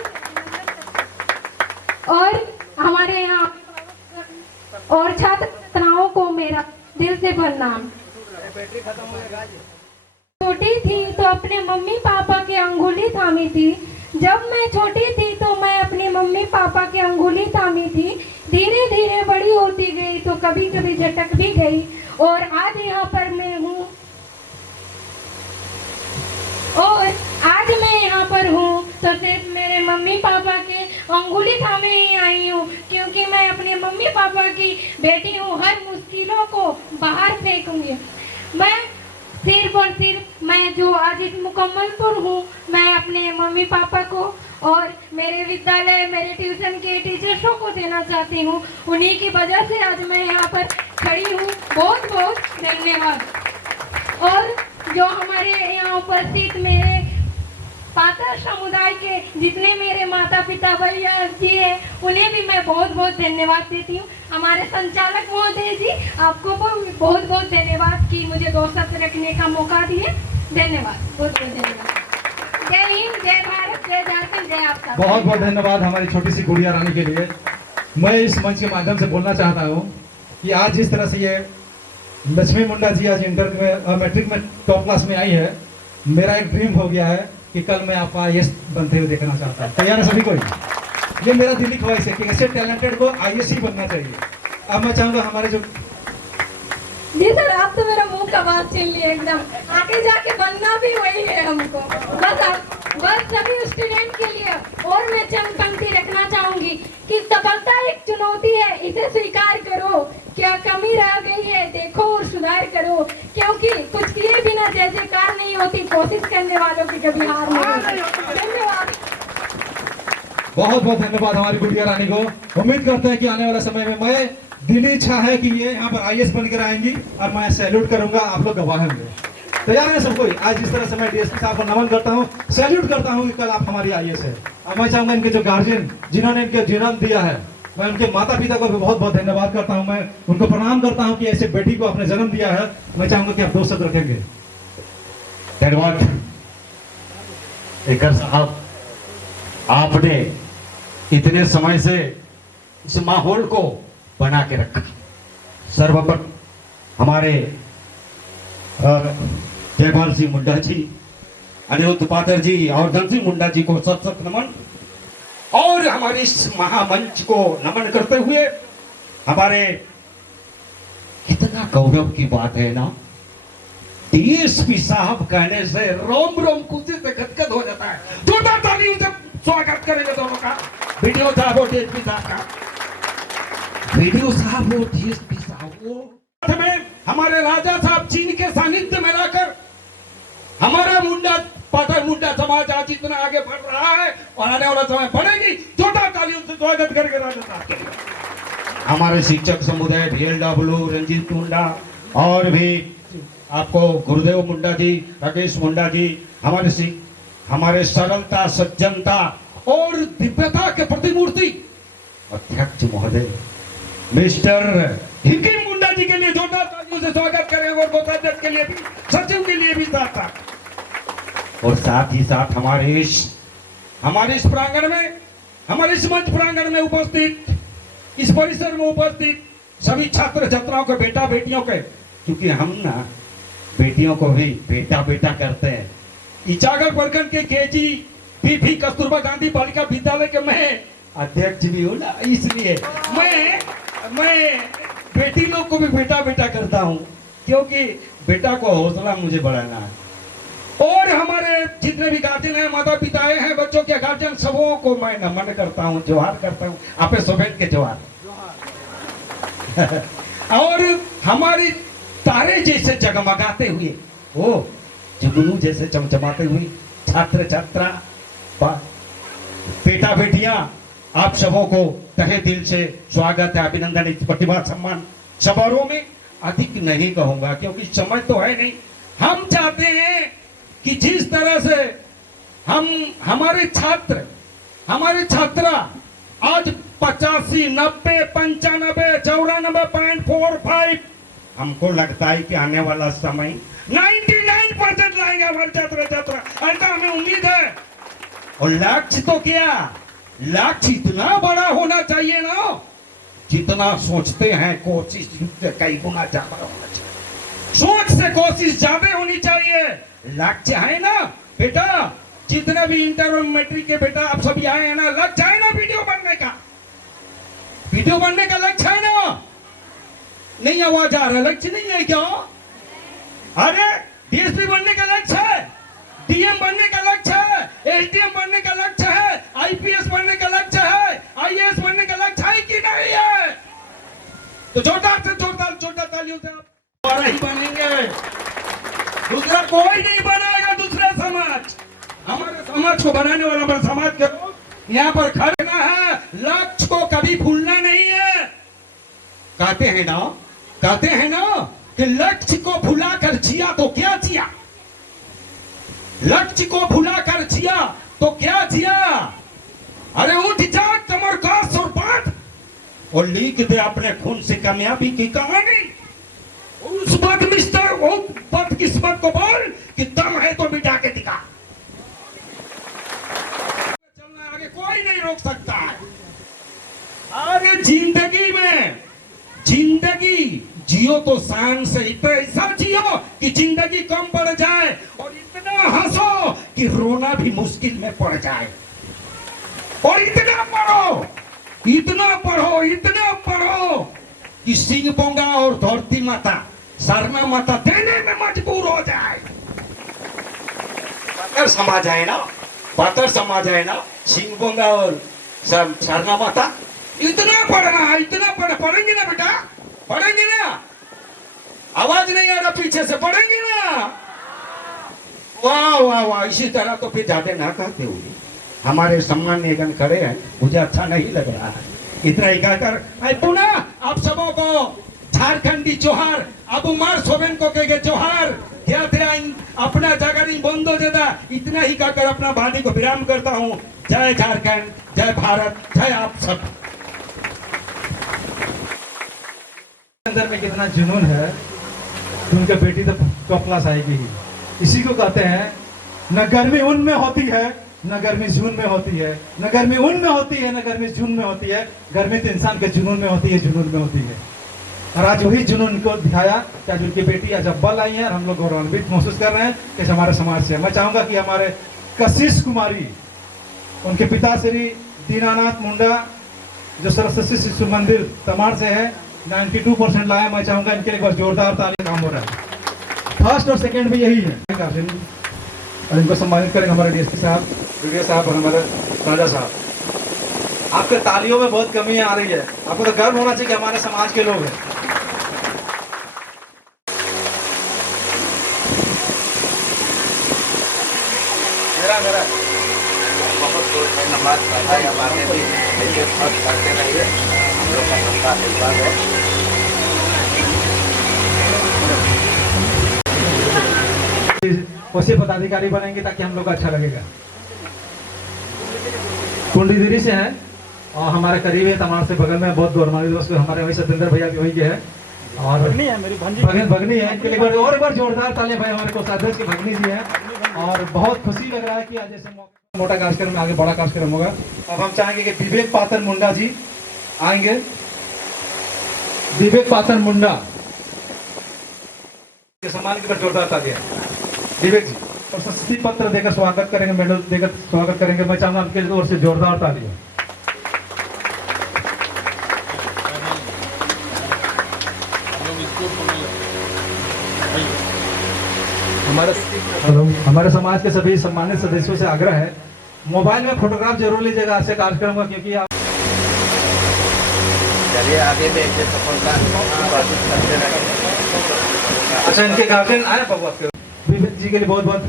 और हमारे यहाँ और छात्र छात्राओं को मेरा दिल से प्रणाम। छोटी थी तो अपने मम्मी पापा की अंगुली थामी थी। जब मैं छोटी थी तो मैं अपने मम्मी पापा की अंगुली थामी थी। धीरे धीरे बड़ी होती गई तो कभी कभी झटक भी गई और आज यहाँ पर मैं हूँ तो सिर्फ मेरे मम्मी पापा के अंगुली थामे ही आई हूँ, क्योंकि मैं अपने मम्मी पापा की बेटी हूँ। हर मुश्किलों को बाहर फेंकूंगी। मैं सिर्फ और सिर्फ मैं जो आज इस मुकम्मल पर हूँ, मैं अपने मम्मी पापा को और मेरे विद्यालय मेरे ट्यूशन के टीचर्सों को देना चाहती हूँ। उन्हीं की वजह से आज मैं यहाँ पर खड़ी हूँ। बहुत बहुत धन्यवाद। और जो हमारे यहाँ उपस्थित मेरे पात्र समुदाय के जितने मेरे माता पिता भैया जी हैं, उन्हें भी मैं बहुत बहुत धन्यवाद देती हूँ। हमारे संचालक महोदय जी, आपको बहुत बहुत धन्यवाद कि मुझे 2 शब्द रखने का मौका दिए। धन्यवाद, बहुत बहुत धन्यवाद। जय हिंद, जय भारत, जय झारखंड, जय आपका। बहुत बहुत धन्यवाद हमारी छोटी सी गुड़िया रानी के लिए। मैं इस मंच के माध्यम से बोलना चाहता हूँ कि आज जिस तरह से ये लक्ष्मी मुंडा जी आज इंटर में मैट्रिक में टॉप क्लास में आई है, मेरा एक ड्रीम हो गया है कि कल मैं आपका आईएएस बनते हुए देखना चाहता हूँ। तैयार है सभी कोई? ये मेरा दिली ख्वाहिश है कि ऐसे टैलेंटेड को आईएएस ही बनना चाहिए। अब मैं चाहूँगा हमारे जो जी सर, आप तो मेरा मुंह का बात छीन लिए एकदम। आगे जाके बनना भी वही है हमको। बस सभी स्टूडेंट के लिए और मैं चंद पंक्ति रखना चाहूंगी कि सफलता एक चुनौती है, इसे स्वीकार करो। क्या कमी रह गई है देखो और सुधार करो, क्योंकि कुछ किए बिना जैसे कार नहीं होती, कोशिश करने वालों की कभी हार नहीं होती। धन्यवाद। बहुत बहुत धन्यवाद हमारी गुड़िया रानी को। उम्मीद करते हैं कि आने वाले समय में मैं दिली इच्छा है कि ये यहाँ पर आईएएस बनकर आएंगी और मैं सैल्यूट करूंगा, आप लोग गवाह होंगे। तैयार है सब कोई? आज जिस तरह से मैं डीएसपी साहब को नमन करता हूँ, सैल्यूट करता हूँ कि कल आप हमारी आईएएस है। और मैं चाहूंगा इनके जो गार्जियन जिन्होंने इनके जन्म दिया है, मैं उनके माता पिता को भी बहुत बहुत धन्यवाद करता हूँ। मैं उनको प्रणाम करता हूँ कि ऐसे बेटी को आपने जन्म दिया है। मैं चाहूंगा कि आप 2 शब्द रखेंगे। धन्यवाद एकर साहब, आपने इतने समय से इस माहौल को बना के रखा। सर्वप्रथम हमारे जयपाल सिंह मुंडा जी, अनिरुद्ध पात्र जी और धन सिंह मुंडा जी को सत सत नमन। और हमारे इस महामंच को नमन करते हुए हमारे कितना गौरव की बात है ना, डीएसपी साहब कहने से रोम रोम खुशी से गदगद हो जाता है। जोरदार ताली से स्वागत करेंगे दोनों का, वीडियो साहब और डीएसपी साहब का। वीडियो साहब और डीएसपी साहब को में हमारे राजा साहब चीन के सानिध्य में लाकर हमारा मुंडा पाठक मुंडा समाज आज इतना आगे बढ़ रहा है और आने वाला समय बढ़ेगी। जोरदार तालियों से स्वागत करेंगे राजा साहब के। हमारे शिक्षक समुदाय VLW रंजीत मुंडा और भी आपको गुरुदेव मुंडा जी, राकेश मुंडा जी, हमारे सरलता, सज्जनता और दिव्यता के प्रतिमूर्ति अध्यक्ष महोदय मिस्टर हिकिम मुंडा जी के लिए जोरदार तालियों से स्वागत करें और कोषाध्यक्ष के लिए भी, सचिव के लिए भी साथ और साथ ही साथ हमारे इस प्रांगण में, हमारे इस मंच प्रांगण में उपस्थित, इस परिसर में उपस्थित सभी छात्र छात्राओं के बेटा बेटियों के, क्योंकि हम ना बेटियों को भी बेटा बेटा करते हैं। इचागर प्रखंड के KG कस्तूरबा गांधी बालिका विद्यालय के मैं अध्यक्ष भी हूँ ना, इसलिए मैं बेटी लोग को भी बेटा बेटा करता हूँ, क्योंकि बेटा को हौसला मुझे बढ़ाना है। और हमारे जितने भी गार्जियन हैं, माता पिताएं हैं, बच्चों के गार्जियन, सबों को मैं नमन करता हूँ, जोहार करता हूँ, आपे सोबेन के जोहार। और हमारी तारे जैसे जगमगाते हुए, वो जुगनू जैसे चमचमाते हुए छात्र छात्रा, बेटा बेटियां, आप सबों को तहे दिल से स्वागत है, अभिनंदन इस प्रतिभा सम्मान समारोह में। अधिक नहीं कहूंगा क्योंकि समय तो है नहीं। हम चाहते हैं कि जिस तरह से हमारे छात्र, हमारे छात्रा आज 85, 90, 95, 94.45, हमको लगता है कि आने वाला समय 99% लाएंगे हमारे छात्र छात्रा, ऐसा हमें उम्मीद है। और लक्ष्य तो क्या, लक्ष्य इतना बड़ा होना चाहिए ना, जितना सोचते हैं कोशिश से कई गुना ज्यादा होना चाहिए। सोच से कोशिश ज्यादा होनी चाहिए। लक्ष्य है ना बेटा, जितने भी इंटर और मैट्रिक के बेटा आप सभी आए हैं ना, लक्ष्य है ना वीडियो बनने का, वीडियो बनने का लक्ष्य है ना? नहीं आवाज आ रहा, लक्ष्य नहीं है क्या? अरे DSP बनने का लक्ष्य है, DM बनने का लक्ष्य है, SDM बनने का लक्ष्य है, IPS बनने का लक्ष्य है, IAS बनने का लक्ष्य है कि नहीं है? तो जोरदार से जोरदार तालियों से आप हमारा ही बनेंगे, दूसरा कोई नहीं बनाएगा। दूसरा समाज, हमारे समाज को बनाने वाला हमारे समाज के लोग यहाँ पर खड़े है। लक्ष्य को कभी भूलना नहीं है। कहते हैं ना कि लक्ष्य को भुलाकर जिया तो क्या जिया, लक्ष्य को भुलाकर जिया तो क्या जिया। अरे उठ जा कमर कस और बांध और लिख दे अपने खून से कामयाबी की कहानी। उस बदकिस्मत को बोल कि दम है तो मिटा के दिखा। चलना आगे कोई नहीं रोक सकता है। अरे जिंदगी में, जिंदगी जियो तो शान से, इतना ऐसा जियो कि जिंदगी कम पड़ जाए और इतना हंसो कि रोना भी मुश्किल में पड़ जाए। और इतना पढ़ो कि सिंह बोंगा और धरती माता, सरना माता देने में मजबूर हो जाए। पातर समाज है ना, सिंह बोंगा और सरना माता। इतना पढ़ेंगे ना बेटा, पढ़ेंगे ना? आवाज नहीं आ रहा पीछे से, पढ़ेंगे ना? वाह वाह वाह। इसी तरह तो फिर ज्यादा ना कहते हुए हमारे सम्मानीय गण खड़े हैं, मुझे अच्छा नहीं लग रहा है। इतना ही कहकर मैं पुनः आप सबों को झारखंडी जोहार, अब उमर सोबेन को कहे जोहार, अपना जागरण बंदो देता। इतना ही कहकर अपना वाणी को विराम करता हूँ। जय झारखंड, जय भारत, जय आप सब। अंदर में कितना जुनून है तो उनके बेटी तो टॉप क्लास आएगी ही। इसी को कहते हैं, न गर्मी उनमें होती है न गर्मी जून में होती है, न गर्मी उनमें होती है न गर्मी जून में होती है। गर्मी तो इंसान के जुनून में होती है, जुनून में होती है। और आज वही जुनून को दिखाया कि आज उनकी बेटी आज अव्वल आई है और हम लोग गौरवान्वित महसूस कर रहे हैं कि हमारे समाज से। मैं चाहूंगा कि हमारे कशिश कुमारी, उनके पिता श्री दीनानाथ मुंडा जो सरस्वती शिशु मंदिर तमाड़ से है, 92% लाया। मैं चाहूंगा इनके लिए बस जोरदार ताली काम हो रहा है। फर्स्ट और सेकंड भी यही है। और इनको सम्मानित करेंगे हमारे DSP साहब, वीडियो साहब और हमारे राजा साहब। आपके तालियों में बहुत कमी आ रही है, आपको तो गर्व होना चाहिए कि हमारे समाज के लोग हैं। मेरा को नमाज पढ़ा या आगे भी ऐसे खर्च करते रहिए। हम लोग का सबका आशीर्वाद है। वैसे पदाधिकारी बनेंगे ताकि हम लोग को अच्छा लगेगा। कुंडीदिरी से हैं और हमारे करीब है, तमार से बगल में, बहुत गौरमानी दोस्त हमारे वही सतेंद्र भैया भी वही के हैं और भगनी है मेरी भगनी है। इनके लिए और एक बार जोरदार तालियां भाई हमारे कोषाध्यक्ष की भगनी जी हैं और बहुत खुशी लग रहा है कि आज ऐसे मोटा कार्यक्रम में आगे बड़ा कार्यक्रम होगा। अब हम चाहेंगे कि विवेक पातन मुंडा जी आएंगे। विवेक पातन मुंडा के सम्मान के पर जोरदार तालियां। विवेक जी प्रशस्ति पत्र देकर स्वागत करेंगे, मेडल देकर स्वागत करेंगे। मैं चाहूंगा आपके ओर से जोरदार तालियां। हमारे समाज के सभी सम्मानित सदस्यों से आग्रह है, मोबाइल में फोटोग्राफ जरूर लीजिएगा ऐसे कार्यक्रम का, क्योंकि आप चलिए आगे भी ऐसे सफलता करते रहेंगे। अच्छा, इनके गार्जियन आए बाबू आपके विवेक जी के लिए बहुत बहुत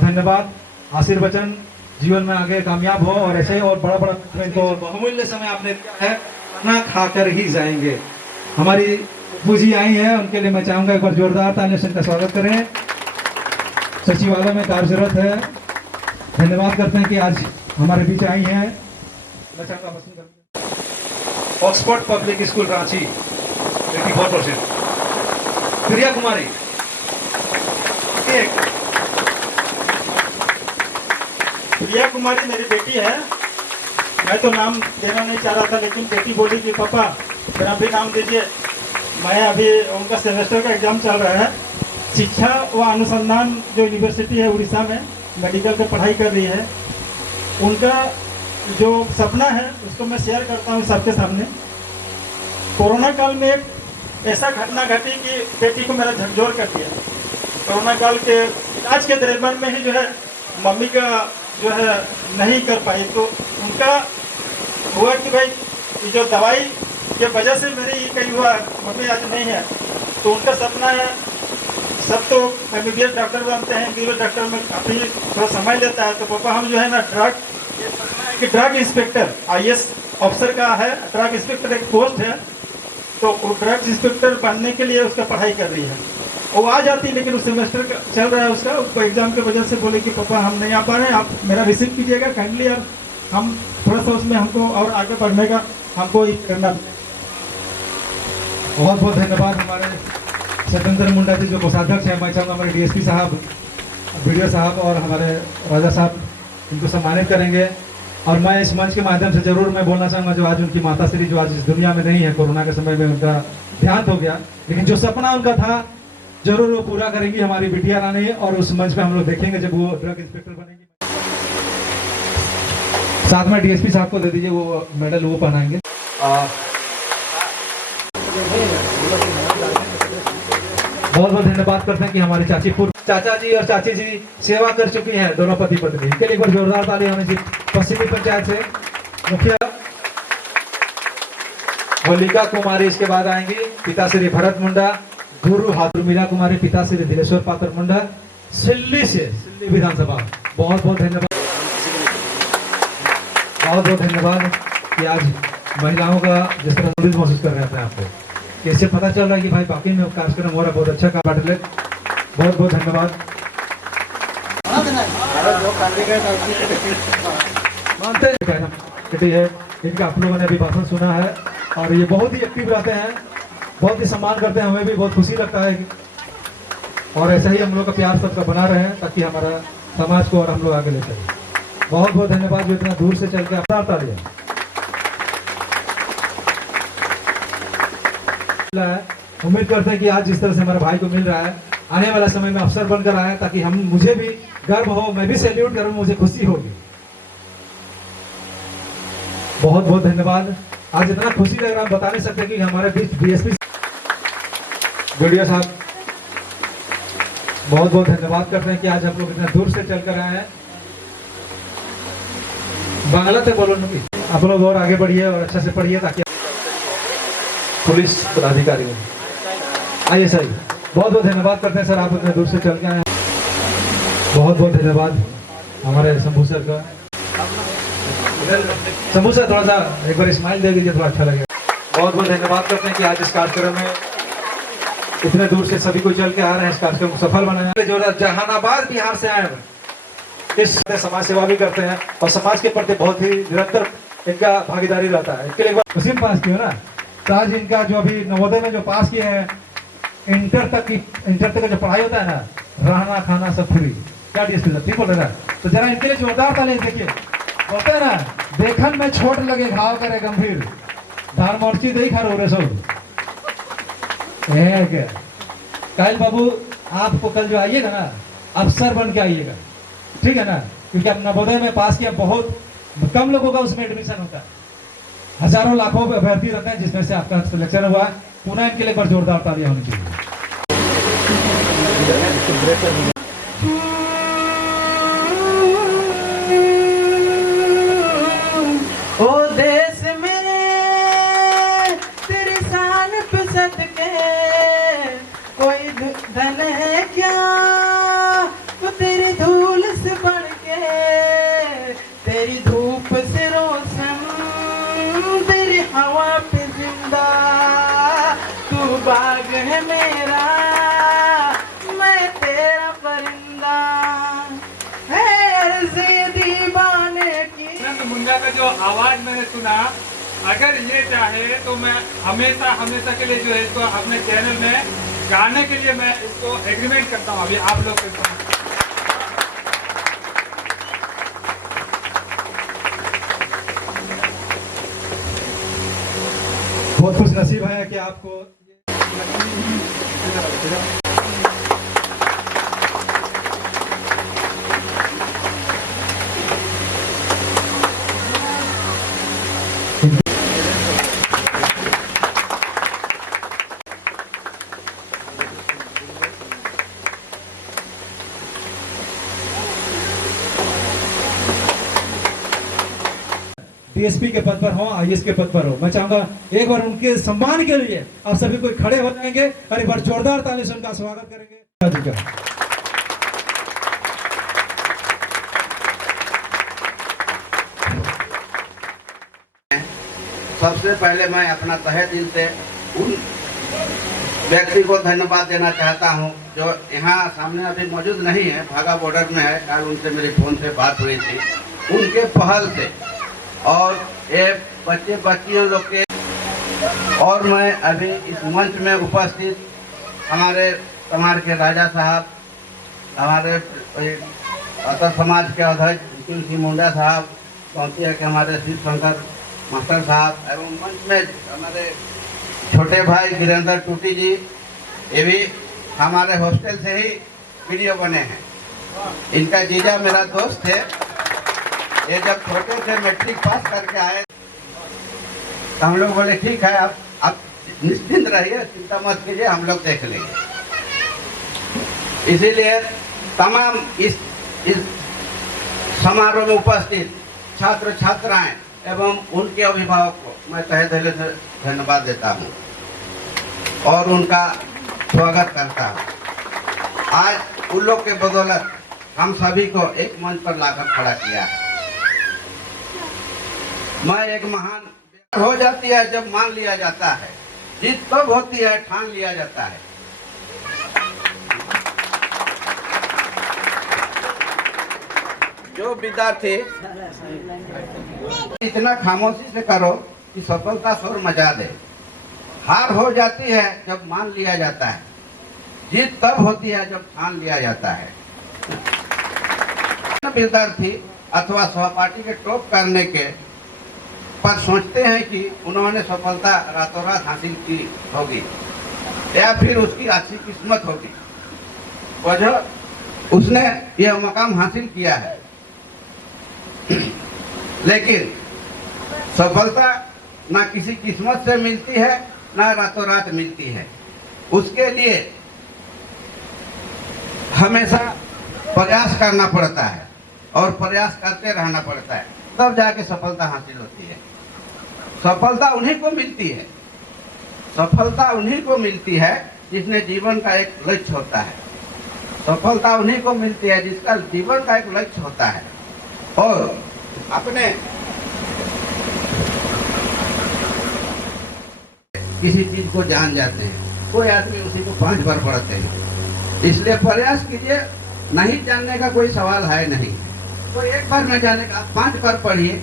धन्यवाद। आशीर्वचन जीवन में आगे कामयाब हो और ऐसे और बड़ा बड़ा इनको बहुमूल्य समय आपने दिया है, खाना खाकर ही जाएंगे। हमारी पूजी आई है, उनके लिए मैं चाहूंगा एक बार जोरदार तालियों से इनका स्वागत करें। सचिवालय में कार्यरत है, धन्यवाद करते हैं कि आज हमारे बीच आई हैं। मैं चाहूंगा Oxford public school Ranchi 84%। Priya Kumari Priya Kumari मेरी बेटी है। मैं तो नाम देना नहीं चाह रहा था, लेकिन बेटी बोली कि पापा मेरा भी नाम दीजिए। मैं अभी उनका सेमेस्टर का एग्जाम चल रहा है। शिक्षा व अनुसंधान जो यूनिवर्सिटी है उड़ीसा में, मेडिकल पे पढ़ाई कर रही है। उनका जो सपना है उसको मैं शेयर करता हूँ सबके सामने। कोरोना काल में एक ऐसा घटना घटी कि बेटी को मेरा झकझोर कर दिया। कोरोना काल के इलाज के दरमियान में ही जो है मम्मी का जो है नहीं कर पाई, तो उनका हुआ कि भाई ये जो दवाई के वजह से मेरी कहीं हुआ मम्मी आज नहीं है। तो उनका सपना है, सब तो MBBS डॉक्टर बनते हैं, MBBS डॉक्टर में काफ़ी थोड़ा समय लेता है। तो पापा हम जो है ना ड्रग इंस्पेक्टर IAS ऑफिसर का है, ड्रग इंस्पेक्टर एक पोस्ट है, तो वो ड्रग इंस्पेक्टर बनने के लिए उसका पढ़ाई कर रही है। वो आ जाती, लेकिन उस सेमेस्टर का चल रहा है उसका एग्जाम की वजह से बोले कि पापा हम नहीं आ पा रहे हैं, आप मेरा रिसीव कीजिएगा काइंडली यार, हम थोड़ा सा उसमें हमको और आगे बढ़ने का हमको करना। बहुत बहुत धन्यवाद हमारे सतेंद्र मुंडा जी जो कोषाध्यक्ष हैं। मैं चाहूँगा हमारे DSP साहब, BDO साहब और हमारे राजा साहब इनको सम्मानित करेंगे। और मैं इस मंच के माध्यम से जरूर मैं बोलना चाहूँगा, जो आज उनकी माता श्री जो आज इस दुनिया में नहीं है, कोरोना के समय में उनका देहांत हो गया, लेकिन जो सपना उनका था जरूर वो पूरा करेंगी हमारी बिटिया रानी। और उस मंच पे हम लोग देखेंगे जब वो ड्रग इंस्पेक्टर बनेंगे। साथ में DSP साहब को दे दीजिए वो मेडल, वो पहनाएंगे। बहुत बहुत धन्यवाद करते हैं कि हमारी चाची पूर्व चाचा जी और चाची जी सेवा कर चुकी हैं, दोनों पति पत्नी। इनके लिए एक बार जोरदार ताली होनी चाहिए। पश्चिमी पंचायत से मुखिया मल्लिका कुमारी, इसके बाद आएंगी पिता श्री भरत मुंडा, गुरु हाथुर मीरा कुमारी, पिता श्री दिलेश्वर पात्र मुंडा, सिल्ली से, सिल्ली विधानसभा। बहुत बहुत धन्यवाद, बहुत बहुत धन्यवाद कि आज महिलाओं का जिस तरह महसूस कर रहे थे आपको, इससे पता चल रहा है कि भाई बाकी में कार्यक्रम हो रहा है, बहुत अच्छा काम बाटले। बहुत बहुत धन्यवाद। मानते हैं इनका आप लोगों ने अभी भाषण सुना है और ये बहुत ही एक्टिव रहते हैं, बहुत ही सम्मान करते हैं, हमें भी बहुत खुशी लगता है। और ऐसा ही हम लोग का प्यार सबका बना रहे हैं ताकि हमारा समाज को और हम लोग आगे ले चलें। बहुत बहुत धन्यवाद जो इतना दूर से चल के अपना तालियां। उम्मीद करते हैं कि आज जिस तरह से हमारे भाई को मिल रहा है, आने वाला समय में अवसर बनकर आया ताकि हम मुझे भी गर्व हो, मैं भी सैल्यूट करूं, मुझे खुशी होगी। बहुत बहुत धन्यवाद। आज इतना खुशी लग रहा है, बता नहीं सकते कि हमारे बीच DSP BDO साहब, बहुत बहुत धन्यवाद करते हैं कि आज हम लोग इतना दूर से चल कर आए हैं। बांग्ला से बोलो नहीं, आप लोग और आगे बढ़िए और अच्छा से पढ़िए ताकि पुलिस पदाधिकारी हो। आइए सर, बहुत बहुत धन्यवाद करते हैं सर, आप इतने दूर से चल के आए हैं। बहुत बहुत धन्यवाद हमारे शंभू सर का। शंभू सर थोड़ा सा एक बार स्माइल दे दीजिए, थोड़ा अच्छा लगेगा। बहुत बहुत धन्यवाद करते हैं कि आज इस कार्यक्रम में इतने दूर से सभी को चल के आ रहे हैं, इस कार्यक्रम को सफल बनाया। जो जहानाबाद बिहार से आए हैं, इस समाज सेवा भी करते हैं और समाज के प्रति बहुत ही निरंतर इनका भागीदारी रहता है। इसके लिए एक बार उसी में पास किया ना, तो आज इनका जो अभी नवोदय में जो पास किए हैं, इंटर तक का जो पढ़ाई होता है ना, रहना खाना सब फ्री, क्या ठीक बोल रहा है। तो जरा इनके लिए जोरदार ताली देखिए। बोलते हैं ना, देखन में छोट लगे घाव करे गंभीर, धार मोर्ची दे खा रो सब क्या। कायल बाबू आपको कल जो आइएगा ना, अफसर बन के आइएगा, ठीक है ना, क्योंकि आप नवोदय में पास किया, बहुत कम लोगों का उसमें एडमिशन होता है, हजारों लाखों अभ्यर्थी रहते हैं, जिसमें से आपका सिलेक्शन हुआ। पुनः इनके लिए एक बार जोरदार तालियां होनी चाहिए। ओ देश में तेरी शान पे सदके कोई धन है क्या, वो तेरी धूल से बढ़ के, तेरी धूप से रोशन, तेरी हवा पे जिंदा, तू बाग है मेरा, मैं तेरा परिंदा, है अर्ज़े दीवाने की। मुंडा का जो आवाज मैंने सुना, अगर ये चाहे तो मैं हमेशा हमेशा के लिए जो है इसको अपने चैनल में गाने के लिए मैं इसको एग्रीमेंट करता हूँ अभी आप लोग के साथ। बहुत खुश नसीब है कि आपको डीएसपी के पद पर हो, आईएएस के पद पर हो। मैं चाहूंगा एक बार उनके सम्मान के लिए आप सभी कोई खड़े हो जाएंगे और एक बार जोरदार ताली से उनका स्वागत करेंगे। सबसे पहले मैं अपना तहे दिल से उन व्यक्ति को धन्यवाद देना चाहता हूं जो यहाँ सामने अभी मौजूद नहीं है, भागा बॉर्डर में है। कल उनसे मेरी फोन से बात हुई थी, उनके पहल से और ये बच्चे बच्चियों लोग के, और मैं अभी इस मंच में उपस्थित हमारे समाज के राजा साहब, हमारे अतर समाज के अध्यक्ष निखिल सिंह मुंडा साहब, पहुँचिया के हमारे शिव शंकर मास्टर साहब, एवं मंच में हमारे छोटे भाई वीरेंद्र टूटी जी, ये भी हमारे हॉस्टल से ही वीडियो बने हैं। इनका जीजा मेरा दोस्त है, ये जब छोटे थे मैट्रिक पास करके आए तो हम लोग बोले ठीक है आप निश्चिंत रहिए, चिंता मत कीजिए, हम लोग देख लेंगे। इसीलिए तमाम इस समारोह में उपस्थित छात्र छात्राएं एवं उनके अभिभावक को मैं तहे दिल से धन्यवाद देता हूं और उनका स्वागत करता हूं। आज उन लोग के बदौलत हम सभी को एक मंच पर लाकर खड़ा किया है। मैं एक महान हो जाती है जब मान लिया जाता है, जीत तब होती है ठान लिया जाता है। जो विद्यार्थी इतना खामोशी से करो कि सफलता स्वर मचा दे। हार हो जाती है जब मान लिया जाता है, जीत तब होती है जब ठान लिया जाता है। विद्यार्थी अथवा सहपाठी के टॉप करने के पर सोचते हैं कि उन्होंने सफलता रातों रात हासिल की होगी या फिर उसकी अच्छी किस्मत होगी, वजह उसने यह मकाम हासिल किया है। लेकिन सफलता ना किसी किस्मत से मिलती है ना रातों रात मिलती है। उसके लिए हमेशा प्रयास करना पड़ता है और प्रयास करते रहना पड़ता है, तब जाके सफलता हासिल होती है। सफलता उन्हीं को मिलती है, सफलता उन्हीं को मिलती है जिसने जीवन का एक लक्ष्य होता है। सफलता उन्हीं को मिलती है जिसका जीवन का एक लक्ष्य होता है और अपने किसी चीज को जान जाते हैं, कोई आदमी उसी को 5 बार पढ़ते हैं। इसलिए प्रयास कीजिए, नहीं जानने का कोई सवाल है नहीं। कोई एक बार न जाने का, 5 बार पढ़िए,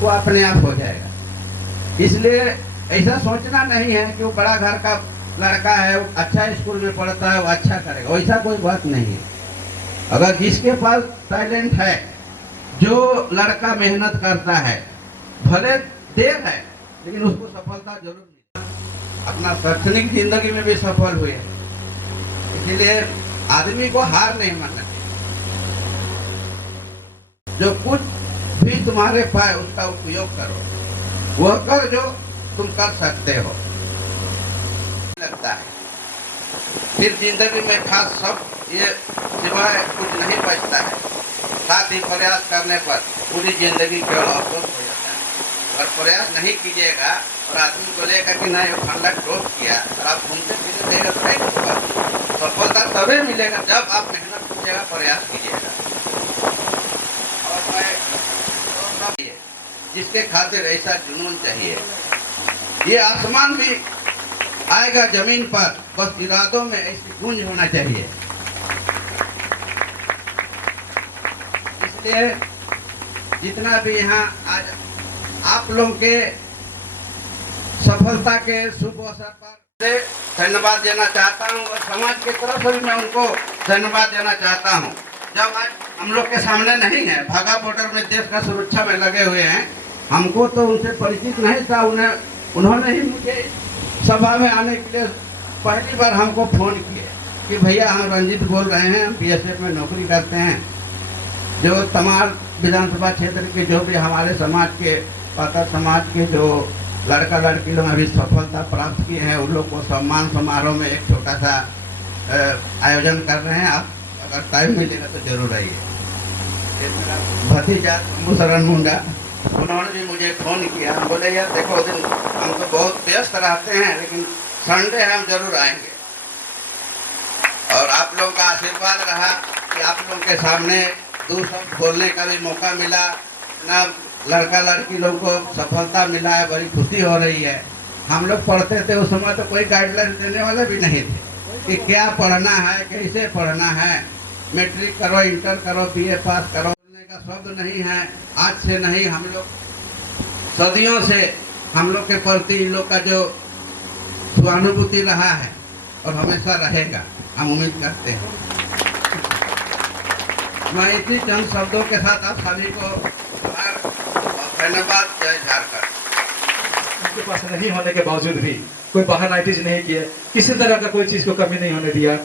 वो अपने आप हो जाएगा। इसलिए ऐसा सोचना नहीं है कि वो बड़ा घर का लड़का है, वो अच्छा स्कूल में पढ़ता है, वो अच्छा करेगा, वैसा कोई बात नहीं है। अगर जिसके पास टैलेंट है, जो लड़का मेहनत करता है, भले देर है लेकिन उसको सफलता जरूर मिलेगी। अपना शैक्षणिक जिंदगी में भी सफल हुए, इसलिए आदमी को हार नहीं मानना चाहिए। जो कुछ भी तुम्हारे पास उसका उपयोग करो, वह कर जो तुम कर सकते हो। लगता है फिर जिंदगी में खास सब ये सिवाय कुछ नहीं बचता है। साथ ही प्रयास करने पर पूरी जिंदगी केवल अफसोस हो जाता है। अगर प्रयास नहीं कीजिएगा और आदमी को लेकर कि नहीं फंडा ड्रॉप किया और आप घूमते फिरते रहेगा तो नहीं होगा। सफलता तभी मिलेगा जब आप मेहनत कीजिएगा, प्रयास कीजिएगा। और मैं जिसके खातिर ऐसा जुनून चाहिए, ये आसमान भी आएगा जमीन पर, बस इरादों में ऐसी गूंज होना चाहिए। इसलिए जितना भी यहाँ आज आप लोगों के सफलता के शुभ अवसर पर धन्यवाद देना चाहता हूँ और समाज की तरफ से भी मैं उनको धन्यवाद देना चाहता हूँ। जब आज हम लोग के सामने नहीं है, भागा बॉर्डर में देश का सुरक्षा में लगे हुए हैं, हमको तो उनसे परिचित नहीं था। उन्होंने ही मुझे सभा में आने के लिए पहली बार हमको फोन किए कि भैया हम रंजीत बोल रहे हैं, हम बीएसएफ में नौकरी करते हैं। जो तमाम विधानसभा क्षेत्र के जो भी हमारे समाज के पात्र समाज के जो लड़का लड़की लोग अभी सफलता प्राप्त किए हैं, उन लोग को सम्मान समारोह में एक छोटा सा आयोजन कर रहे हैं। आप अगर टाइम मिलेगा तो जरूर आइए। भतीजा शरण मुंडा, उन्होंने भी मुझे फ़ोन किया। हम बोले यार देखो दिन हम तो बहुत व्यस्त रहते हैं, लेकिन संडे है हम जरूर आएंगे। और आप लोगों का आशीर्वाद रहा कि आप लोगों के सामने 2 शब्द बोलने का भी मौका मिला ना। लड़का लड़की लोगों को सफलता मिला है, बड़ी खुशी हो रही है। हम लोग पढ़ते थे उस समय तो कोई गाइडलाइन देने वाले भी नहीं थे कि क्या पढ़ना है, कैसे पढ़ना है। मैट्रिक करो, इंटर करो, बीए पास करो का शब्द नहीं है। आज से नहीं, हम लोग सदियों से हम लोग के प्रति इन लोग का जो सहानुभूति रहा है और हमेशा रहेगा, हम उम्मीद करते हैं। मैं इसी चंद शब्दों के साथ आप सभी को धन्यवाद। जय झारखंड। उनके पास नहीं होने के बावजूद भी कोई बाहर नाइटिज नहीं किया, किसी तरह का कोई चीज को कमी नहीं होने दिया।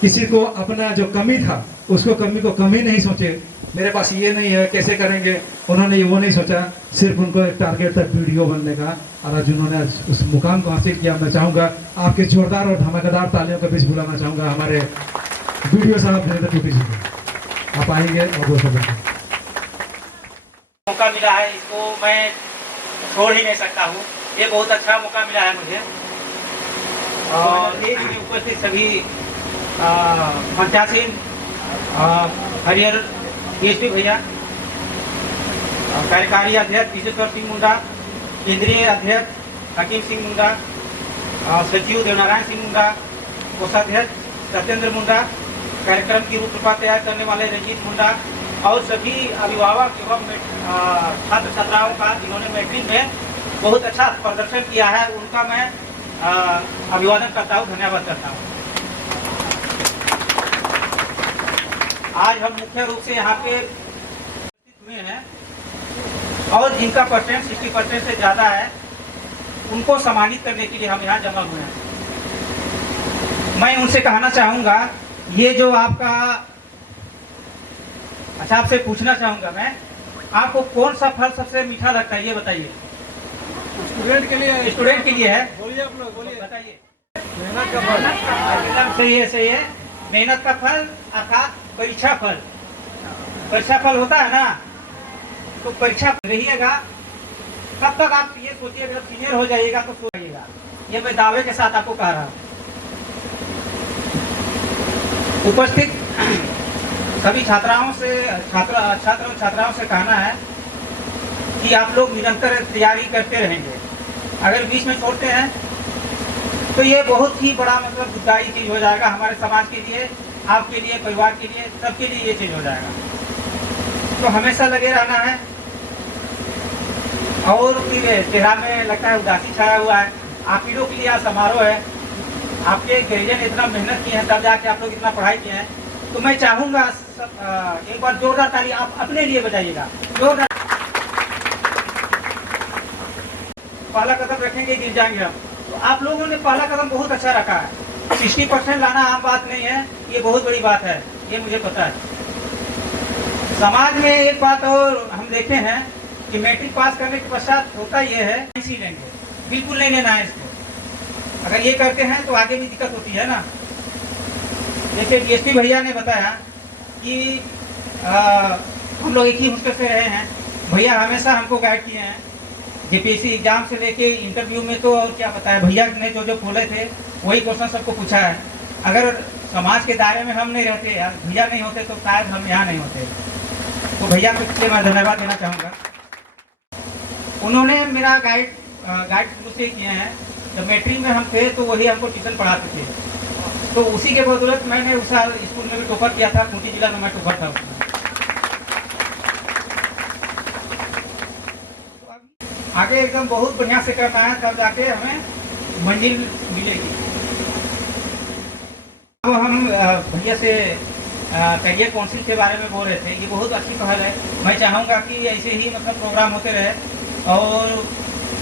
किसी को अपना जो कमी था उसको कमी को कमी नहीं सोचे। मेरे पास ये नहीं है कैसे करेंगे, उन्होंने वो नहीं सोचा। सिर्फ उनको एक टारगेट था वीडियो बनने का, और आज उन्होंने उस मुकाम को हासिल किया। मैं चाहूँगा आपके जोरदार और धमाकेदार तालियों के बीच बुलाना चाहूँगा हमारे वीडियो साहब वीरेंद्र टूटी जी को। आप आएंगे और वो सब मौका मिला है, इसको मैं छोड़ ही नहीं सकता हूँ। ये बहुत अच्छा मौका मिला है मुझे। और ये उपस्थित सभी मंचासीन हरिहर केसरी भैया, कार्यकारी अध्यक्ष विजेश्वर सिंह मुंडा, केंद्रीय अध्यक्ष हकीम सिंह मुंडा, सचिव देवनारायण सिंह मुंडा, कोषाध्यक्ष सत्येंद्र मुंडा, कार्यक्रम की रूपरेखा तैयार करने वाले रंजीत मुंडा और सभी अभिभावक एवं छात्र छात्राओं का जिन्होंने मैट्रिक में बहुत अच्छा प्रदर्शन किया है, उनका मैं अभिवादन करता हूँ, धन्यवाद करता हूँ। आज हम मुख्य रूप से यहाँ पे हुए हैं और जिनका परसेंट 60% से ज़्यादा है, उनको सम्मानित करने के लिए हम यहाँ जमा हुए हैं। मैं उनसे कहना चाहूँगा, ये जो आपका, अच्छा आपसे पूछना चाहूँगा मैं, आपको कौन सा फल सबसे मीठा लगता है ये बताइए। स्टूडेंट के लिए है, बोलिए आप लोग, बोलिए बताइए। मेहनत का फल, एकदम सही है, सही है। मेहनत का फल अर्थात परीक्षा फल। परीक्षा फल होता है ना, तो परीक्षा रहिएगा। कब तक आप ये सोचिए, जब सीनियर हो जाइएगा तो सोचिएगा। ये मैं दावे के साथ आपको कह रहा हूँ। उपस्थित सभी छात्राओं से छात्राओं से कहना है कि आप लोग निरंतर तैयारी करते रहेंगे। अगर बीच में छोड़ते हैं तो ये बहुत ही बड़ा मतलब दुखदायी चीज़ हो जाएगा हमारे समाज के लिए, आपके लिए, परिवार के लिए, सबके लिए ये चीज़ हो जाएगा। तो हमेशा लगे रहना है। और फिर चेहरा में लगता है उदासी छाया हुआ है। आप ही लोग के लिए आज समारोह है, आपके गार्जियन इतना मेहनत किए हैं तब जाके आप लोग इतना पढ़ाई किए हैं। तो मैं चाहूँगा एक बार जोरदार ताली आप अपने लिए बजाइएगा, जोरदार। पहला कदम रखेंगे गिर जाएंगे हम। तो आप लोगों ने पहला कदम बहुत अच्छा रखा है। 60% लाना आम बात नहीं है, ये बहुत बड़ी बात है, ये मुझे पता है। समाज में एक बात और हम देखे हैं कि मैट्रिक पास करने के पश्चात होता ये है, इसी लेंगे, बिल्कुल नहीं लेना है इसको। अगर ये करते हैं तो आगे भी दिक्कत होती है ना। जैसे डीएसपी भैया ने बताया कि हम लोग एक ही हॉस्टल से रहे हैं, भैया हमेशा हमको गाइड किए हैं। जेपीएससी एग्जाम से लेके इंटरव्यू में तो और क्या बताया, भैया ने जो जो खोले थे वही क्वेश्चन सबको पूछा है। अगर समाज के दायरे में हम नहीं रहते, भैया नहीं होते, तो शायद हम यहाँ नहीं होते। तो भैया को इसलिए मैं धन्यवाद देना चाहूँगा। उन्होंने मेरा गाइड शुरू से किए हैं। जब मैट्रिक में हम थे तो वही हमको ट्यूशन पढ़ाते थे, तो उसी के बदौलत मैंने उस साल स्कूल में भी टॉपर किया था। खूंटी जिला में मैं टॉपर था उसमें। आगे एकदम बहुत बढ़िया से करना है, तब जाके हमें मंजिल मिलेगी। तो हम भैया से करियर काउंसिल के बारे में बोल रहे थे, ये बहुत अच्छी पहल है। मैं चाहूँगा कि ऐसे ही मतलब प्रोग्राम होते रहे, और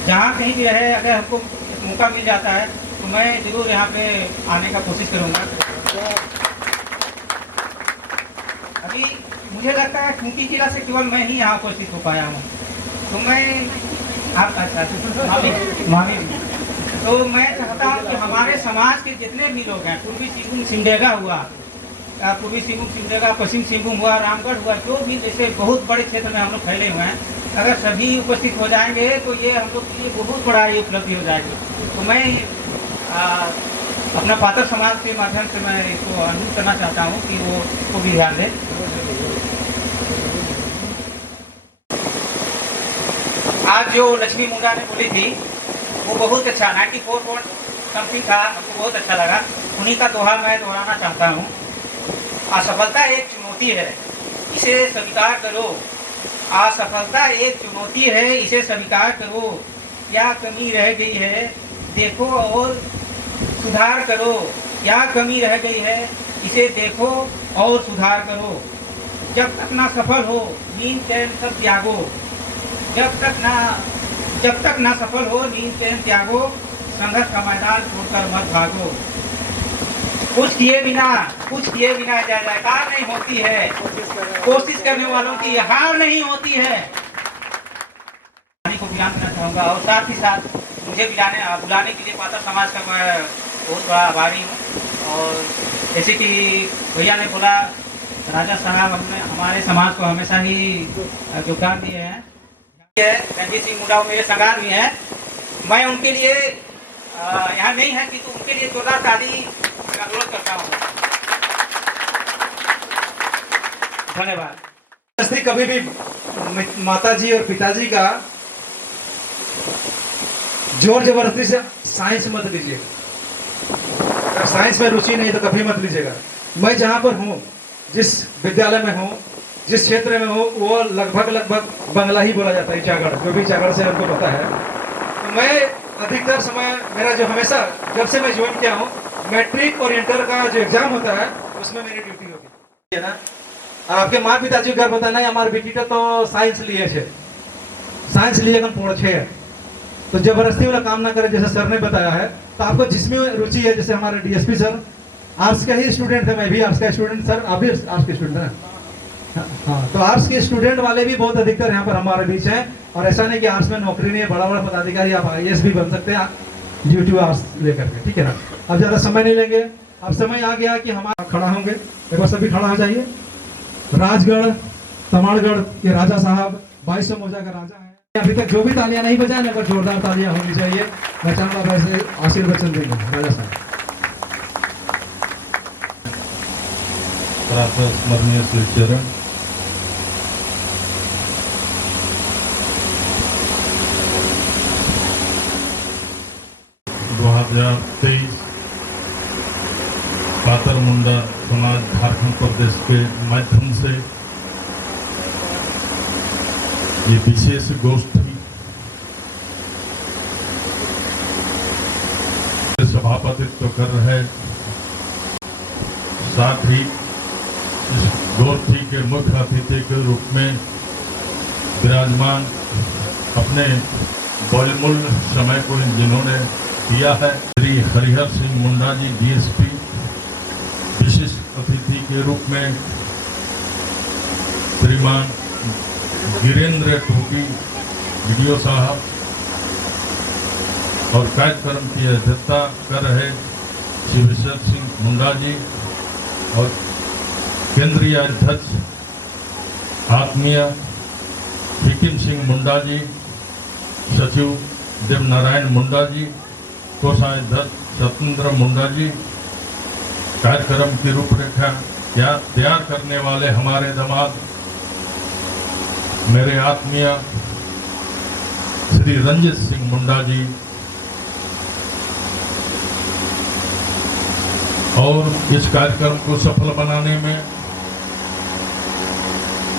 जहाँ कहीं भी रहे अगर हमको मौका मिल जाता है तो मैं ज़रूर यहाँ पे आने का कोशिश करूँगा। अभी मुझे लगता है खूंटी जिला से केवल मैं ही यहाँ उपस्थित हो पाया हूँ। तो मैं मामी, तो मैं चाहता हूँ कि हमारे समाज के जितने भी लोग हैं, पूर्वी सिंहभूम सिमडेगा हुआ, पूर्वी सिंहभूम सिमडेगा, पश्चिम सिंहभूम हुआ, रामगढ़ हुआ, जो भी जैसे बहुत बड़े क्षेत्र में हम लोग फैले हुए हैं, अगर सभी उपस्थित हो जाएंगे तो ये हम लोग के लिए बहुत बड़ा ये उपलब्धि हो जाएगी। तो मैं अपना पात्र समाज के माध्यम से मैं इसको अनुरोध करना चाहता हूँ कि वो इसको भी ध्यान दें। आज जो लक्ष्मी मुंडा ने बोली थी वो बहुत अच्छा, 94 समथिंग था, हमको बहुत अच्छा लगा। उन्हीं का दोहा मैं दोहराना चाहता हूँ। असफलता एक चुनौती है, इसे स्वीकार करो। असफलता एक चुनौती है, इसे स्वीकार करो। क्या कमी रह गई है देखो और सुधार करो। क्या कमी रह गई है इसे देखो और सुधार करो। जब तक ना सफल हो नींद चैन सब त्यागो। जब तक ना सफल हो नींद चैन त्यागो। संघर्ष का मैदान छोड़कर मत भागो। कुछ किए बिना जय जयकार नहीं होती है। कोशिश करने वालों की हार नहीं होती है। को विराम देना चाहूँगा, और साथ ही साथ मुझे बुलाने के लिए पात्र समाज का मैं बहुत बड़ा आभारी हूँ। और जैसे कि भैया ने बोला, राजा साहब हमने हमारे समाज को हमेशा ही योगदान दिए हैं। रणजीत सिंह मुंडा मेरे संगार भी हैं। मैं उनके लिए यहाँ नहीं है कि तो उनके लिए जोरदार ताली का अनुरोध करता हूँ। धन्यवाद। कभी भी माताजी और पिताजी का जोर जबरदस्ती से साइंस मत लीजिएगा। अगर साइंस में रुचि नहीं तो कभी मत लीजिएगा। मैं जहाँ पर हूँ, जिस विद्यालय में हूँ, जिस क्षेत्र में हूँ, वो लगभग बंगला ही बोला जाता है। चागड़, जो भी चागड़ से हमको पता है। तो मैं अधिकतर समय मेरा जो हमेशा जब से मैं ज्वाइन किया हूँ, मैट्रिक और इंटर का जो एग्जाम होता है उसमें मेरी ड्यूटी होगी, है ना। और आपके माँ पिताजी घर पता नहीं, हमारे बेटी तो साइंस लिए छे, साइंस लिए पूर्ण छे। तो जबरदस्ती वाला काम ना करें, जैसे सर ने बताया है। तो आपको जिसमें रुचि है, जैसे हमारे डीएसपी सर आर्ट्स का ही स्टूडेंट है, मैं भी आर्ट्स का स्टूडेंट। सर आप भी आर्ट्स के स्टूडेंट हैं? हाँ, तो आर्ट्स के स्टूडेंट वाले भी बहुत अधिकतर यहाँ पर हमारे बीच हैं। और ऐसा नहीं कि आर्ट्स में नौकरी नहीं है, बड़ा बड़ा पदाधिकारी आप IAS भी बन सकते हैं ड्यू टू आर्ट्स लेकर के, ठीक है ना। अब ज्यादा समय नहीं लेंगे, अब समय आ गया कि हम खड़ा होंगे। एक बार सभी खड़ा हो जाइए। राजगढ़ तमाड़गढ़ के राजा साहब 2200 मौजा का राजा है। अभी तक जो भी तालियां नहीं बजाए ना, अगर जोरदार तालियां होनी चाहिए। मैं चाहूंगा वैसे आशीर्वचन देंगे राजा साहब। स्मरणीय श्री चरण दोहा 2023 पातर मुंडा समाज झारखंड प्रदेश के माध्यम से ये विशेष गोष्ठी सभापतित्व कर रहे, साथ ही इस गोष्ठी के मुख्य अतिथि के रूप में विराजमान अपने बहुमूल्य समय को जिन्होंने दिया है, श्री हरिहर सिंह मुंडा जी डीएसपी, विशिष्ट अतिथि के रूप में श्रीमान वीरेंद्र टूटी वीडियो साहब, और कार्यक्रम की अध्यक्षता कर रहे श्री विशेष सिंह मुंडा जी और केंद्रीय अध्यक्ष आत्मीय विपिन सिंह मुंडा जी, सचिव देवनारायण मुंडा जी, कोषाध्यक्ष सत्येंद्र मुंडा जी, कार्यक्रम की रूपरेखा तैयार करने वाले हमारे दामाद मेरे आत्मीय श्री रंजित सिंह मुंडा जी, और इस कार्यक्रम को सफल बनाने में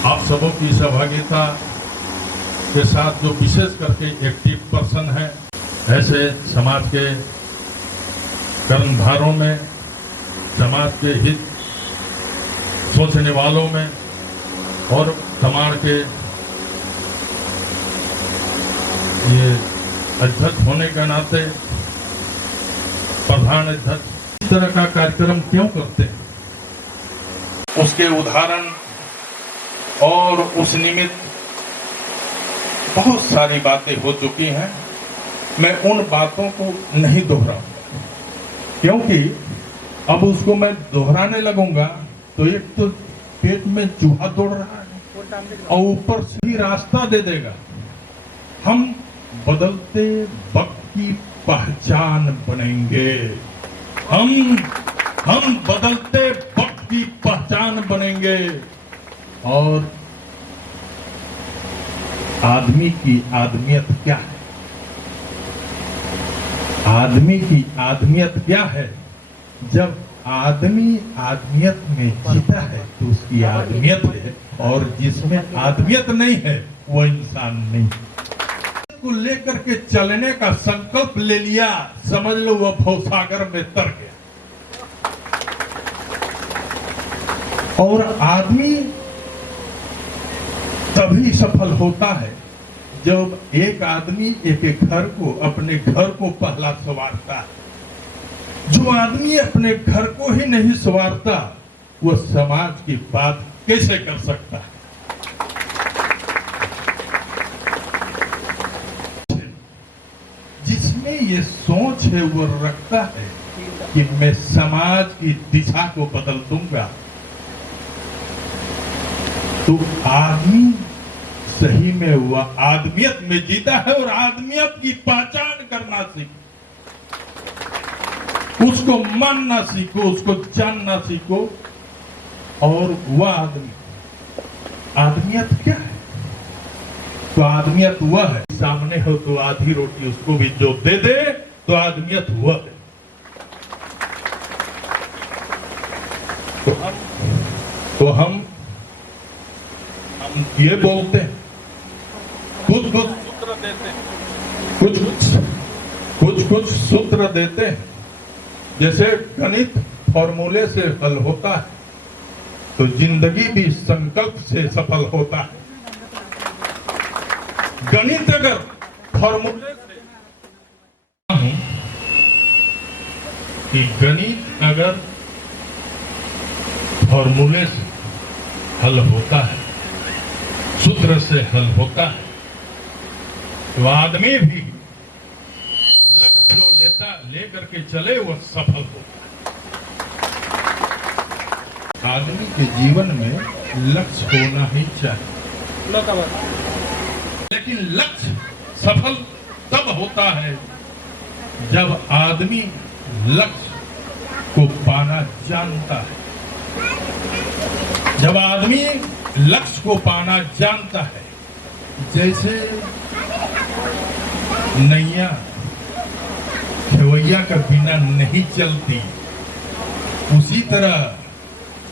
आप सबों की सहभागिता के साथ जो विशेष करके एक्टिव पर्सन है, ऐसे समाज के कर्मधारों में, समाज के हित सोचने वालों में और समाज के ये अध्यक्ष होने के नाते प्रधान अध्यक्ष इस तरह का कार्यक्रम क्यों करते हैं, उसके उदाहरण और उस निमित्त बहुत सारी बातें हो चुकी हैं। मैं उन बातों को नहीं दोहराऊंगा, क्योंकि अब उसको मैं दोहराने लगूंगा तो एक तो पेट में चूहा दौड़ रहा है और ऊपर से ही रास्ता दे देगा। हम बदलते वक्त की पहचान बनेंगे, हम बदलते वक्त की पहचान बनेंगे। और आदमी की आदमियत क्या है, आदमी की आदमियत क्या है? जब आदमी आदमियत में जीता है तो उसकी आदमियत है, और जिसमें आदमियत नहीं है वो इंसान नहीं। को लेकर के चलने का संकल्प ले लिया, समझ लो वह भवसागर में तर गया। और आदमी तभी सफल होता है जब एक आदमी एक घर को, अपने घर को पहला संवारता है। जो आदमी अपने घर को ही नहीं संवारता वो समाज की बात कैसे कर सकता है? जिसमें ये सोच है वो रखता है कि मैं समाज की दिशा को बदल दूंगा, तो आदमी सही में वह आदमियत में जीता है और आदमियत की पहचान करना सीखो, उसको मानना सीखो, उसको जानना सीखो। और वह आदमियत क्या है? तो आदमियत वह है, सामने हो तो आधी रोटी उसको भी जो दे दे तो आदमियत वह है। तो हम ये बोलते हैं, कुछ सूत्र देते हैं, कुछ सूत्र देते हैं। जैसे गणित फॉर्मूले से हल होता है तो जिंदगी भी संकल्प से सफल होता है। गणित अगर फॉर्मूले से, कि गणित अगर फॉर्मूले से हल होता है, सूत्र से हल होता है, तो आदमी भी लक्ष्य जो लेकर के चले वो सफल होता है। आदमी के जीवन में लक्ष्य होना ही चाहिए, लेकिन लक्ष्य सफल तब होता है जब आदमी लक्ष्य को पाना जानता है। जब आदमी लक्ष्य को पाना जानता है, जैसे नैया खेवैया का बिना नहीं चलती, उसी तरह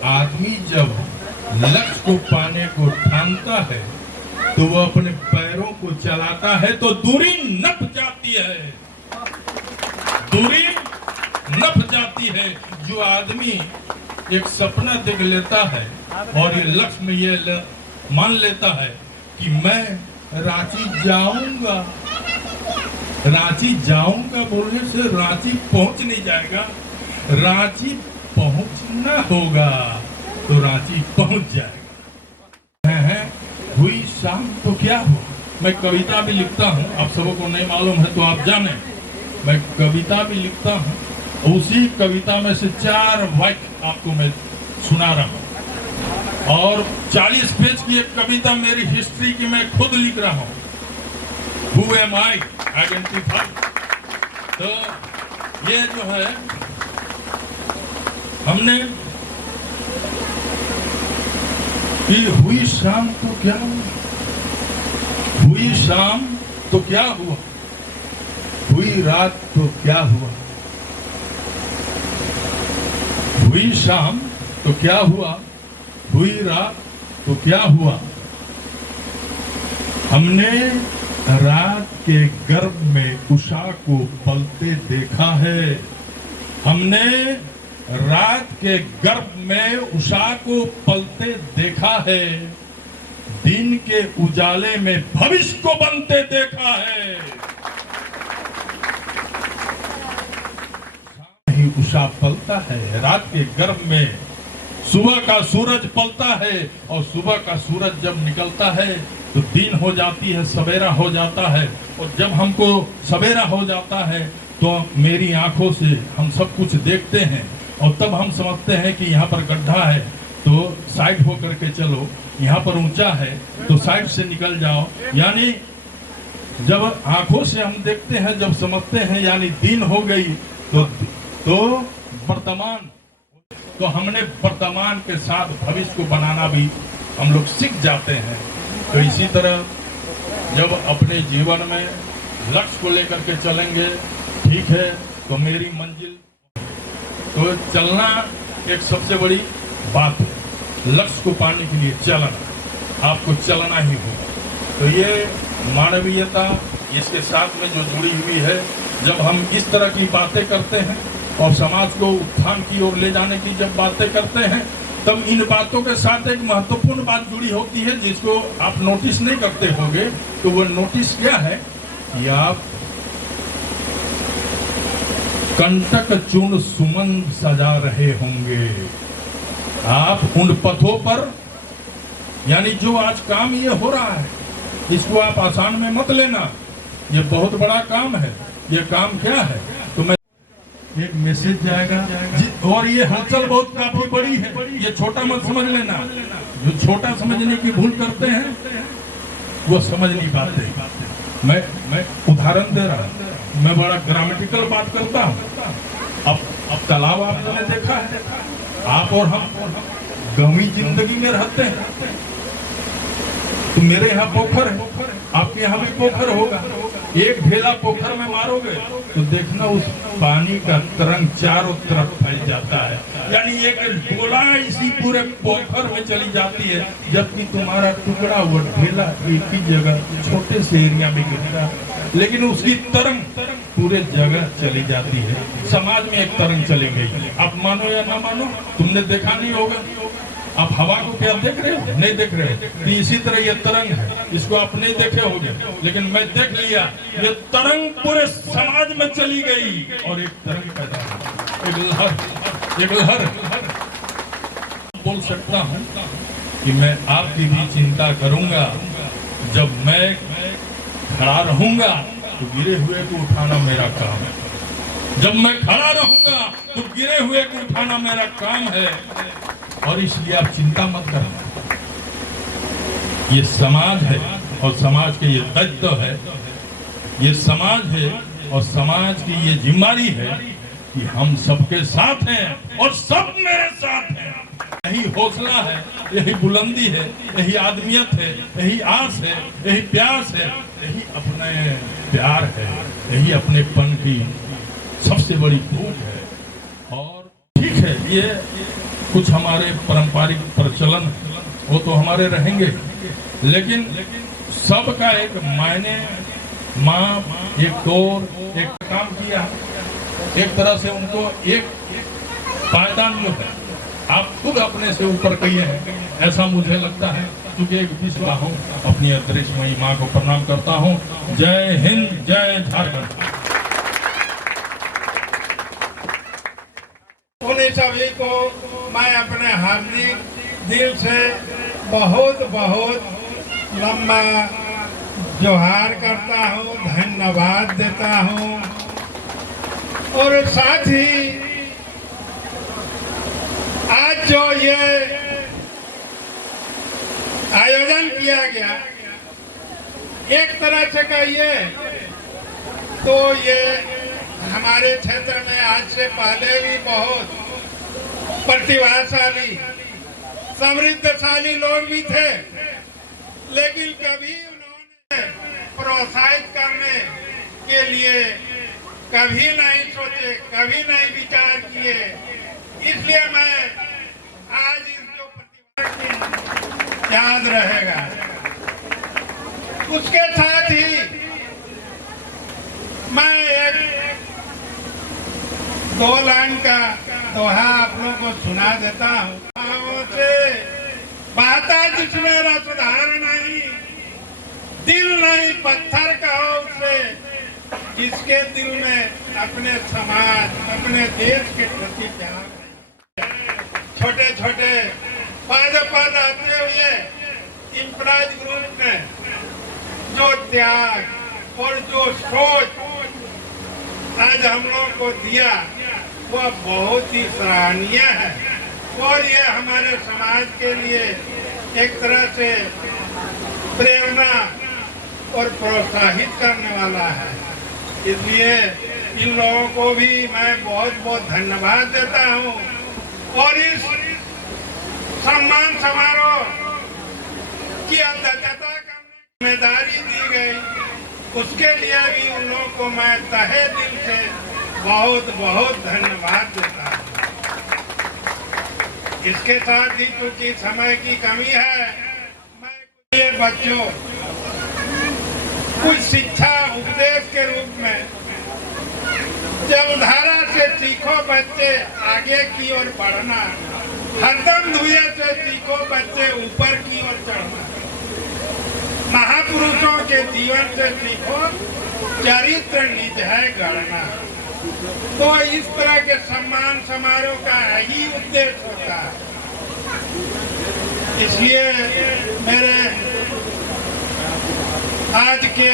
आदमी जब लक्ष्य को पाने को ठानता है तो वो अपने पैरों को चलाता है तो दूरी नप जाती है, दूरी नप जाती है। जो आदमी एक सपना देख लेता है और ये लक्ष्य में ये मान लेता है कि मैं रांची जाऊंगा, रांची जाऊंगा बोलने से रांची पहुंच नहीं जाएगा, रांची पहुंचना होगा तो रांची पहुंच जाएगा। हुई शाम तो क्या हुआ। मैं कविता भी लिखता हूँ, आप सबों को नहीं मालूम है तो आप जाने, मैं कविता भी लिखता हूँ। उसी कविता में से 4 वाक्य आपको मैं सुना रहा हूँ और 40 पेज की एक कविता मेरी हिस्ट्री की मैं खुद लिख रहा हूँ। Who am I? Identify। तो ये जो है हमने कि हुई शाम तो क्या हुआ, हुई शाम तो क्या हुआ, हुई रात तो क्या हुआ, हुई शाम तो क्या हुआ, हुई रात तो क्या हुआ। हमने रात के गर्भ में उषा को पलते देखा है, हमने रात के गर्भ में उषा को पलते देखा है, दिन के उजाले में भविष्य को बनते देखा है। ही उषा पलता है, रात के गर्भ में सुबह का सूरज पलता है और सुबह का सूरज जब निकलता है तो दिन हो जाती है, सवेरा हो जाता है। और जब हमको सवेरा हो जाता है तो मेरी आंखों से हम सब कुछ देखते हैं और तब हम समझते हैं कि यहाँ पर गड्ढा है तो साइड हो करके चलो, यहाँ पर ऊंचा है तो साइड से निकल जाओ। यानी जब आंखों से हम देखते हैं, जब समझते हैं, यानी दिन हो गई तो वर्तमान, तो हमने वर्तमान के साथ भविष्य को बनाना भी हम लोग सीख जाते हैं। तो इसी तरह जब अपने जीवन में लक्ष्य को लेकर के चलेंगे, ठीक है, तो मेरी मंजिल, तो चलना एक सबसे बड़ी बात है। लक्ष्य को पाने के लिए चलना, आपको चलना ही होगा। तो ये मानवीयता इसके साथ में जो जुड़ी हुई है, जब हम इस तरह की बातें करते हैं और समाज को उत्थान की ओर ले जाने की जब बातें करते हैं, तब इन बातों के साथ एक महत्वपूर्ण बात जुड़ी होती है जिसको आप नोटिस नहीं करते होंगे। तो वो नोटिस क्या है कि आप कंटक चूर्ण सुमन सजा रहे होंगे। आप उन पथों पर, यानी जो आज काम ये हो रहा है, इसको आप आसान में मत लेना, ये बहुत बड़ा काम है। ये काम क्या है? तो मैं एक मैसेज जाएगा और ये हलचल बहुत काफी बड़ी है, ये छोटा मत समझ लेना। जो छोटा समझने की भूल करते हैं वो समझ नहीं पाते। मैं उदाहरण दे रहा हूँ, मैं बड़ा ग्रामेटिकल बात करता हूँ। अब तालाब आपने देखा है, आप और हम गंवी जिंदगी में रहते हैं, तो मेरे यहाँ पोखर है, आपके यहाँ भी पोखर होगा। एक ढेला पोखर में मारोगे तो देखना उस पानी का तरंग चारों तरफ फैल जाता है, यानी एक गोला इसी पूरे पोखर में चली जाती है, जबकि तुम्हारा टुकड़ा वो ढेला एक ही जगह छोटे से एरिया में गिरता है, लेकिन उसकी तरंग पूरे जगह चली जाती है। समाज में एक तरंग चली गई, आप मानो या ना मानो, तुमने देखा नहीं होगा। आप हवा को क्या देख रहे हो? नहीं देख रहे हो। तो इसी तरह ये तरंग है, इसको आप नहीं देखे होंगे, लेकिन मैं देख लिया। ये तरंग पूरे समाज में चली गई और एक तरंग पैदा हुई, एक लहर। बोल सकता हूँ कि मैं आपकी भी चिंता करूंगा। जब मैं खड़ा रहूंगा तो गिरे हुए को उठाना मेरा काम है। जब मैं खड़ा रहूंगा तो गिरे हुए को उठाना मेरा काम है। और इसलिए आप चिंता मत करना, ये समाज है और समाज के ये दायित्व है, ये समाज है और समाज की ये जिम्मेदारी है कि हम सबके साथ हैं और सब मेरे साथ हैं। यही हौसला है, यही बुलंदी है, यही आदमियत है, यही आस है, यही प्यास है, यही अपने प्यार है, यही अपनेपन की सबसे बड़ी भूख है। और ठीक है, ये कुछ हमारे पारंपरिक प्रचलन वो तो हमारे रहेंगे, लेकिन सबका एक मायने, माँ एक दौर एक काम किया, एक तरह से उनको एक पायदान जो है आप खुद अपने से ऊपर कहिए हैं, ऐसा मुझे लगता है। क्योंकि एक विश्व हूँ, अपनी अंतरिक्षमयी माँ को प्रणाम करता हूँ। जय हिंद, जय झारखंड। उन सभी को मैं अपने हार्दिक दिल से बहुत बहुत लंबा जोहार करता हूँ, धन्यवाद देता हूँ। और साथ ही आज जो ये आयोजन किया गया, एक तरह से कहिए तो ये हमारे क्षेत्र में आज से पहले भी बहुत प्रतिभाशाली समृद्धशाली लोग भी थे, लेकिन कभी उन्होंने प्रोत्साहित करने के लिए कभी नहीं सोचे, कभी नहीं विचार किए। इसलिए मैं आज इस जो प्रतिभा याद रहेगा। उसके साथ ही मैं एक 2 लाइन का दोहा आप लोगों को सुना देता हूँ। बहता जिसमें रसधार नहीं, दिल नहीं पत्थर का हो उसे, जिसके दिल में अपने समाज, अपने देश के प्रति प्यार है। छोटे छोटे पद आते हुए इम्प्राइज ग्रुप में जो त्याग और जो सोच आज हम लोग को दिया, वह बहुत ही सराहनीय है। और ये हमारे समाज के लिए एक तरह से प्रेरणा और प्रोत्साहित करने वाला है। इसलिए इन लोगों को भी मैं बहुत बहुत धन्यवाद देता हूँ। और इस सम्मान समारोह की अध्यक्षता करने की जिम्मेदारी दी गई, उसके लिए भी उन लोगों को मैं तहे दिल से बहुत बहुत धन्यवाद देता हूँ। इसके साथ ही क्योंकि समय की कमी है, मैं ये बच्चों कुछ शिक्षा उपदेश के रूप में जलधारा से सीखो बच्चे आगे की ओर बढ़ना, हरदम धुएं से सीखो बच्चे ऊपर की ओर चढ़ना, महापुरुषों के जीवन से सीखो चरित्र निज है गढ़ना। तो इस तरह के सम्मान समारोह का यही उद्देश्य होता है। इसलिए मेरे आज के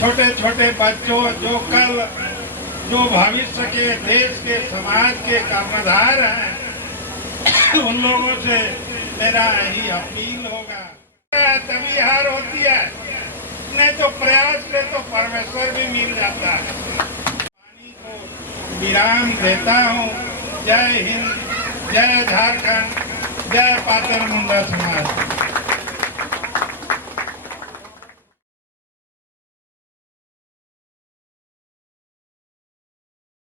छोटे छोटे बच्चों, जो कल जो भविष्य के देश के समाज के कर्णधार हैं, उन लोगों से मेरा यही अपील होगा। तभी हार होती है, नहीं तो प्रयास से तो परमेश्वर भी मिल जाता है। विराम देता हूँ। जय हिंद, जय झारखंड, जय पातर मुंडा समाज।